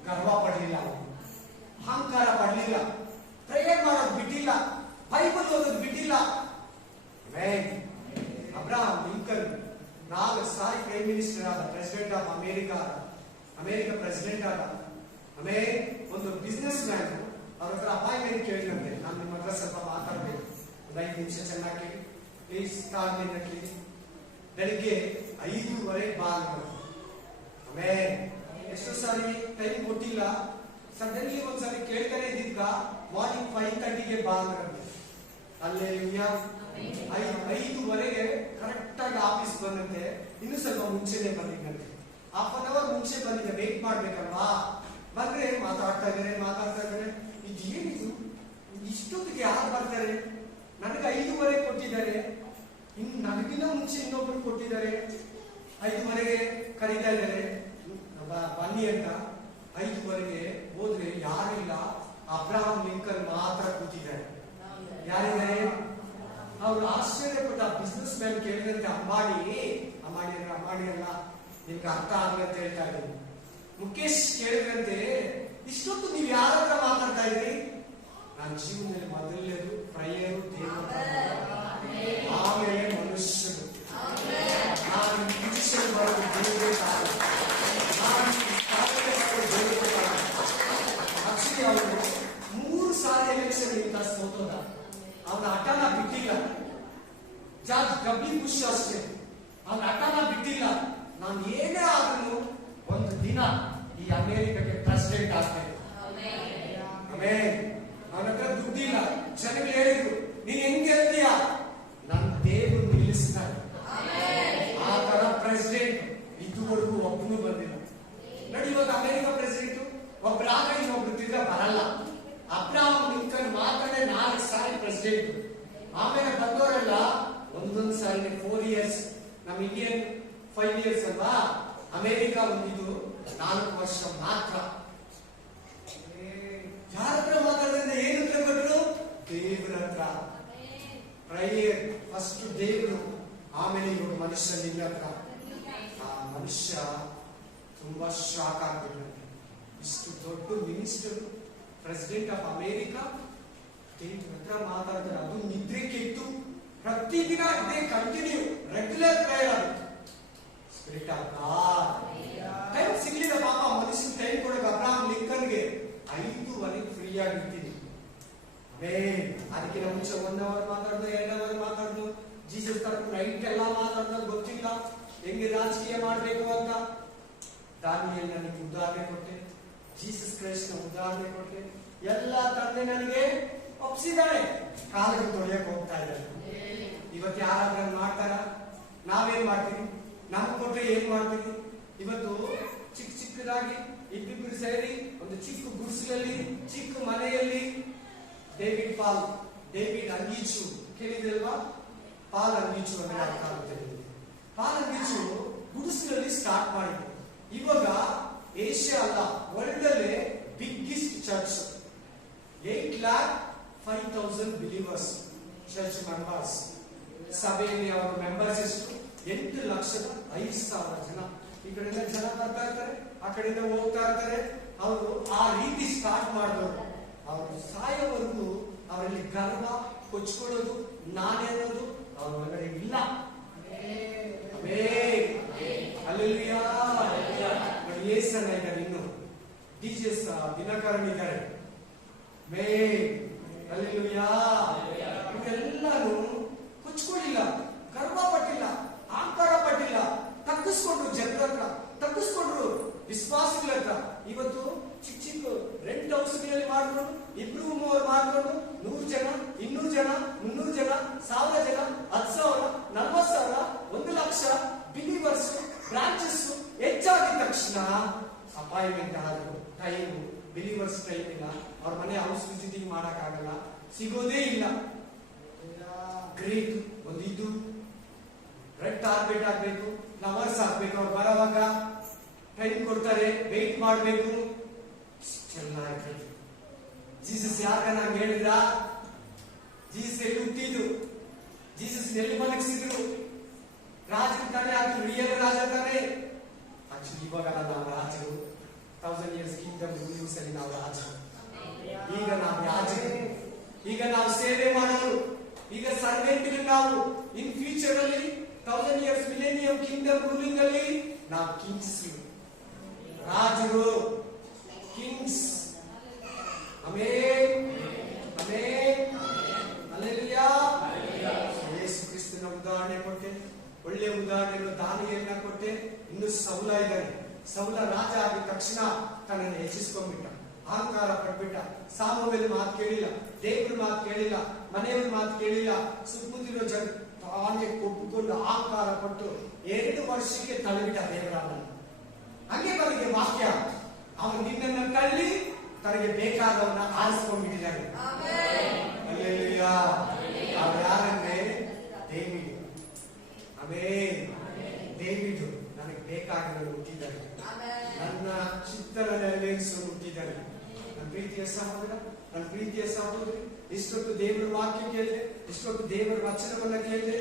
ಗರ್ವ ಪಡಲಿಲ್ಲ, ಅಹಂಕಾರ ಪಡಲಿಲ್ಲ, ಪ್ರೇಯರ್ ಮಾಡೋದು ಬಿಟ್ಟಿಲ್ಲ, ಬೈಬಲ್ ಓದೋದು ಬಿಟ್ಟಿಲ್ಲ. ಅಬ್ರಹಾಂ ಲಿಂಕನ್ 4 ಸಾರಿ ಪ್ರೈಮ್ ಮಿನಿಸ್ಟರ್ ಆದ, ಪ್ರೆಸಿಡೆಂಟ್ ಆಫ್ ಅಮೆರಿಕ ಪ್ರೆಸಿಡೆಂಟ್ ಆದ. ಆಮೇಲೆ ಒಂದು ಬಿಸ್ನೆಸ್ ಮ್ಯಾನ್ ಅವ್ರ ಹತ್ರ ಅಪಾಯಿಂಟ್ಮೆಂಟ್ ಕೇಳಿದಂತೆ, ನಾನು ನಿಮ್ಮ ಹತ್ರ ಸ್ವಲ್ಪ ಮಾತಾಡ್ಬೇಕು, ಒಂದು 5 ನಿಮಿಷ ಚೆನ್ನಾಗಿ ಕೇಳಿ ಪ್ಲೀಸ್. ಕಾಲಿಂದ ಕೇಳಿ. ಬೆಳಿಗ್ಗೆ 5:15 ಬಾ ಅಂತ. ಆಮೇಲೆ ಎಷ್ಟು ಸಾರಿ ಟೈಮ್ ಕೊಟ್ಟಿಲ್ಲ, ಸಡನ್ಲಿ ಒಂದ್ಸರಿ ಕೇಳ್ತಾನೆ ಇದ್ದಿದ್ದ. ಮಾರ್ನಿಂಗ್ 5:30ಗೆ ಬಾ ಅಂದ್ರೆ ಅಲ್ಲೇ 5:05 ಕರೆಕ್ಟ್ ಆಗಿ ಆಫೀಸ್ ಬಂದಂತೆ. ಇನ್ನು ಸ್ವಲ್ಪ ಮುಂಚೆನೆ ಬಂದಿದ್ದಂತೆ. ಹಾಫ್ ಅನ್ ಅವರ್ ಮುಂಚೆ ಬಂದಿದ್ದೆ, ವೇಟ್ ಮಾಡ್ಬೇಕಲ್ವಾ. ಬಂದ್ರೆ ಮಾತಾಡ್ತಾ ಇದ್ದಾರೆ. ಇದೇನಿದು, ಇಷ್ಟೊತ್ತಿಗೆ ಯಾರು ಬರ್ತಾರೆ? ನನಗೆ 5:15 ಕೊಟ್ಟಿದ್ದಾರೆ, ಇನ್ನು ನನಗಿನ್ನ ಮುಂಚೆ ಇನ್ನೊಬ್ರು ಕೊಟ್ಟಿದ್ದಾರೆ. 5:15 ಕರೀತಾ ಇದ್ದಾರೆ ಬನ್ನಿ ಅಂತ. 5:15 ಹೋದ್ರೆ ಯಾರಿಲ್ಲ, ಅಬ್ರಹಾಂ ಲಿಂಕನ್ ಮಾತ್ರ ಕೂತಿದ್ದಾರೆ. ಯಾರಿದ್ದಾರೆ? ಅವ್ರು ಆಶ್ಚರ್ಯಪಟ್ಟ. ಬಿಸ್ನೆಸ್ ಮ್ಯಾನ್ ಕೇಳಿದಂತೆ, ಅಂಬಾನಿ ಅಲ್ಲ, ನಿಮ್ಗೆ ಅರ್ಥ ಆಗಲ್ಲ ಅಂತ ಹೇಳ್ತಾ ಇದ್ದೀನಿ. ಮುಖೇಶ್ ಕೇಳಿದಂತೆ, ಇಷ್ಟೊತ್ತು ನೀವು ಯಾರ ಹತ್ರ ಮಾತಾಡ್ತಾ ಇದ್ರಿ? ನನ್ನ ಜೀವನದಲ್ಲಿ ಮೊದಲನೇದು ಪ್ರೇಯರು, ದೇವರು, ಆಮೇಲೆ ಮನುಷ್ಯರು. ನಾನು ಇಂಜೆಕ್ಷನ್ ಬರೋದು ದೇವರೇ ಕಾರಣ. ಆಕ್ಚುಲಿ ಅವರು 3 ಸಾರಿ ಎಲೆಕ್ಷನ್ ಇಂದ ಸೋತೋದ. ಅವನ ಹಠನ ಬಿಟ್ಟಿಲ್ಲ. ಜಾರ್ಜ್ ಡಬ್ಲ್ಯೂ ಬುಷ್ ಅಷ್ಟೇ, ಅವನ ಹಠನ ಬಿಟ್ಟಿಲ್ಲ. ನಾನು ಏನೇ ಆದ್ರೂ ಒಂದು ದಿನ ಈ ಅಮೆರಿಕಕ್ಕೆ ಪ್ರೆಸಿಡೆಂಟ್ ಆಗ್ತೇನೆ. ಆಮೇಲೆ ಅವನ ಹತ್ರ ದುಡ್ಡಿಲ್ಲ. ಜನಗಳು ಹೇಳಿದ್ರು, ನೀನ್ ಹೆಂಗೆ ಹೇಳ್ತೀಯ? ನನ್ನ ದೇವರು ನಿಲ್ಲಿಸ್ತಾರೆ. ಆ ತರ ಪ್ರೆಸಿಡೆಂಟ್ ಇದುವರೆಗೂ ಒಬ್ಬನು ಬಂದಿಲ್ಲ. ನೋಡಿ, ಇವಾಗ ಅಮೆರಿಕ ಪ್ರೆಸಿಡೆಂಟ್ ಒಬ್ಬರಾಗ ಇನ್ನೊಬ್ರು ತಿರ್ಗಾ ಬರಲ್ಲ. ಅಬ್ರಹಾಂ ಲಿಂಕನ್ ಮಾತಾಡೇ 4 ಸಾರಿ ಪ್ರೆಸಿಡೆಂಟ್. ಆಮೇಲೆ ಬಂದವರೆಲ್ಲ ಒಂದೊಂದು ಸಾರಿ 4 ಇಯರ್ಸ್. ನಮ್ಮ ಇಂಡಿಯನ್ 5 ಇಯರ್ಸ್ ಅಲ್ವಾ. ಅಮೆರಿಕ ಒಂದಿದು 4 ವರ್ಷ ಮಾತ್ರ. ಯಾರ ಹತ್ರ ಮಾತಾಡಿದ್ರೆ ಏನು ಹತ್ರ ಕೊಟ್ಟರು? ದೇವರ ಹತ್ರ. ಪ್ರಯರ್ ಫಸ್ಟ್ ದೇವರು, ಆಮೇಲೆ ಇವರು ಮನುಷ್ಯ ನಿನ್ನ ಹತ್ರ. ಆ ಮನುಷ್ಯ ತುಂಬಾ ಶಾಕ್ ಆಗ್ಬಿಟ್ಟು, ಇಷ್ಟು ದೊಡ್ಡ ಮಿನಿಸ್ಟರ್, ಪ್ರೆಸಿಡೆಂಟ್ ಆಫ್ ಅಮೆರಿಕ ದೇವ್ರ ಹತ್ರ ಮಾತಾಡ್ತಾರೆ. ಅದು ನಿದ್ರೆ ಕೆಟ್ಟು ಪ್ರತಿದಿನ ಇದೇ ಕಂಟಿನ್ಯೂ ರೆಗ್ಯುಲರ್ ಪ್ರೇಯರ್ ಆಗುತ್ತೆ. Spirit of God. ಟೈಮ್ ಸಿಗ್ಲಿಲ್ಲ ಪಾಪ ಮನುಷ್ಯನ್ ಟೈಮ್ ಕೊಡಕ್ಕೆ. ಅಬ್ರಹಾಂ ಲಿಂಕನ್ಗೆ 5:15 ಫ್ರೀ ಆಗಿರ್ತೀನಿ. ಅದಕ್ಕಿಂತ ಮುಂಚೆ 1 ಅವರ್ ಮಾತಾಡ್ದು 2 ಅವರ್ ಮಾತಾಡ್ದು ಜೀಸಸ್ ತನಕ ನೈಟ್ ಎಲ್ಲ ಮಾತಾಡ್ದು ಗೊತ್ತಿಲ್ಲ ಹೆಂಗೆ ರಾಜಕೀಯ ಮಾಡಬೇಕು ಅಂತ. ದಾನಿಯೇಲ್ ನನಗೆ ಉದಾಹರಣೆ ಕೊಟ್ಟೆ, ಜೀಸಸ್ ಕ್ರೈಸ್ಟ್ ಉದಾಹರಣೆ ಕೊಟ್ಟೆ, ಎಲ್ಲ ತಂದೆ ನನಗೆ ಒಪ್ಸಿದ್ದಾರೆ. ಕಾಲಕ್ಕೆ ತೊಳೆಯಕ್ಕೆ ಹೋಗ್ತಾ ಇದ್ದಾರೆ. ಇವತ್ತು ಯಾರಾದ್ರೂ ಮಾಡ್ತಾರ? ನಾವೇನ್ ಮಾಡ್ತೀವಿ? ನಮ್ಗೆ ಕೊಟ್ರೆ ಏನ್ ಮಾಡ್ತೀವಿ? ಇವತ್ತು ಚಿಕ್ಕ ಚಿಕ್ಕದಾಗಿ ಇಬ್ಬಿಬ್ರು ಸೇರಿ ಒಂದು ಚಿಕ್ಕ ಗುಡಿಸಲಲ್ಲಿ ಚಿಕ್ಕ ಮನೆಯಲ್ಲಿ ಡೇವಿಡ್ ಅಂಗೀಚು ಕೇಳಿದ್ರಲ್ವಾ? ಪಾಲ್ ಅಂಗೀಚು ಅಂದ್ರೆ ಅರ್ಥ ಆಗುತ್ತೆ. ಪಾಲ್ ಅಂಗೀಚು ಗುಡಿಸಲಲ್ಲಿ ಸ್ಟಾರ್ಟ್ ಮಾಡಿದ್ರು. ಇವಾಗ ಏಷ್ಯಾ ಅಲ್ಲ, ವರ್ಲ್ಡ್ ಅಲ್ಲೇ biggest church, 8,05,000 believers church members. ಸಭೆಯಲ್ಲಿ ಅವರ ಮೆಂಬರ್ಸ್ ಎಷ್ಟು? 8,05,000 ಜನ. ಈ ಕಡೆಯಿಂದ ಜನ ಬರ್ತಾ ಇರ್ತಾರೆ, ಆ ಕಡೆಯಿಂದ ಹೋಗ್ತಾ ಇರ್ತಾರೆ. ಅವರು ಆ ರೀತಿ ಸ್ಟಾರ್ಟ್ ಮಾಡಿದವರು. ಅವರು ಸಾಯೋವರೆಗೂ ಅವರಲ್ಲಿ ಗರ್ವ ಕೊಚ್ಕೊಳ್ಳೋದು ನಾನೇನೋದು ಅವ್ರ ಒಳಗಡೆ ಇಲ್ಲ. ಹಲ್ಲೆಲೂಯಾ. ಏಸನ ಇದ್ದಾರೆ, ಇನ್ನು ಡಿಜೆಸ್ ದಿನಕರನ್ ಇದ್ದಾರೆ. ಹಲ್ಲೆಲೂಯಾ. ಇವರೆಲ್ಲರೂ ಕೊಚ್ಕೊಳ್ಳಿಲ್ಲ, ಗರ್ವ ಪಟ್ಟಿಲ್ಲ, ಅಹಂಕಾರ ಪಟ್ಟಿಲ್ಲ, ತಗ್ಗಿಸ್ಕೊಂಡ್ರು, ಜನರ ಹತ್ರ ತಗ್ಗಿಸ್ಕೊಂಡ್ರು, ವಿಶ್ವಾಸಿಗಳ ಹತ್ರ. ಇವತ್ತು ಚಿಕ್ಕ ಚಿಕ್ಕ ರೆಂಟ್ ಹೌಸ್ಗಳಲ್ಲಿ ಮಾಡಿದ್ರು, 2-3 ಮಾಡಿದ್ರು, 100 ಜನ, 200 ಜನ, 300 ಜನ, 1000 ಜನ, 10,000, 40,000, 1,00,000 ಬಿಲೀವರ್ಸ್ ಬ್ರಾಂಚಸ್ ಹೆಚ್ಚಾಗಿದ ತಕ್ಷಣ ಅಪಾಯಿಂಟ್ಮೆಂಟ್ ಆದ್ರು. ಟೈಮ್ ಬಿಲೀವರ್ಸ್ ಟೈಮ್ ಇಲ್ಲ, ಅವ್ರ ಮನೆ ಹೌಸ್ ವಿಸಿಟಿಂಗ್ ಮಾಡಕ್ ಆಗಲ್ಲ, ಸಿಗೋದೇ ಇಲ್ಲ. ಗ್ರೇಟ್ ಒಂದು ಇದು ರೆಡ್ ಕಾರ್ಪೆಟ್ ಹಾಕ್ಬೇಕು, ಫ್ಲವರ್ಸ್ ಹಾಕ್ಬೇಕು, ಅವ್ರು ಬರೋವಾಗ ಟೈಮ್ ಕೊಡ್ತಾರೆ, ವೆಯ್ಟ್ ಮಾಡ್ಬೇಕು. ಚೆನ್ನಾಗಿ ಜೀಸಸ್ ಯಾಕ ನಂಗೆ ಹೇಳಿದ್ರ? ಜೀಸಸ್ ಎಲ್ಲಿ ಹುಟ್ಟಿದ್ರು? ಜೀಸಸ್ ಎಲ್ಲಿ ಮಲಗಿಸಿದ್ರು? ರಾಜ ತಾನೆ, ಅದು ರಿಯಲ್ ರಾಜ ತಾನೆ. ಆಕ್ಚುಲಿ ಇವಾಗ ನಾವು ರಾಜರು, 1000 years ಕಿಂಗ್ಡಮ್ ರೂಲಿಂಗ್ಸ್ ಅಲ್ಲಿ ನಾವು ರಾಜರು. ಈಗ ನಾವು ರಾಜರು, ಈಗ ನಾವು ಸೇವೆ ಮಾಡೋರು, ಈಗ ಸರ್ವೆಂಟ್ ನಾವು. ಇನ್ ಫ್ಯೂಚರ್ ಅಲ್ಲಿ 1000 years ಮಿಲೇನಿಯಂ ಕಿಂಗ್ಡಮ್ ರೂಲಿಂಗ್ ಅಲ್ಲಿ ನಾವು ಕಿಂಗ್ಸ್, ರಾಜರು, kings. Amen, amen, hallelujah. Yesu ಕ್ರಿಸ್ತನ ಉದಾಹರಣೆ ಕೊಟ್ಟೆ, ಒಳ್ಳೆ ಉದಾಹರಣೆ ದಾನಿಯೇಲನ ಕೊಟ್ಟೆ. ಇನ್ನು ಸೌಲ ಇದ್ದಾನೆ. ಸೌಲ ರಾಜ ಆಗಿದ ತಕ್ಷಣ ತನ್ನನ್ನು ಹೆಚ್ಚಿಸ್ಕೊಂಡ್ಬಿಟ್ಟ, ಅಹಂಕಾರ ಪಟ್ಬಿಟ್ಟ. ಸಾಮುವೇಲ್ ಮಾತು ಕೇಳಿಲ್ಲ, ದೇವ್ರ ಮಾತು ಕೇಳಿಲ್ಲ, ಮನೆಯವ್ರ ಮಾತು ಕೇಳಿಲ್ಲ. ಸುತ್ತಮುತ್ತಿರೋ ಜನ ತಾನೇ ಕೊಟ್ಟುಕೊಂಡು ಅಹಂಕಾರ ಪಟ್ಟು 2 ವರ್ಷಕ್ಕೆ ತಳ್ಳಿಬಿಟ್ಟ ದೇವರನ್ನ. ಹಂಗೆ ಬರಿಗೆ ವಾಕ್ಯ, ಅವನು ನಿನ್ನನ್ನು ತಳ್ಳಿ ತನಗೆ ಬೇಕಾದವನ್ನ ಆರಿಸ್ಕೊಂಡ್ಬಿಟ್ಟಿದ್ದಾನೆ. ಹಲ್ಲೆಲೂಯಾ. ಅವ್ರು ಯಾರಂದ್ರೆ ಡೇವಿಡ್. ಆಮೆನ್. ಡೇವಿಡ್ ನನಗೆ ಬೇಕಾಗಿರೋದು ಹುಟ್ಟಿದ್ದಾನೆ, ನನ್ನ ಚಿತ್ತನ ನೆರವೇರಿಸಲು ಹುಟ್ಟಿದ್ದಾನೆ. ನನ್ನ ಪ್ರೀತಿಯ ಸಹೋದರ, ನನ್ನ ಪ್ರೀತಿಯ ಸಹೋದರಿ, ಇಷ್ಟೊತ್ತು ದೇವರ ವಾಕ್ಯ ಕೇಳಿದೆ, ಇಷ್ಟೊತ್ತು ದೇವರ ವಚನವನ್ನ ಕೇಳಿದೆ.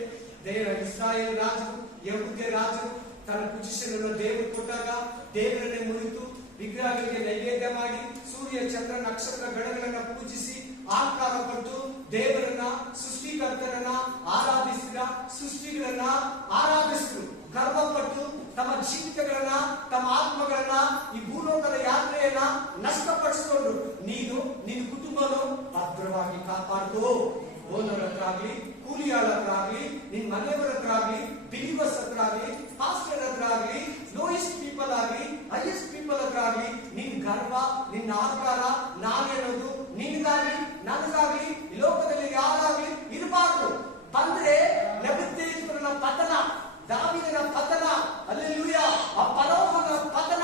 ಇಸ್ರಾಯೇಲ್ ರಾಜರು, ಯಹೂದ್ಯ ರಾಜರು ತನ್ನ ಪೊಸಿಷನ್ ಅನ್ನು ದೇವರು ಕೊಟ್ಟಾಗ ದೇವರನ್ನೇ ಮುರಿತು ವಿಗ್ರಹಗಳಿಗೆ ನೈವೇದ್ಯ ಮಾಡಿ ಸೂರ್ಯ ಚಂದ್ರ ನಕ್ಷತ್ರ ಗಣಗಳನ್ನ ಪೂಜಿಸಿ ಅಹಂಕಾರ ಪಟ್ಟು ದೇವರನ್ನ ಸೃಷ್ಟಿಕರ್ತರನ್ನ ಆರಾಧಿಸಿದ, ಸೃಷ್ಟಿಗಳನ್ನ ಆರಾಧಿಸಿದ್ರು. ಗರ್ವಪಟ್ಟು ತಮ್ಮ ಜೀವಿತಗಳನ್ನ, ತಮ್ಮ ಆತ್ಮಗಳನ್ನ, ಈ ಭೂಲೋಕದ ಯಾತ್ರೆಯನ್ನ ನಷ್ಟಪಡಿಸಿಕೊಂಡು ನೀನು ನಿನ್ನ ಕುಟುಂಬನು ಭದ್ರವಾಗಿ ಕಾಪಾಡ್ಕೋ. ಓನರ್ ಹತ್ರ ಆಗ್ಲಿ, ಕೂಲಿಯಾಳ ಹತ್ರ ಆಗ್ಲಿ, ನಿನ್ ಮನೆಯವರ ಹತ್ರ ಆಗ್ಲಿ, ಬಿಲೀವರ್ಸ್ ಹತ್ರ ಆಗ್ಲಿ, ಪಾಸ್ಟರ್ ಹತ್ರ ಆಗ್ಲಿ, ಲೋಯೆಸ್ಟ್ ಪೀಪಲ್ ಆಗ್ಲಿ, ಹೈಯೆಸ್ಟ್ ಪೀಪಲ್ ಹತ್ರ ಆಗ್ಲಿ, ನಿನ್ ಗರ್ವ, ನಿನ್ನ ಅಹಂಕಾರ, ನಾನೇನೋದು ನಿನ್ಗಾಗ್ಲಿ ನನಗಾಗ್ಲಿ ಈ ಲೋಕದಲ್ಲಿ ಯಾರಾಗ್ಲಿ ಇರಬಾರ್ದು. ಬಂದ್ರೆ ನೆಬೂಕದ್ನೆಚ್ಚರನ ಪತನ, ದಾವೀದನ ಪತನ, ಹಲ್ಲೆಲೂಯಾ, ಆ ಫರೋಹನ ಪತನ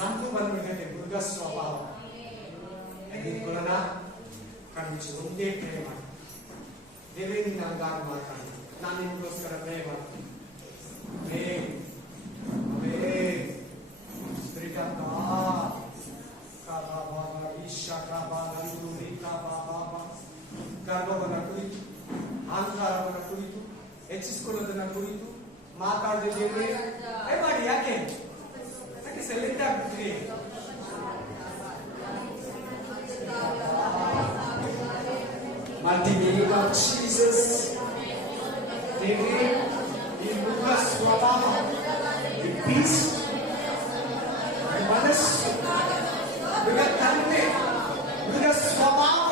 ನಂದು ಬಂದ್ಬಿಟ್ಟಿದೆ. ಮೃಗ ಸ್ವಭಾವ ತೆಗೆದುಕೊಳ್ಳೋಣ. ಕಣ್ಮುಚ್ಚಿ ಒಂದೇ ಪ್ರೇಮ ಮಾಡಿ, ದೇವರೇ ನಿನ್ನ ಅಂಗಾರ ಮಾತಾಡಿ, ನಾನು ನಿಮಗೋಸ್ಕರ ಪ್ರೇಮ ಮಾಡ್ತೀನಿ. ಗರ್ವವನ್ನ ಕುರಿತು, ಅಹಂಕಾರವನ್ನ ಕುರಿತು, ಹೆಚ್ಚಿಸಿಕೊಳ್ಳೋದನ್ನ ಕುರಿತು ಮಾತಾಡಿದ ದೇವರೇ ಮಾಡಿ. ಯಾಕೆ silent ಆಗ್ಬಿಟ್ರಿ? Mighty name of Jesus. ದೇವರೇ ಈ ಮೃಗ ಸ್ವಭಾವ, ಈ ಪೀಸ್, ಮನಸ್ಸು, ಮೃಗ ತಂದೆ, ಮೃಗ ಸ್ವಭಾವ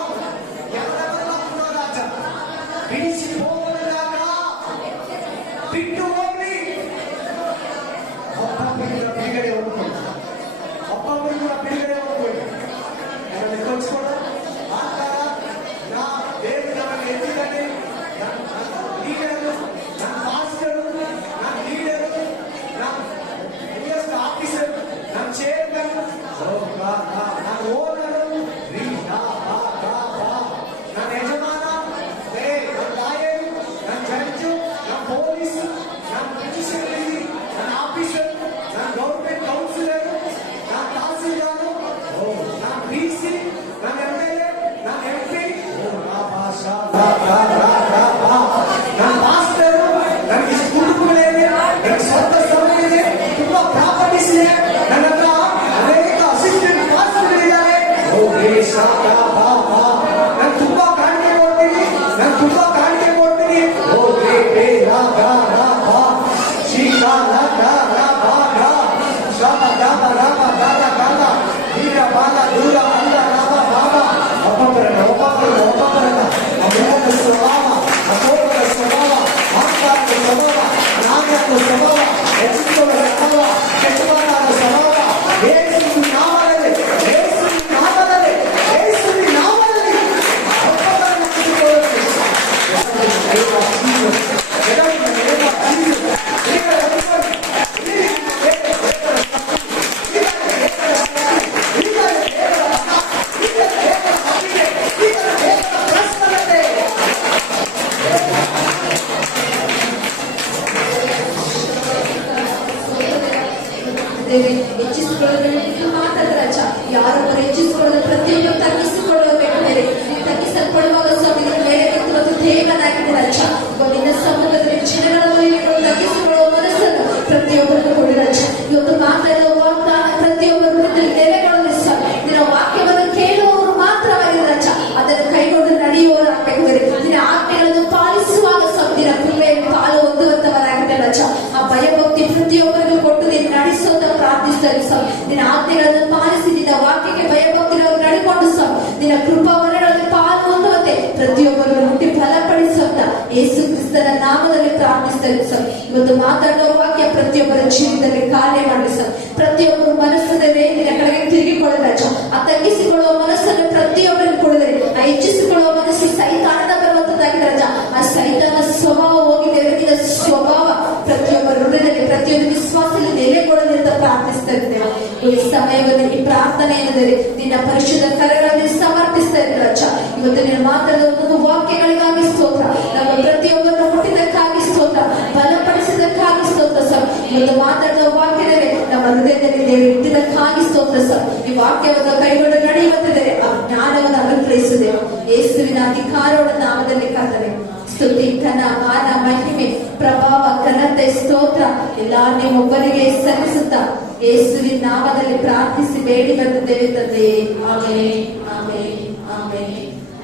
ಪ್ರಾರ್ಥಿಸ್ತೇವೆ ಸರ್. ಇವತ್ತು ಮಾತಾಡುವ ವಾಕ್ಯ ಪ್ರತಿಯೊಬ್ಬರ ಜೀವನದಲ್ಲಿ ಕಾರ್ಯ ಮಾಡಲಿ ಸರ್. ಪ್ರತಿಯೊಬ್ಬರು ಮನಸ್ಸನ್ನು ನಿನ್ನ ಕಡೆಗೆ ತಿರುಗಿಕೊಳ್ಳಿ ರಾಜ. ಆ ತಗ್ಗಿಸಿಕೊಳ್ಳುವ ಮನಸ್ಸನ್ನು ಪ್ರತಿಯೊಬ್ಬರಿಗೆ ಕೊಡಲಿ. ಆ ಹೆಚ್ಚಿಸಿಕೊಳ್ಳುವ ಮನಸ್ಸು ಸೈತಾನದ ಬರುವಂತದ್ದಾಗಿದೆ ರಾಜ. ಆ ಸೈತಾನ ಸ್ವಭಾವ ಹೋಗಿ ದೇವರಿನ ಸ್ವಭಾವ ಪ್ರತಿಯೊಬ್ಬರ ಹೃದಯದಲ್ಲಿ ಪ್ರತಿಯೊಂದು ವಿಶ್ವಾಸದಲ್ಲಿ ನೆಲೆಗೊಳ್ಳಲಿ ಅಂತ ಪ್ರಾರ್ಥಿಸ್ತಾ ಇದ್ದೇವೆ. ಈ ಸಮಯದಲ್ಲಿ ಈ ಪ್ರಾರ್ಥನೆ ಏನಿದೆ ನಿನ್ನ ಪರಿಶುದ್ಧ ಕರೆಗಳಲ್ಲಿ ಸಮರ್ಪಿಸ್ತಾ ಇದ್ದೇವೆ ರಾಜ. ಇವತ್ತು ನೀನು ಮಾತಾಡಿದ ಒಂದು ವಾಕ್ಯಗಳಿಗಾಗಿ ಸ್ತೋತ್ರ. ನಮ್ಮ ಪ್ರತಿಯೊಬ್ಬರನ್ನು ಹುಟ್ಟಿದಕ್ಕಾಗಿ ಸ್ತೋತ್ರ, ಬಲಪಡಿಸಿದಕ್ಕಾಗಿ ಸ್ತೋತ್ರ ಸರ್. ಇವತ್ತು ಮಾತಾಡಿದ ವಾಕ್ಯದಲ್ಲಿ ನಮ್ಮ ಹೃದಯದಲ್ಲಿ ದೇವರು ಇಟ್ಟಿದ್ದಕ್ಕಾಗಿ ಸ್ತೋತ್ರ ಸರ್. ಈ ವಾಕ್ಯವನ್ನು ಕೈಗೊಂಡು ನಡೆಯುವಂತಿದೆ ಆ ಜ್ಞಾನವನ್ನು ಅನುಗ್ರಹಿಸಿದೆವು ಯೇಸುವಿನ ಅಧಿಕಾರವಾದ ನಾಮದಲ್ಲಿ ಕರ್ತನೆ. ಸ್ತುತಿ, ಘನ, ಮಾನ, ಮಹಿಮೆ, ಪ್ರಭಾವ, ಘನತೆ, ಸ್ತೋತ್ರ ಎಲ್ಲ ನಿಮ್ಮೊಬ್ಬರಿಗೆ ಸಲ್ಲಿಸುತ್ತಾ ಯೇಸುವಿನ ನಾಮದಲ್ಲಿ ಪ್ರಾರ್ಥಿಸಿ ಬೇಡಿ ಬಂದಿದ್ದೇವೆ ತಂದೆಯೇ. Amen, amen, amen.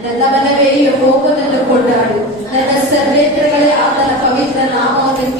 ನನ್ನ ಮನವೇ ಯೆಹೋವನನ್ನು ಕೊಂಡಾಡು, ನನ್ನ ಸರ್ವೇಂದ್ರಗಳೇ ಆತನ ಪವಿತ್ರ ನಾಮವನ್ನು